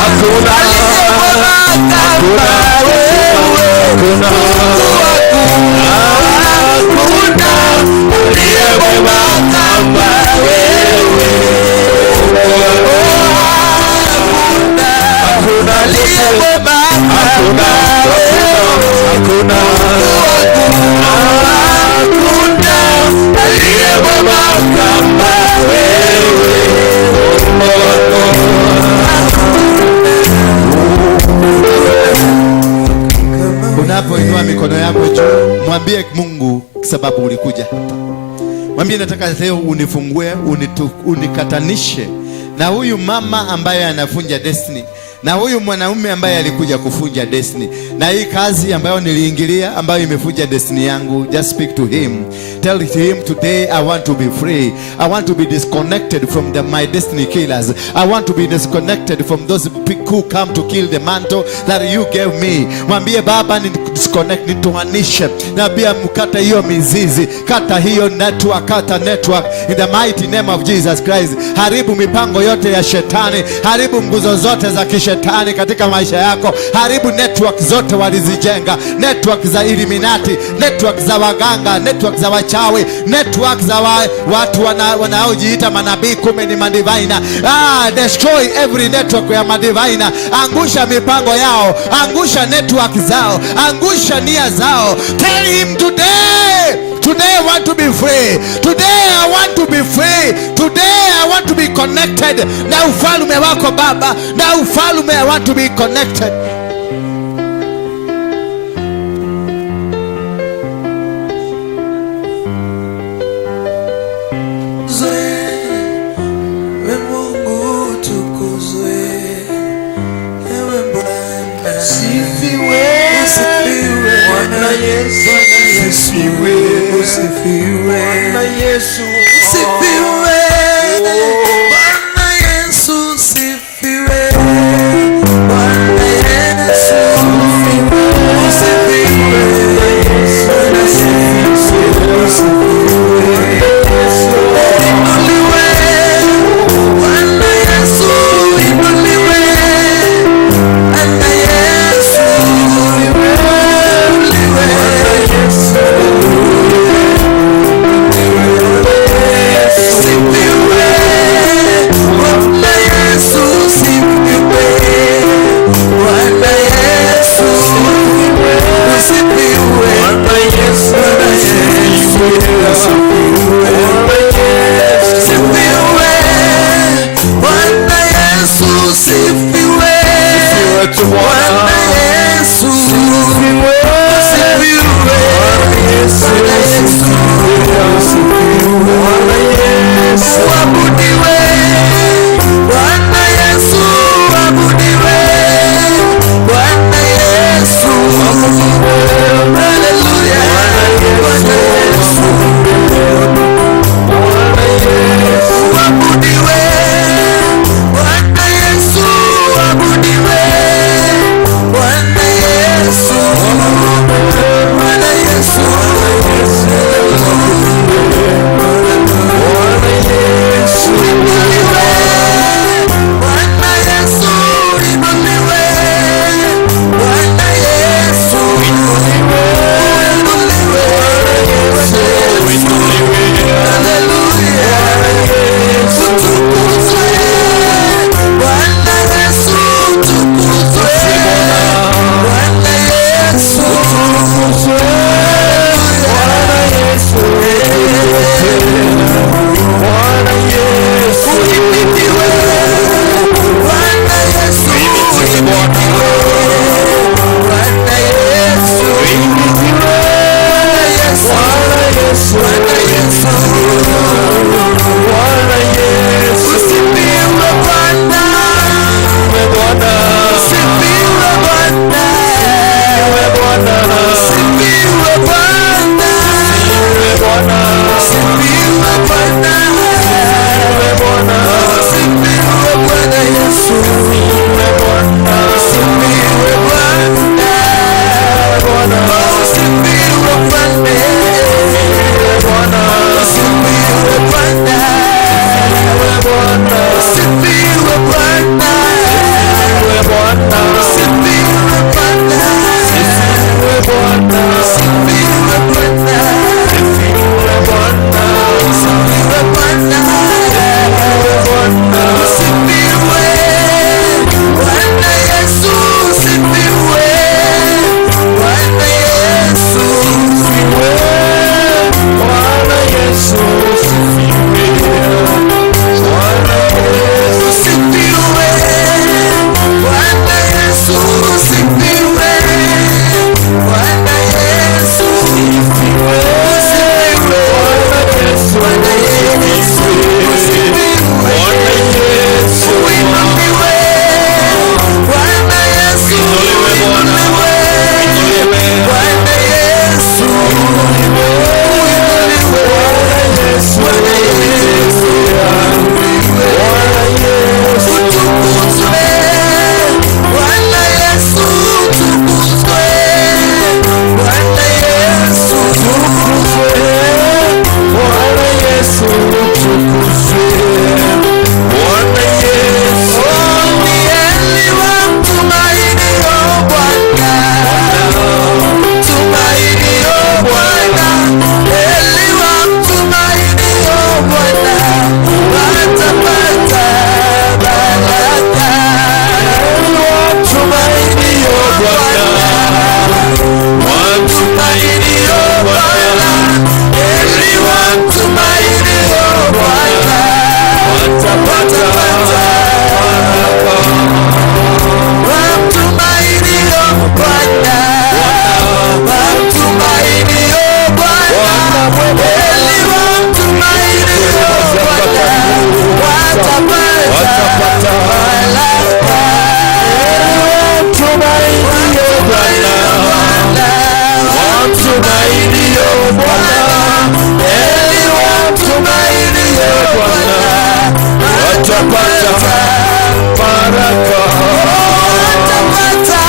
Hakuna aliye mwema kama wewe. Hakuna aliye mwema kama wewe. Hakuna aliye mwema kama wewe. Hakuna aliye mwema kama wewe. Unapoinua mikono yako juu, mwambie Mungu sababu ulikuja. Mwambie nataka leo unifungue, unikatanishe na huyu mama ambaye anafunja destiny, na huyu mwanaume ambaye alikuja kufunja destiny, na hii kazi ambayo niliingilia ambayo imefunja destiny yangu. Just speak to him. Tell him today I want to be free. I want to be disconnected from my destiny killers. I want to be disconnected from those who come to kill the mantle that you gave me. Mwambie Baba ni disconnect, nitoanishe. Na pia mkata hiyo mizizi, kata hiyo network, kata network in the mighty name of Jesus Christ. Haribu mipango yote ya shetani, haribu nguzo zote za kishetani katika maisha yako, haribu network zote walizijenga, network za Illuminati, network za waganga, network za wachawi, network za watu wanaojiita manabii kumbe ni madivina. Destroy every network ya madivina. Angusha mipango yao, angusha network zao, angusha nia zao. Tell him today I want to be free. Today I want to be free. Today I want to be connected na ufalme wako Baba, na ufalme I want to be connected. wamtumainio Bwana, heri wamtumainio Bwana, watapata baraka, watapata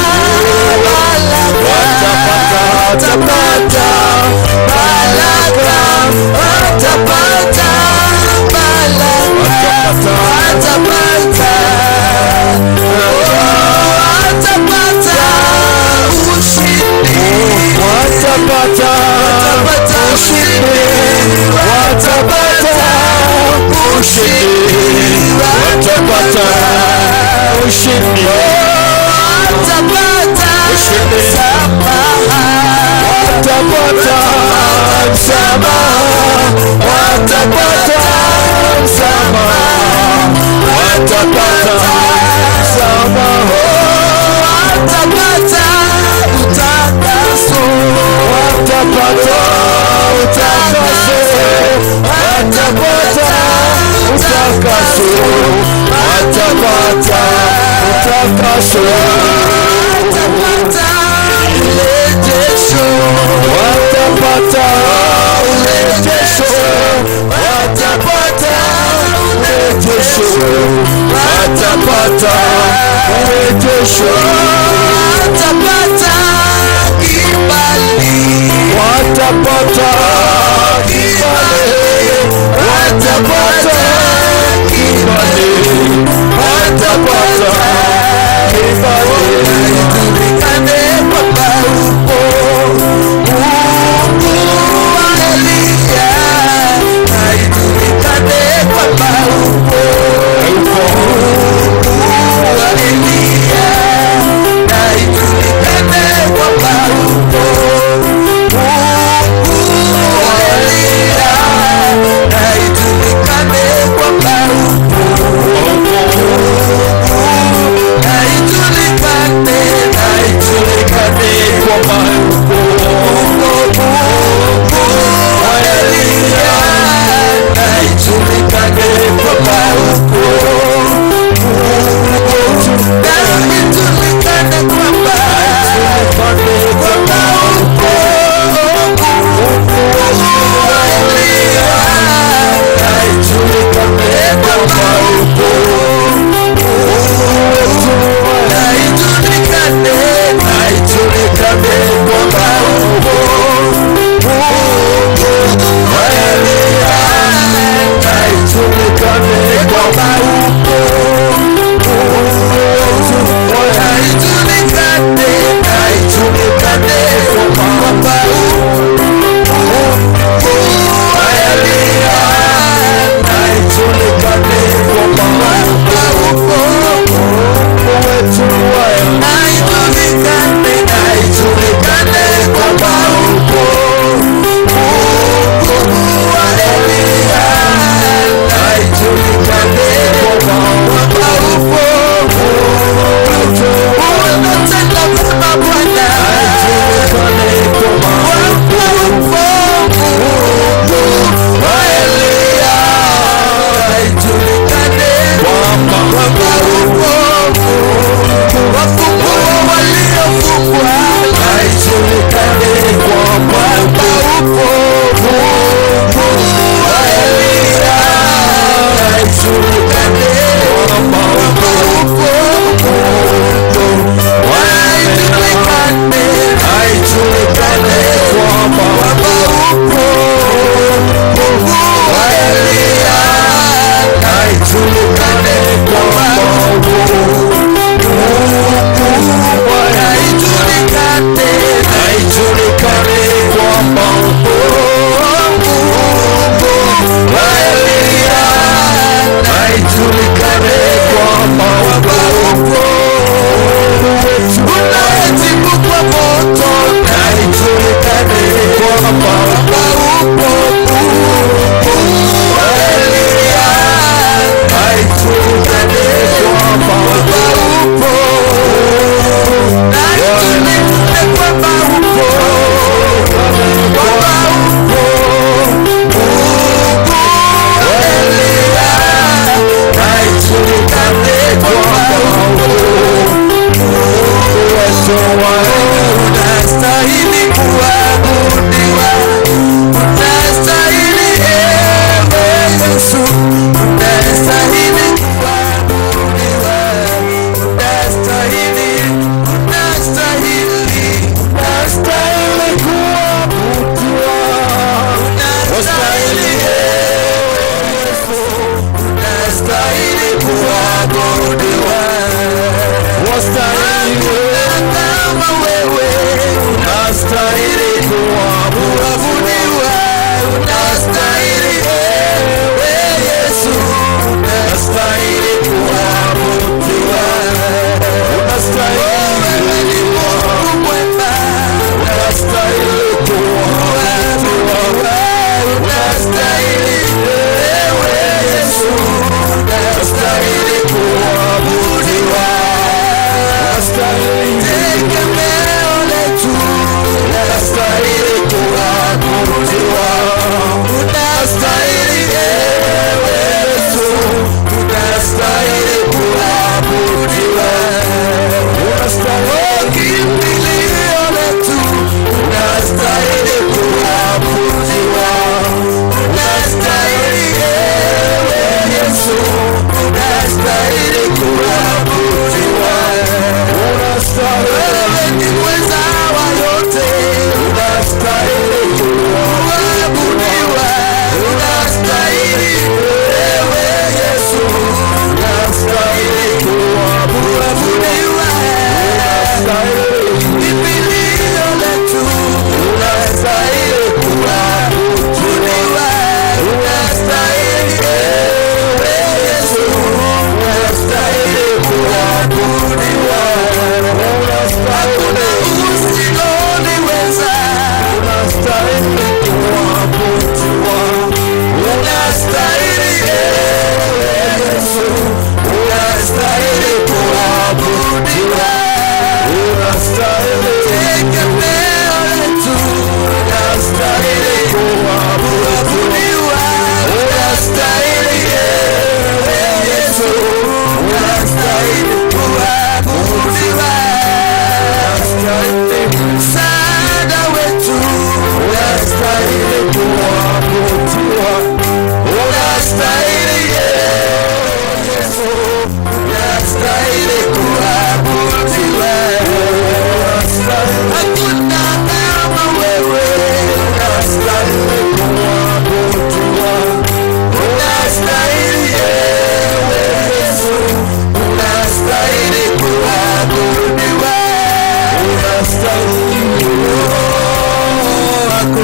baraka, watapata baraka, watapata ushindi, watapata ushindi, watapata ushindi, watapata ushindi, watapata msamaha, watapata msamaha, watapata msamaha, watapata msamaha, watapata utakaso, watapata utakaso, watapata utakaso, watapata utakaso, watapata urejesho, watapata urejesho, watapata urejesho, watapata urejesho, watapata kibali, watapata kibali, watapata kibali, watapata kibali. Ijulikane kwamba upo Mungu wa Elia, ijulikane kwamba upo Mungu wa Elia, ijulikane kwamba upo Mungu wa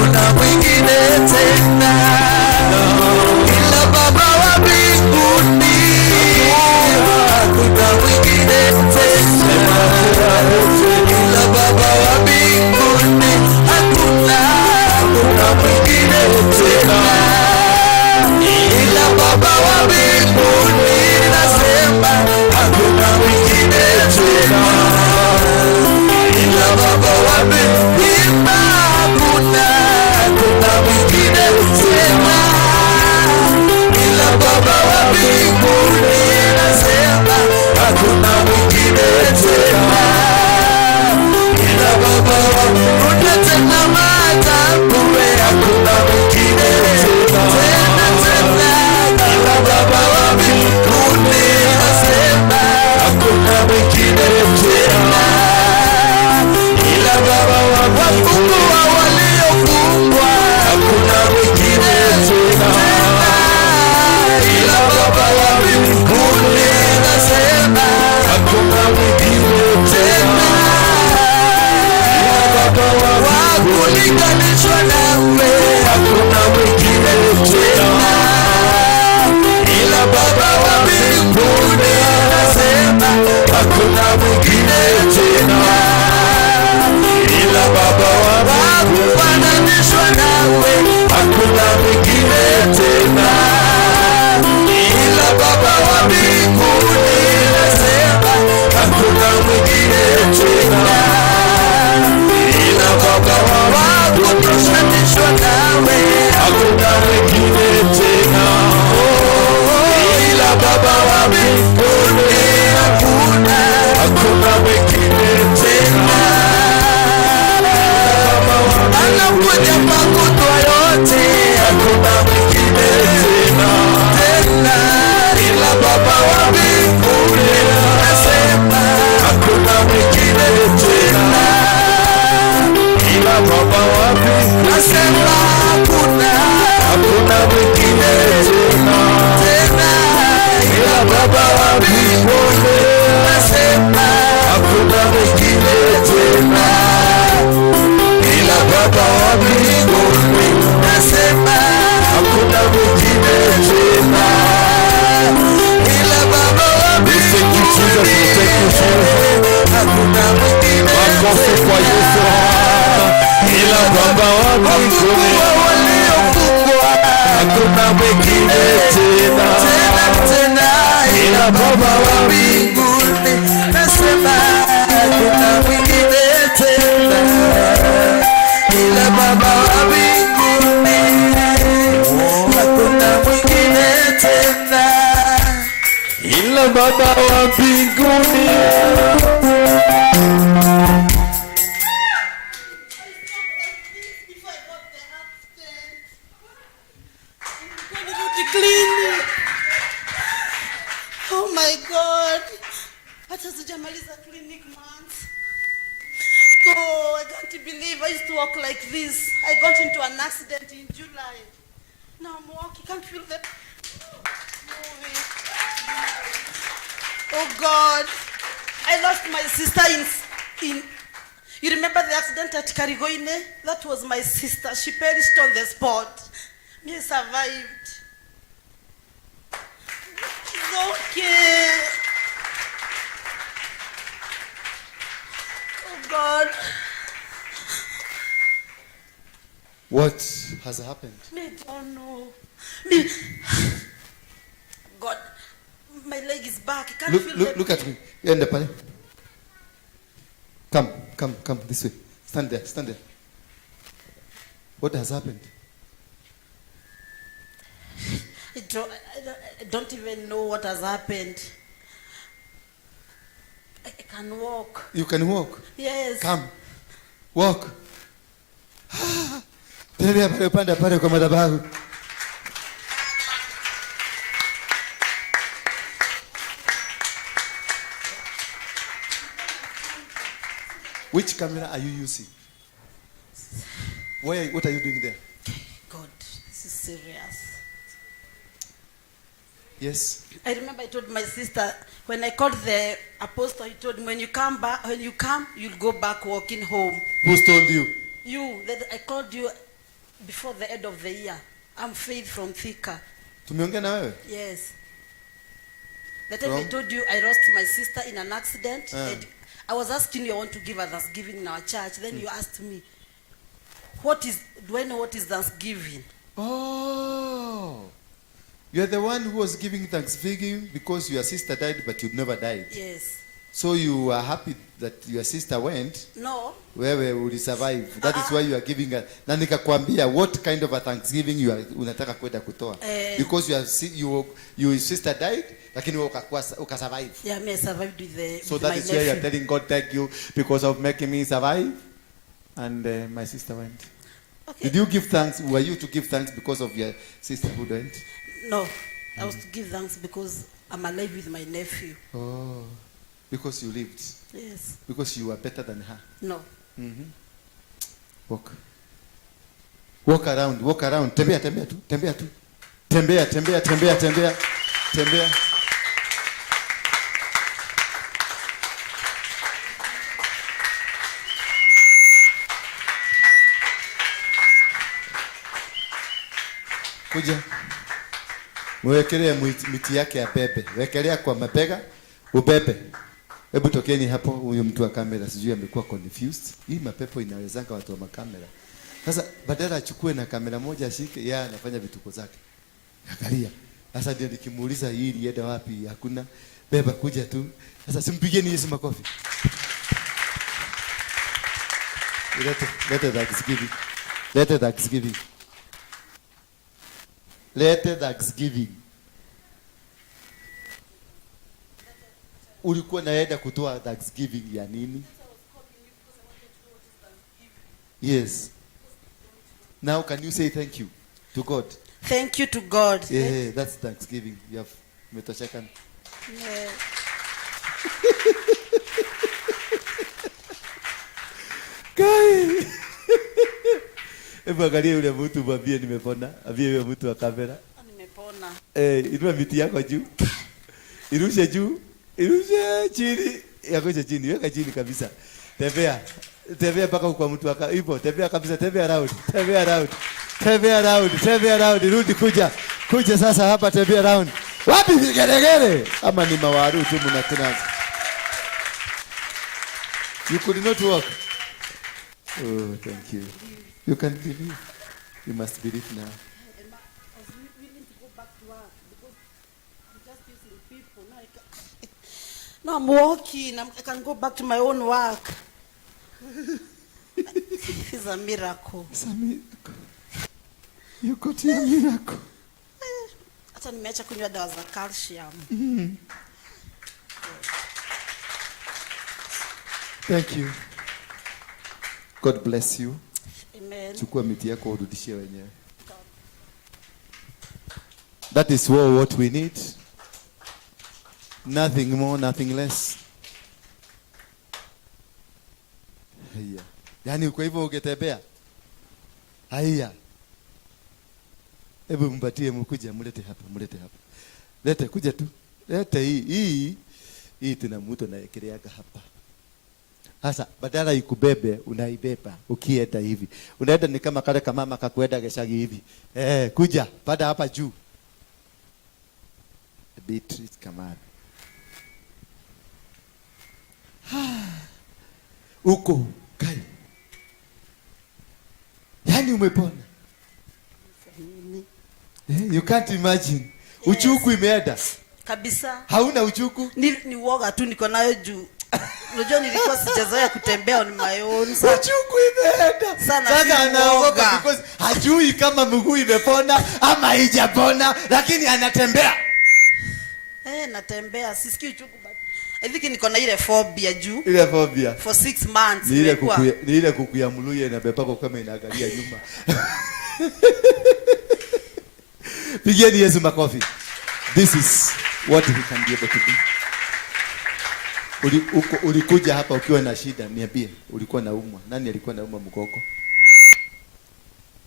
hakuna mwingine tena ila Baba wa mbinguni. Hakuna mwingine tena ila Baba wa mbinguni. Hakuna mwingine tena ila Baba wa mbinguni. Nasema hakuna mwingine tena ila Baba wa mbinguni. Hakuna mwingine tena ila Baba wa mbinguni. Nasema hakuna mwingine tena ila Baba wa mbinguni. Tena matambue hakuna mwingine tena ila Baba wa mbinguni. Nasema hakuna mwingine tena ila Baba wa wafungwa waliofungwa. Hakuna mwingine tena ila Baba wa mbinguni. Nasema hakuna mwingine tena ila Baba wa wakulinganishwa nawe. Hakuna mwingine tena ila Baba wa mbinguni. Nasema hakuna mwingine tena ila Baba wa wakufananishwa nawe. Hakuna mwingine tena ila Baba wa mbinguni. Nasema hakuna mwingine tena ila Baba wa wakufananishwa nawe. Hakuna mwingine tena ila Baba wa mbinguni. Hakuna mwingine tena anakuja magonjwa yote. Hakuna mwingine tena ila Baba wa mbinguni. Nasema hakuna mwingine tena ila Baba wa mbinguni. Nasema hakuna mwingine tena ila Baba wa mbinguni. Nasema hakuna mwingine tena ila Baba wa mbinguni. Nasema hakuna mwingine tena ila Baba wa mbinguni. Hakuna mwingine tena ila Baba wa mbinguni. Hakuna mwingine tena ila Baba wa mbinguni. Nasema hakuna mwingine tena ila Baba wa mbinguni. Hakuna mwingine tena ila Baba wa mbinguni. Oh my God. Hata sijamaliza clinic months. Oh, I can't believe I used to walk like this. I got into an accident in July. Now I'm walking, can't feel the moving. Oh God. I lost my sister in you remember the accident at Karigoine? That was my sister. She perished on the spot. Me survived. It's okay. Oh God. What has happened? Me don't know. Me. God, my leg is back. I can't feel Look at me. Enda pale. Come this way. Stand there. What has happened? I don't even know what has happened. I can walk. You can walk? Yes. Come. Walk. Tembea pale upande pale kwa madhabahu. Which camera are you using? What are you doing there? God, this is serious. Yes. I remember I told my sister, when I called the apostle, he told me, when you come, you'll go back walking home. Who's told you? You, that I called you, before the end of the year. I'm Faith from Thika. Tumeongea na wewe? Yes. The time I From? told you I lost my sister in an accident, and I was asking you, I want to give a Thanksgiving in our church. Then you asked me, do I know what is Thanksgiving? Oh. You are the one who was giving thanksgiving because your sister died, but you never died. Yes. So you are happy that your sister went. No. Wewe ulisurvive. That is why you are giving a, na nikakwambia what kind of a thanksgiving you are unataka kwenda kutoa. Because your sister died, lakini wewe ukasurvive. Yeah, me I survived with So with that my is why you are nephew. telling God thank you because of making me survive. And my sister went. Okay. Did you give thanks? Were you to give thanks because of your sister who went? No. I was to give thanks because I'm alive with my nephew. Oh. Because you lived. Yes. Because you were better than her. No. Mm-hmm. Walk. Walk around. Walk around. Tembea tu. Tembea tu. Tembea. Kuja. Mwekelea miti yake ya pepe. Wekelea kwa mabega. Upepe. Hebu tokeni hapo, huyo mtu wa kamera sijui amekuwa confused. Hii mapepo inawezanga watu wa makamera. Sasa badala achukue na kamera moja ashike, yeye anafanya vituko zake. Angalia. Sasa ndio nikimuuliza hii lienda wapi? Hakuna. Beba kuja tu. Sasa simpigeni Yesu makofi. Lete Thanksgiving. Lete Thanksgiving. Ulikuwa naenda kutoa Thanksgiving ya nini? Yes. Now can you say thank you to God? Thank you to God. Yeah, that's Thanksgiving. You have umetosheka. Yeah. Kai. Hebu angalia yule mtu mwambie nimepona. Ambie yule mtu wa kamera. Nimepona. Inua miti yako juu. Irushe juu. Irushe chini. Yakoje chini. Weka chini kabisa. Tembea mpaka kwa mtu waka. Hivyo, tembea kabisa, tembea round. Rudi kuja sasa hapa, tembea round. Wapi vigeregere? Ama ni mawaru tu mnatengeneza. You could not walk. Oh, thank you. You can believe. You must believe now. I was willing to go back to work because I'm just using people. Now I'm walking. I can go back to my own work. It's a miracle. It's a miracle. You got your miracle. Hata nimeacha kunywa dawa za calcium. Thank you. God bless you. Amen. Chukua miti yako urudishie wenyewe. That is what we need. Nothing more, nothing less. Haya. Yaani kwa hivyo ungetembea. Haya. Hebu mpatie mkuja, mlete hapa. Lete kuja tu. Lete hii tuna mtu anaekeleaga hapa. Sasa badala ikubebe unaibeba ukienda hivi. Unaenda ni kama kale kama mama kakwenda geshagi hivi. Kuja pada hapa juu. Beatrice Kamara. Uko kai. Yaani umepona. You can't imagine. Yes. Uchuku imeenda. Kabisa. Hauna uchuku? Ni uoga tu niko nayo juu. Unajua nilikuwa sijazoea kutembea on my own. Uchuku imeenda. Sasa anaogopa because hajui kama mguu imepona ama haijapona, lakini anatembea. Natembea. Sisikii uchuku but I think niko na ile phobia juu. Ile phobia. For 6 months. Ni ile kuku ya mluye inabebako kama inaangalia nyuma. Pigeni Yesu makofi. This is what he can be able to do. Ulikuja hapa ukiwa na shida, niambie. Ulikuwa naumwa. Nani alikuwa naumwa mgongo?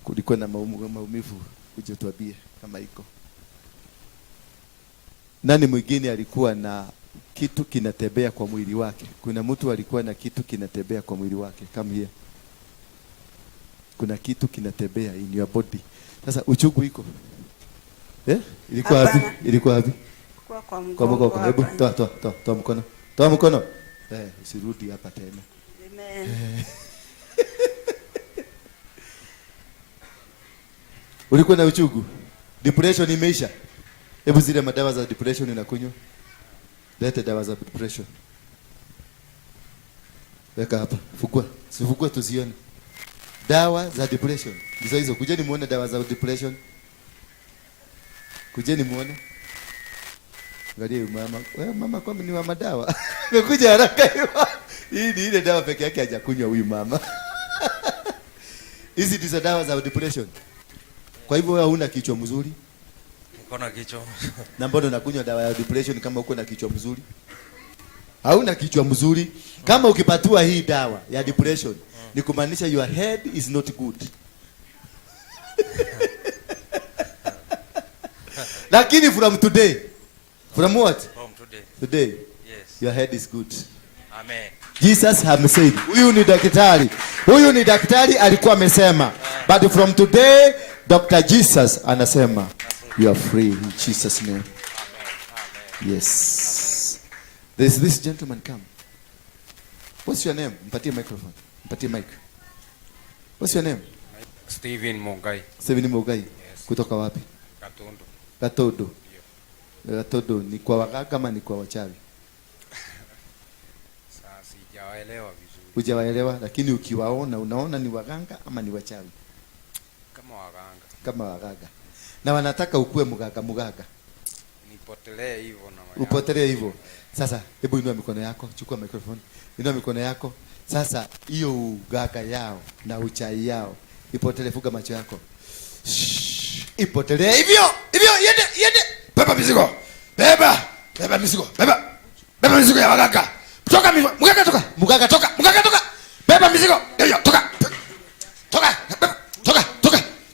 Kulikuwa na maumivu, uje tuambie kama iko. Nani mwingine alikuwa na kitu kinatembea kwa mwili wake? Kuna mtu alikuwa na kitu kinatembea kwa mwili wake. Come here. kuna kitu kinatembea in your body. Sasa uchungu iko ilikuwa wapi? Ilikuwa wapi? Kwa mgongo. Hebu toa mkono. Toa mkono. Usirudi hapa tena. Amen. Ulikuwa na uchungu? Depression imeisha? Hebu zile madawa za depression unakunywa. Leta dawa za depression. Weka hapa. Fukua. Sifukua tuzione. Dawa za depression. Hizo kujeni muone dawa za depression. Kujeni muone. Angalia mama. Wewe mama kwa ni wa madawa. Umekuja haraka hiyo. Hii ni ile dawa peke yake hajakunywa huyu mama. Hizi ndizo dawa za depression. Kwa hivyo wewe huna kichwa mzuri? Niko na kichwa. Na mbona unakunywa dawa ya depression kama uko na kichwa mzuri? Hauna kichwa mzuri. Kama ukipatiwa hii dawa ya depression, ni kumaanisha your head is not good. Lakini from today, from what? From today. Today. Yes. Your head is good. Amen. Jesus has said, huyu ni daktari. Huyu ni daktari alikuwa amesema. But from today, Dr. Jesus anasema, you are free in Jesus name. Amen. Yes. There's this gentleman come. What's your name? Mpatie microphone. Mpatie mic. What's your name? Steven Mongai. Steven Mongai. Yes. Kutoka wapi? Katondo. Katondo. Katondo ni kwa waganga kama ni kwa wachawi? Sasa sijawaelewa vizuri. Hujawaelewa, lakini ukiwaona unaona ni waganga ama ni wachawi? Kama waganga. Kama waganga. Na wanataka ukue mganga. Nipotelee hivyo na maya. Upotelee hivyo. Sasa hebu inua mikono yako, chukua microphone. Inua mikono yako. Sasa hiyo uganga yao na uchai yao ipotelee, fuga macho yako. Ipotelee hivyo. Yende. Beba mizigo. Beba mizigo. Beba mizigo ya waganga. Toka mganga toka. Mganga toka. Beba mizigo. Toka.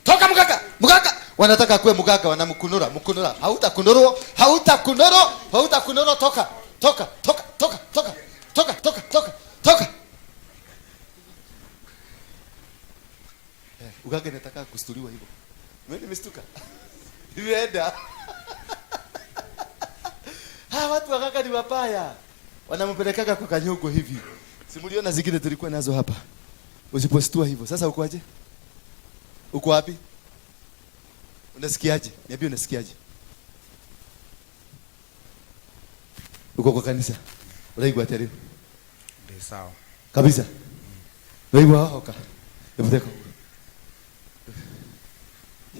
Toka mganga. Wanataka kuwe mganga, wanamkunura. Hautakunoro. Toka. Uganga inataka kustuliwa hivyo. Mimi nimestuka. Nimeenda. Watu waganga ni wabaya. Wanampelekaga kwa kanyogo hivi. Simuliona zingine tulikuwa nazo hapa. Usipostua hivyo. Sasa uko aje? Uko wapi? Unasikiaje? Niambie unasikiaje? Uko kwa kanisa. Unaigwa tele. Ndio sawa. Kabisa. Unaigwa hoka. Hebu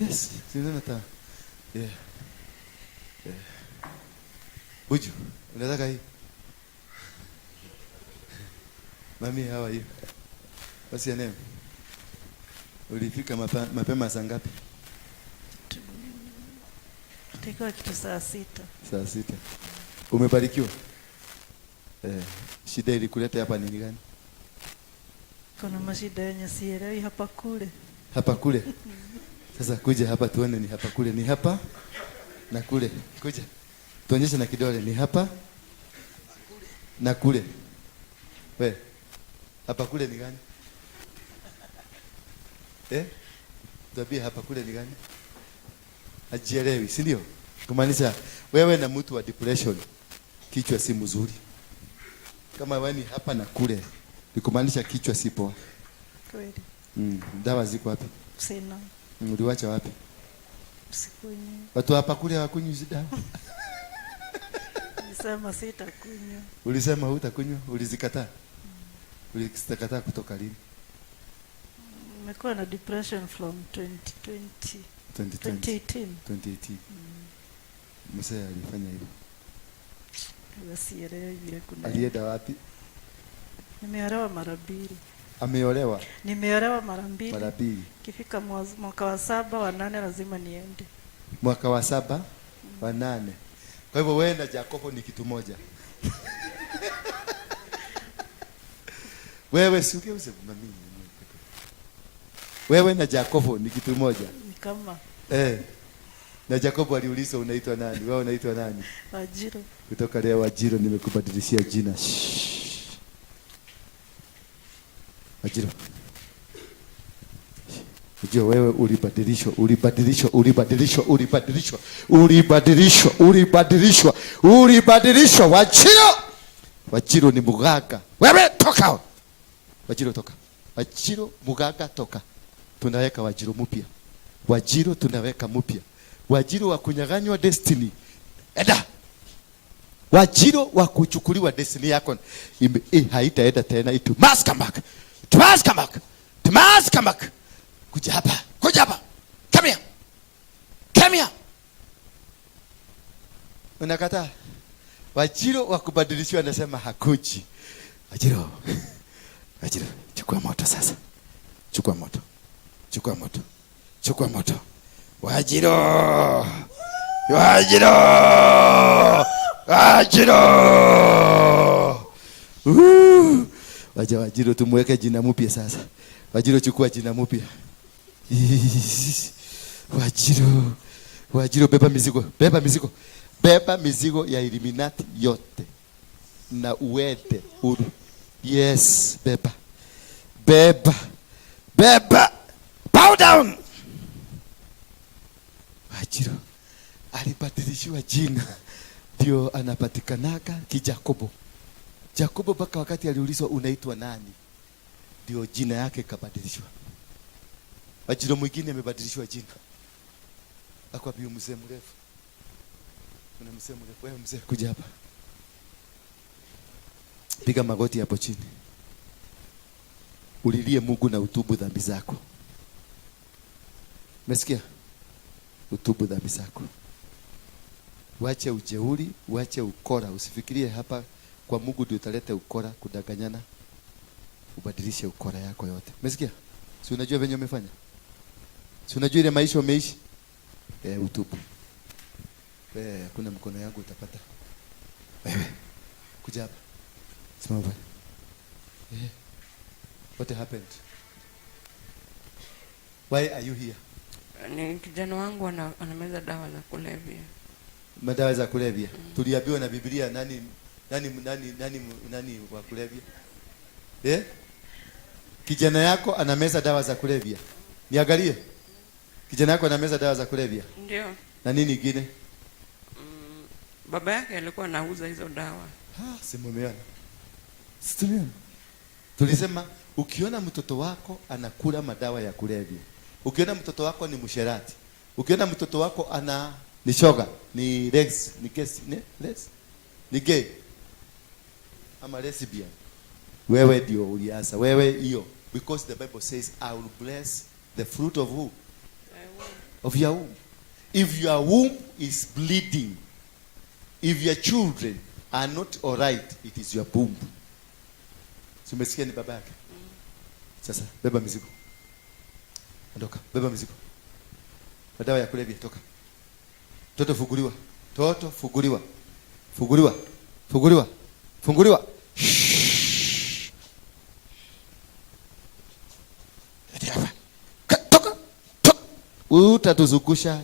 yes, sina ta. Yeah. Uju, unataka hii? Mami, how are you? What's your name? Ulifika mapema saa ngapi? Tulikuwa kitu saa 6. Saa 6. Umebarikiwa? Shida ilikuleta hapa nini gani? Kuna mashida yenye sielewi hapa kule. Hapa kule? Sasa kuja hapa tuone ni hapa kule, ni hapa na kule. Kuja. Tuonyeshe na kidole ni hapa na kule. We. Hapa kule ni gani? Tabia hapa kule ni gani? Hajielewi, si ndio? Kumaanisha wewe na mtu wa depression kichwa si mzuri. Kama wewe ni hapa na kule, ni kumaanisha kichwa sipo. Kweli. Dawa ziko wapi? Sina. Uliwacha wapi? Sikunywa. Watu hapa kule hawakunywi dawa. Nilisema sitakunywa. Ulisema hutakunywa, ulizikataa. Ulizikataa kutoka lini? Nimekuwa na depression from 2018. 2018. Mzee alifanya hivyo. Sielewi vile kuna. Alienda wapi? Nimeolewa mara 2. Ameolewa? Nimeolewa mara 2. Mara 2. Kifika mwaka wa 7 wa 8 lazima niende. Mwaka wa 7 wa 8. Kwa hivyo wewe na Jacobo ni kitu moja. Wewe si ugeuze mami. Wewe na Jacobo ni kitu moja. Ni kama. Na Jacobo aliulizwa unaitwa nani? Wewe unaitwa nani? Wajiro. Kutoka leo Wajiro nimekubadilishia jina. Wajiro. Unajua wewe ulibadilishwa, ulibadilishwa, ulibadilishwa, ulibadilishwa, ulibadilishwa, ulibadilishwa, ulibadilishwa. Wajiro ni mugaga. Wewe toka. Wajiro toka. Wajiro mugaga toka. Tunaweka Wajiro mpya. Wajiro tunaweka mpya. Wajiro wa kunyaganywa destiny. Eda. Wajiro wa kuchukuliwa destiny yako. Haitaenda tena. It must come back. It must come back. It must come back. Kuja hapa. Kuja hapa. Come here. Come here. Unakataa. Wajiro wa kubadilishwa anasema hakuji. Wajiro. Wajiro, chukua moto sasa. Chukua moto. Chukua moto. Chukua moto. Wajiro. Wajiro. Wajiro. Wajiro tumweke jina mpya sasa. Wajiro chukua jina mpya. Wajiro. Wajiro beba mizigo. Beba mizigo. Beba mizigo ya Illuminati yote. Na uende huru. Yes, beba. Beba. Beba. Bow down. Wajiro alibadilishiwa jina. Ndio anapatikanaga kiJakobo. Jakobo mpaka wakati aliulizwa unaitwa nani? Ndio jina yake kabadilishwa. Wajiro mwingine amebadilishwa jina. Akwambia mzee mrefu. Kuna mzee mrefu. Wewe mzee kuja hapa. Piga magoti hapo chini. Ulilie Mungu na utubu dhambi zako. Umesikia? Utubu dhambi zako. Wache ujeuri, wache ukora. Usifikirie hapa kwa Mungu ndio utaleta ukora, kudanganyana. Ubadilishe ukora yako yote. Umesikia? Si unajua venye umefanya? Si unajua ile maisha umeishi? Utubu. Kuna mkono yangu utapata. Wewe kuja hapa. Simama hapa. What happened? Why are you here? Ni kijana wangu anameza dawa za kulevya. Madawa za kulevya. Tuliambiwa na Biblia nani wa kulevya? Kijana yako anameza dawa za kulevya. Niangalie. Kijana yako anameza dawa za kulevya. Ndio. Na nini nyingine? Baba yake alikuwa anauza hizo dawa. Simumeana. Situmeana. Tulisema ukiona mtoto wako anakula madawa ya kulevya, ukiona mtoto wako ni msherati, ukiona mtoto wako ana ni shoga, ni legs, ni kesi, ni gay ama lesbian, wewe ndio ulianza, wewe hiyo, because the Bible says I will bless the fruit of who? Of your womb. If your womb is bleeding, if your children are not all right, it is your womb. Umesikia ni baba yake. Sasa beba mizigo. Ondoka, beba mizigo. Madawa ya kulevya toka. Toto fuguliwa. Toto fuguliwa. Fuguliwa. Fuguliwa. Funguliwa. Toka. Toka. Utatuzungusha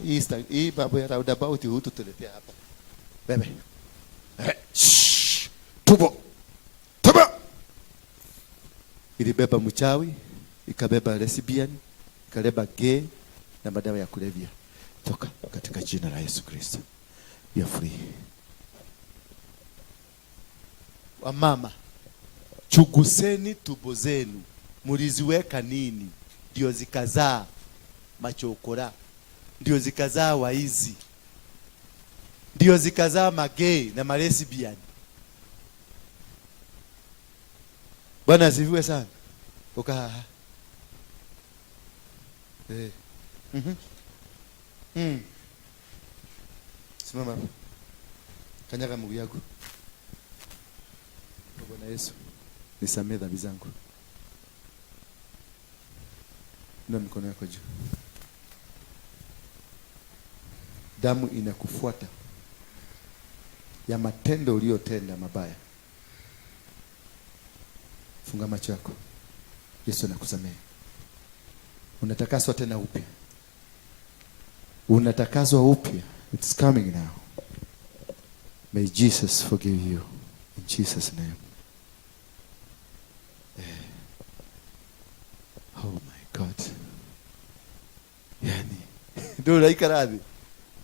hii baba ya roundabout hututuletea hapa. Bebe. Tubo. Tubo. Ilibeba mchawi, ikabeba lesbian, ikabeba gay na madawa ya kulevya. Toka katika jina la Yesu Kristo. You are free. Wamama, chuguseni tubo zenu. Muliziweka nini? Ndio zikazaa machokora. Ndio zikazaa waizi. Ndio zikazaa magay na malesbian. Bwana asifiwe sana. Uka. Simama hapo. Kanyaga mguu yako. Bwana Yesu, nisamehe dhambi zangu. Na mikono yako juu. Damu inakufuata ya matendo uliyotenda mabaya. Funga macho yako. Yesu anakusamehe. Unatakaswa tena upya. Unatakaswa upya. It's coming now. May Jesus forgive you. In Jesus' name. Oh my God. Ndio unaika radhi.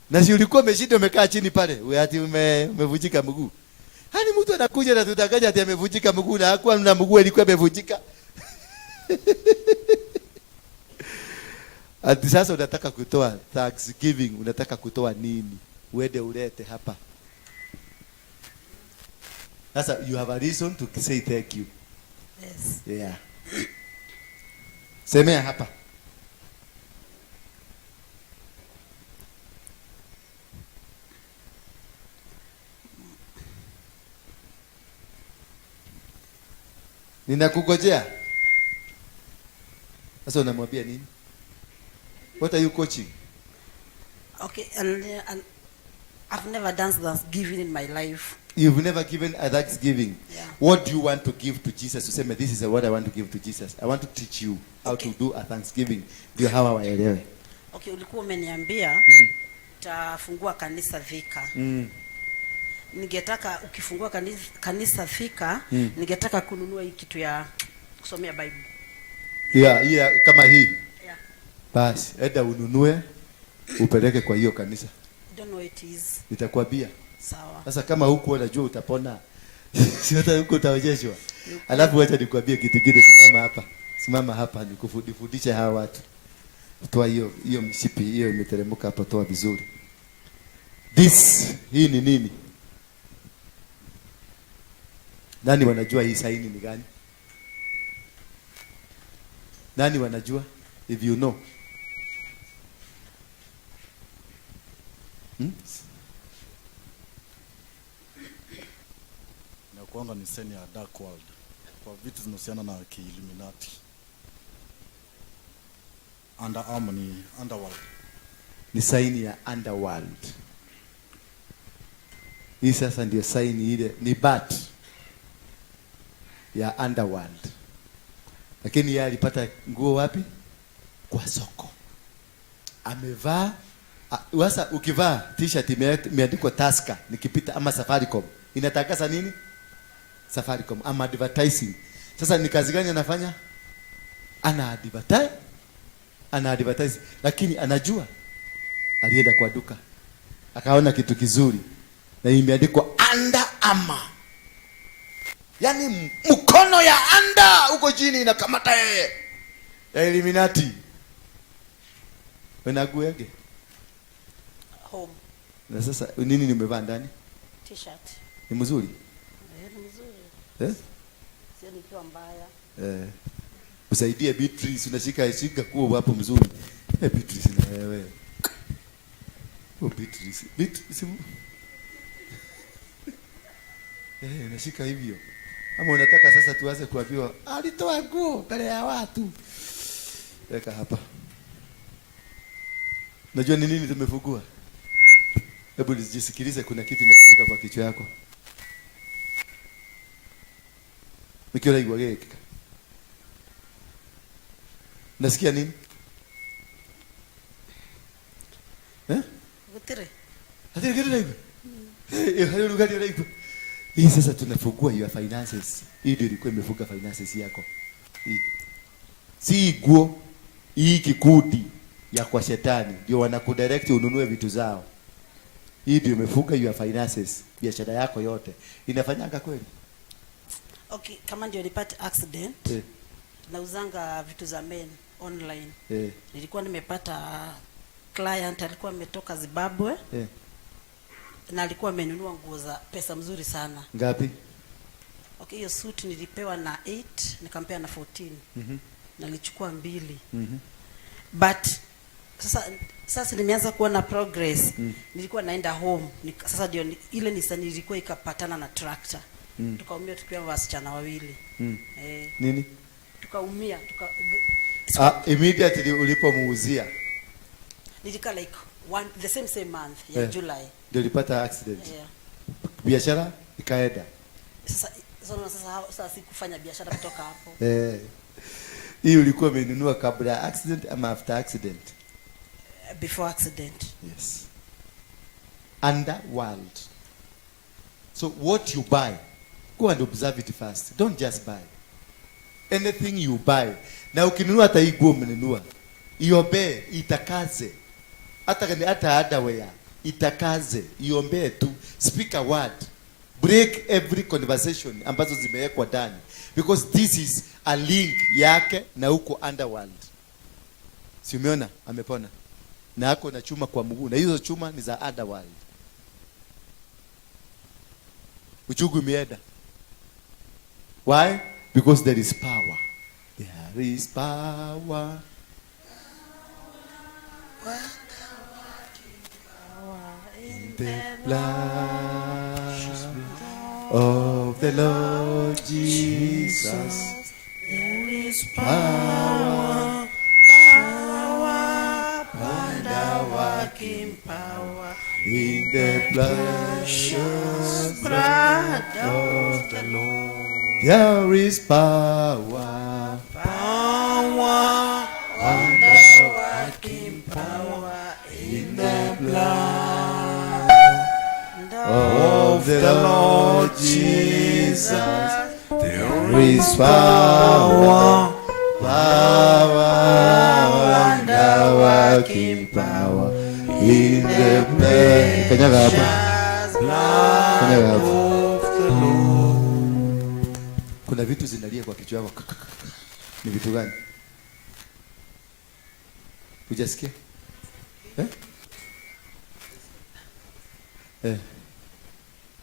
Na si ulikuwa umeshinda umekaa chini pale, ati umevunjika mguu. Hani mtu anakuja na tutakaja ati amevunjika mguu na hakuwa na mguu ilikuwa imevunjika. Ati sasa unataka kutoa Thanksgiving, unataka kutoa nini? Uende ulete hapa. Sasa you have a reason to say thank you. Yes. Yeah. Semea hapa. Ninakungojea. Sasa unamwambia nini? What are you coaching? Okay, and I've never done Thanksgiving in my life. You've never given a Thanksgiving. Yeah. What do you want to give to Jesus? Useme, this is what I want to give to Jesus. I want to teach you how Okay. to do a Thanksgiving. Ndio hawa waelewe. Okay, ulikuwa umeniambia tafungua kanisa Thika. Ningetaka ukifungua kanisa Thika, ningetaka kununua hii kitu ya kusomea Bible. Yeah, kama hii. Yeah. Basi, enda ununue upeleke kwa hiyo kanisa. I don't know what it is. Nitakwambia. Sawa. Sasa kama huko unajua utapona. Si hata huko utaonyeshwa. Alafu acha nikwambie kitu kingine, simama hapa nikufundishe hawa watu. Toa hiyo mshipi, hiyo imeteremka hapo, toa vizuri. Hii ni nini? Nani wanajua hii saini ni gani? Nani wanajua? If you know. Inakuanga ni seni ya dark world. Kwa vitu zinahusiana na kiilluminati. Ni underworld. Ni saini ya underworld. Hii sasa ndio saini ile, ni bat ya underworld. Lakini yeye alipata nguo wapi? Kwa soko. Amevaa, sasa ukivaa t-shirt imeandikwa Tusker nikipita, ama Safaricom, inatangaza nini? Safaricom, ama advertising. Sasa ni kazi gani anafanya? Ana advertise, lakini anajua. Alienda kwa duka akaona kitu kizuri na imeandikwa Under Armour. Yaani mkono ya anda huko chini inakamata yeye. Ya Illuminati. Wenaguege Home. na sasa nini nimevaa ndani? T-shirt. Ni mzuri? Ni mzuri. Sio nikiwa mbaya. Usaidie Beatrice, unashika kuo hapo mzuri. Beatrice na wewe. Beatrice. Unashika hivyo. Ama unataka sasa tuanze kuambiwa alitoa nguo mbele ya watu? Weka hapa. Najua ni nini tumefungua. Hebu jisikilize, kuna kitu inafanyika kwa kichwa yako. Nikiona igwageka. Nasikia nini? Gutire. Hadi kitu naibu. Hayo lugha naibu. Hii sasa tunafungua your finances. Hii ndio ilikuwa imefunga finances yako. Hii. Si nguo, hii kikundi ya kwa shetani ndio wanakudirect ununue vitu zao. Hii ndio imefunga your finances, biashara yako yote. Inafanyanga kweli? Okay, kama ndio nipate accident. Nauzanga vitu za men online. Nilikuwa nimepata client alikuwa ametoka Zimbabwe. Na alikuwa amenunua nguo za pesa mzuri sana. Ngapi? Okay, hiyo suit nilipewa na 8, nikampea na 14. Nalichukua 2. But sasa nimeanza kuona progress. Nilikuwa naenda home. Sasa ndio ile Nissan ilikuwa ikapatana na tractor. Tukaumia tukiwa wasichana wawili. Nini? Tukaumia, immediately ulipomuuzia. Nilika like the same month ya July. Ndio ulipata accident. Biashara ikaenda. Sasa sikufanya biashara kutoka hapo. Hii ulikuwa umenunua kabla ya accident ama after accident? Before accident. Yes. Underworld. So what you buy, go and observe it first. Don't just buy. Anything you buy. Na ukinunua hata hii nguo umenunua, iombe, itakaze. hata underwear itakaze, iombee tu, speak a word, break every conversation ambazo zimewekwa ndani, because this is a link yake na huko underworld. Si umeona amepona na ako na chuma kwa mguu, na hizo chuma ni za underworld. Uchugu imeenda. Why? Because there is power. There is power. In the blood of the Lord Jesus. There is Power. wonder-working power In the precious blood of the Lord. there is power. Wonder-working power In the blood of the Lord Jesus, there is power, wonder-working power in the blood. Kanyaga hapa. Kanyaga hapa. Kuna vitu zinalia kwa kichwa chako. Ni vitu gani? Hujasikia?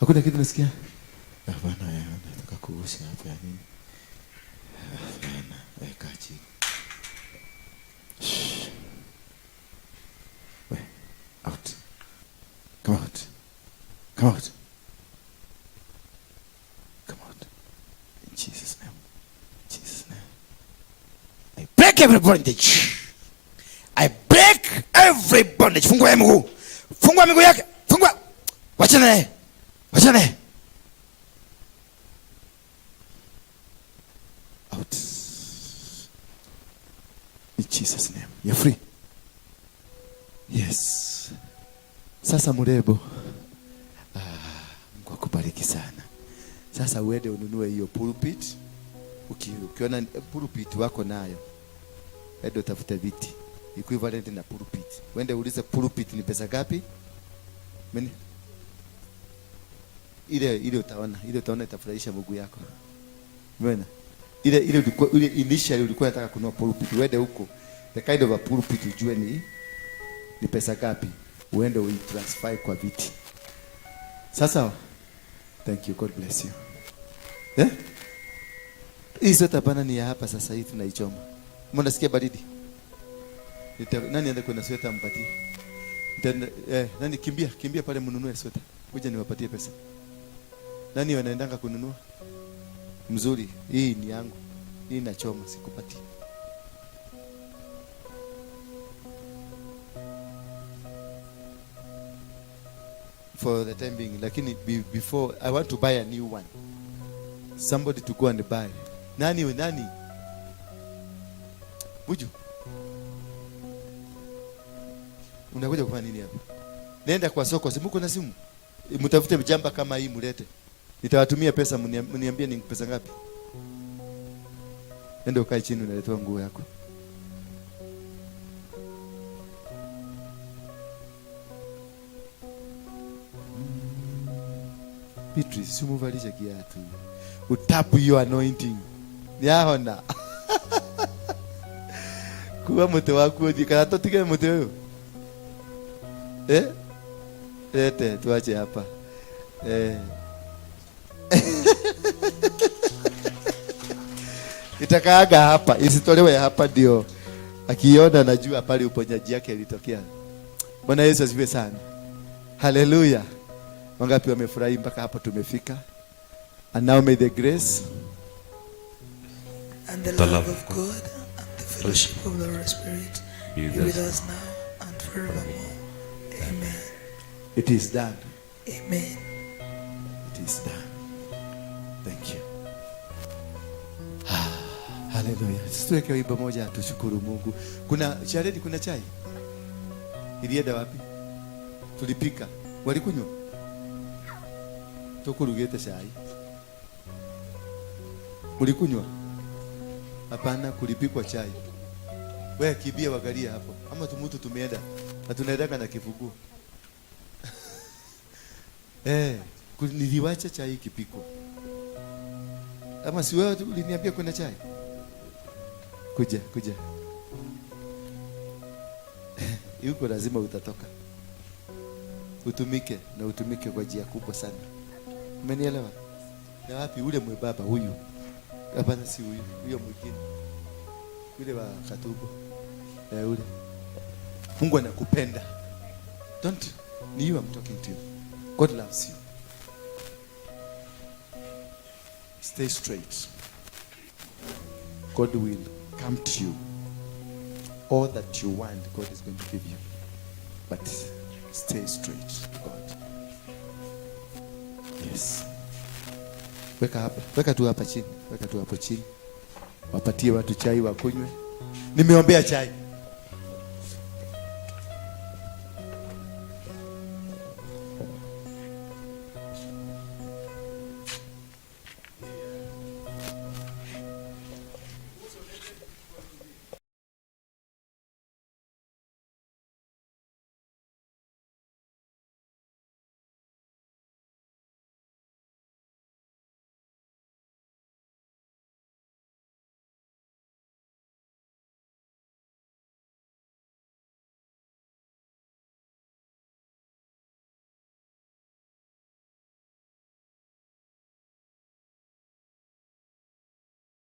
Hakuna kitu nasikia? Hapana, nataka kuosha hapa ya nini? Hapana, weka chini. Wait, out. Come out. Come out. Come out. In Jesus' name. In Jesus' name. I break every bondage. I break every bondage. Fungua miguu. Fungua miguu yake. Fungua. Wachana naye. Wachana naye. Out. In Jesus' name. You're free. Yes. Sasa murebo. Mungu akubariki sana. Sasa uende ununue hiyo pulpit. Ukiona pulpit wako nayo, ende utafute viti equivalent na pulpit. Wende ulize pulpit ni pesa ngapi? Mimi ile utaona itafurahisha Mungu yako. Umeona? Ile initially ulikuwa unataka kununua pulpit, uende huko, the kind of a pulpit ujue ni pesa ngapi, uende uitransfer kwa viti. Sasa thank you, God bless you. Hii sweta bana ni ya hapa sasa hivi tunaichoma. Mbona nasikia baridi? Nani aende kwenda sweta mpatie? Nani kimbia pale mnunue sweta. Kuja niwapatie pesa. Nani wanaendanga kununua? Mzuri, hii ni yangu. Hii nachoma sikupati. For the time being, lakini before I want to buy a new one. Somebody to go and buy. Nani? Buju. Unakuja kufanya nini hapa? Nenda kwa soko, simuko na simu. Mtafute mjamba kama hii mulete. Nitawatumia pesa, mniambie ni pesa ngapi. Nenda ukae chini unaletewa nguo yako. Beatrice, simuvalisha kiatu. Utapu your anointing. Yaona. Kuwa mtu wako kana totige mtu huyo. Ete tuache hapa. Itakaaga hapa, isitolewe hapa ndio. Akiona najua pale uponyaji yake ilitokea. Bwana Yesu asifiwe sana. Hallelujah. Wangapi wamefurahi mpaka hapa tumefika? And now may the grace and the love of God and the fellowship of the Holy Spirit be with us now and forevermore. Amen. It is done. Amen. It is done. Thank you. Hallelujah. Tuweke wimbo moja tushukuru Mungu. Kuna charedi, kuna chai. Ilienda wapi? Tulipika. Walikunywa? Tukurugete chai. Ulikunywa? Hapana, kulipikwa chai. Wewe kibia wagalia hapo. Ama tumutu tumeenda. Na tunaendanga na kifugu. Niliwacha chai kipiko. Ama si wewe uliniambia kwenda chai? Kuja. Yuko lazima utatoka. Utumike na utumike kwa njia kubwa sana. Umenielewa? Na wapi ule mwebaba huyu? Hapana, si huyu. Huyo mwingine. Yule wa Katubu. Ule. Mungu anakupenda. Ni you I'm talking to you. God loves you. Stay straight. God will come to you. All that you want, God is going to give you. But stay straight, God. Yes. Weka tu hapa chini. Wapatie watu chai wakunywe. Nimeombea chai.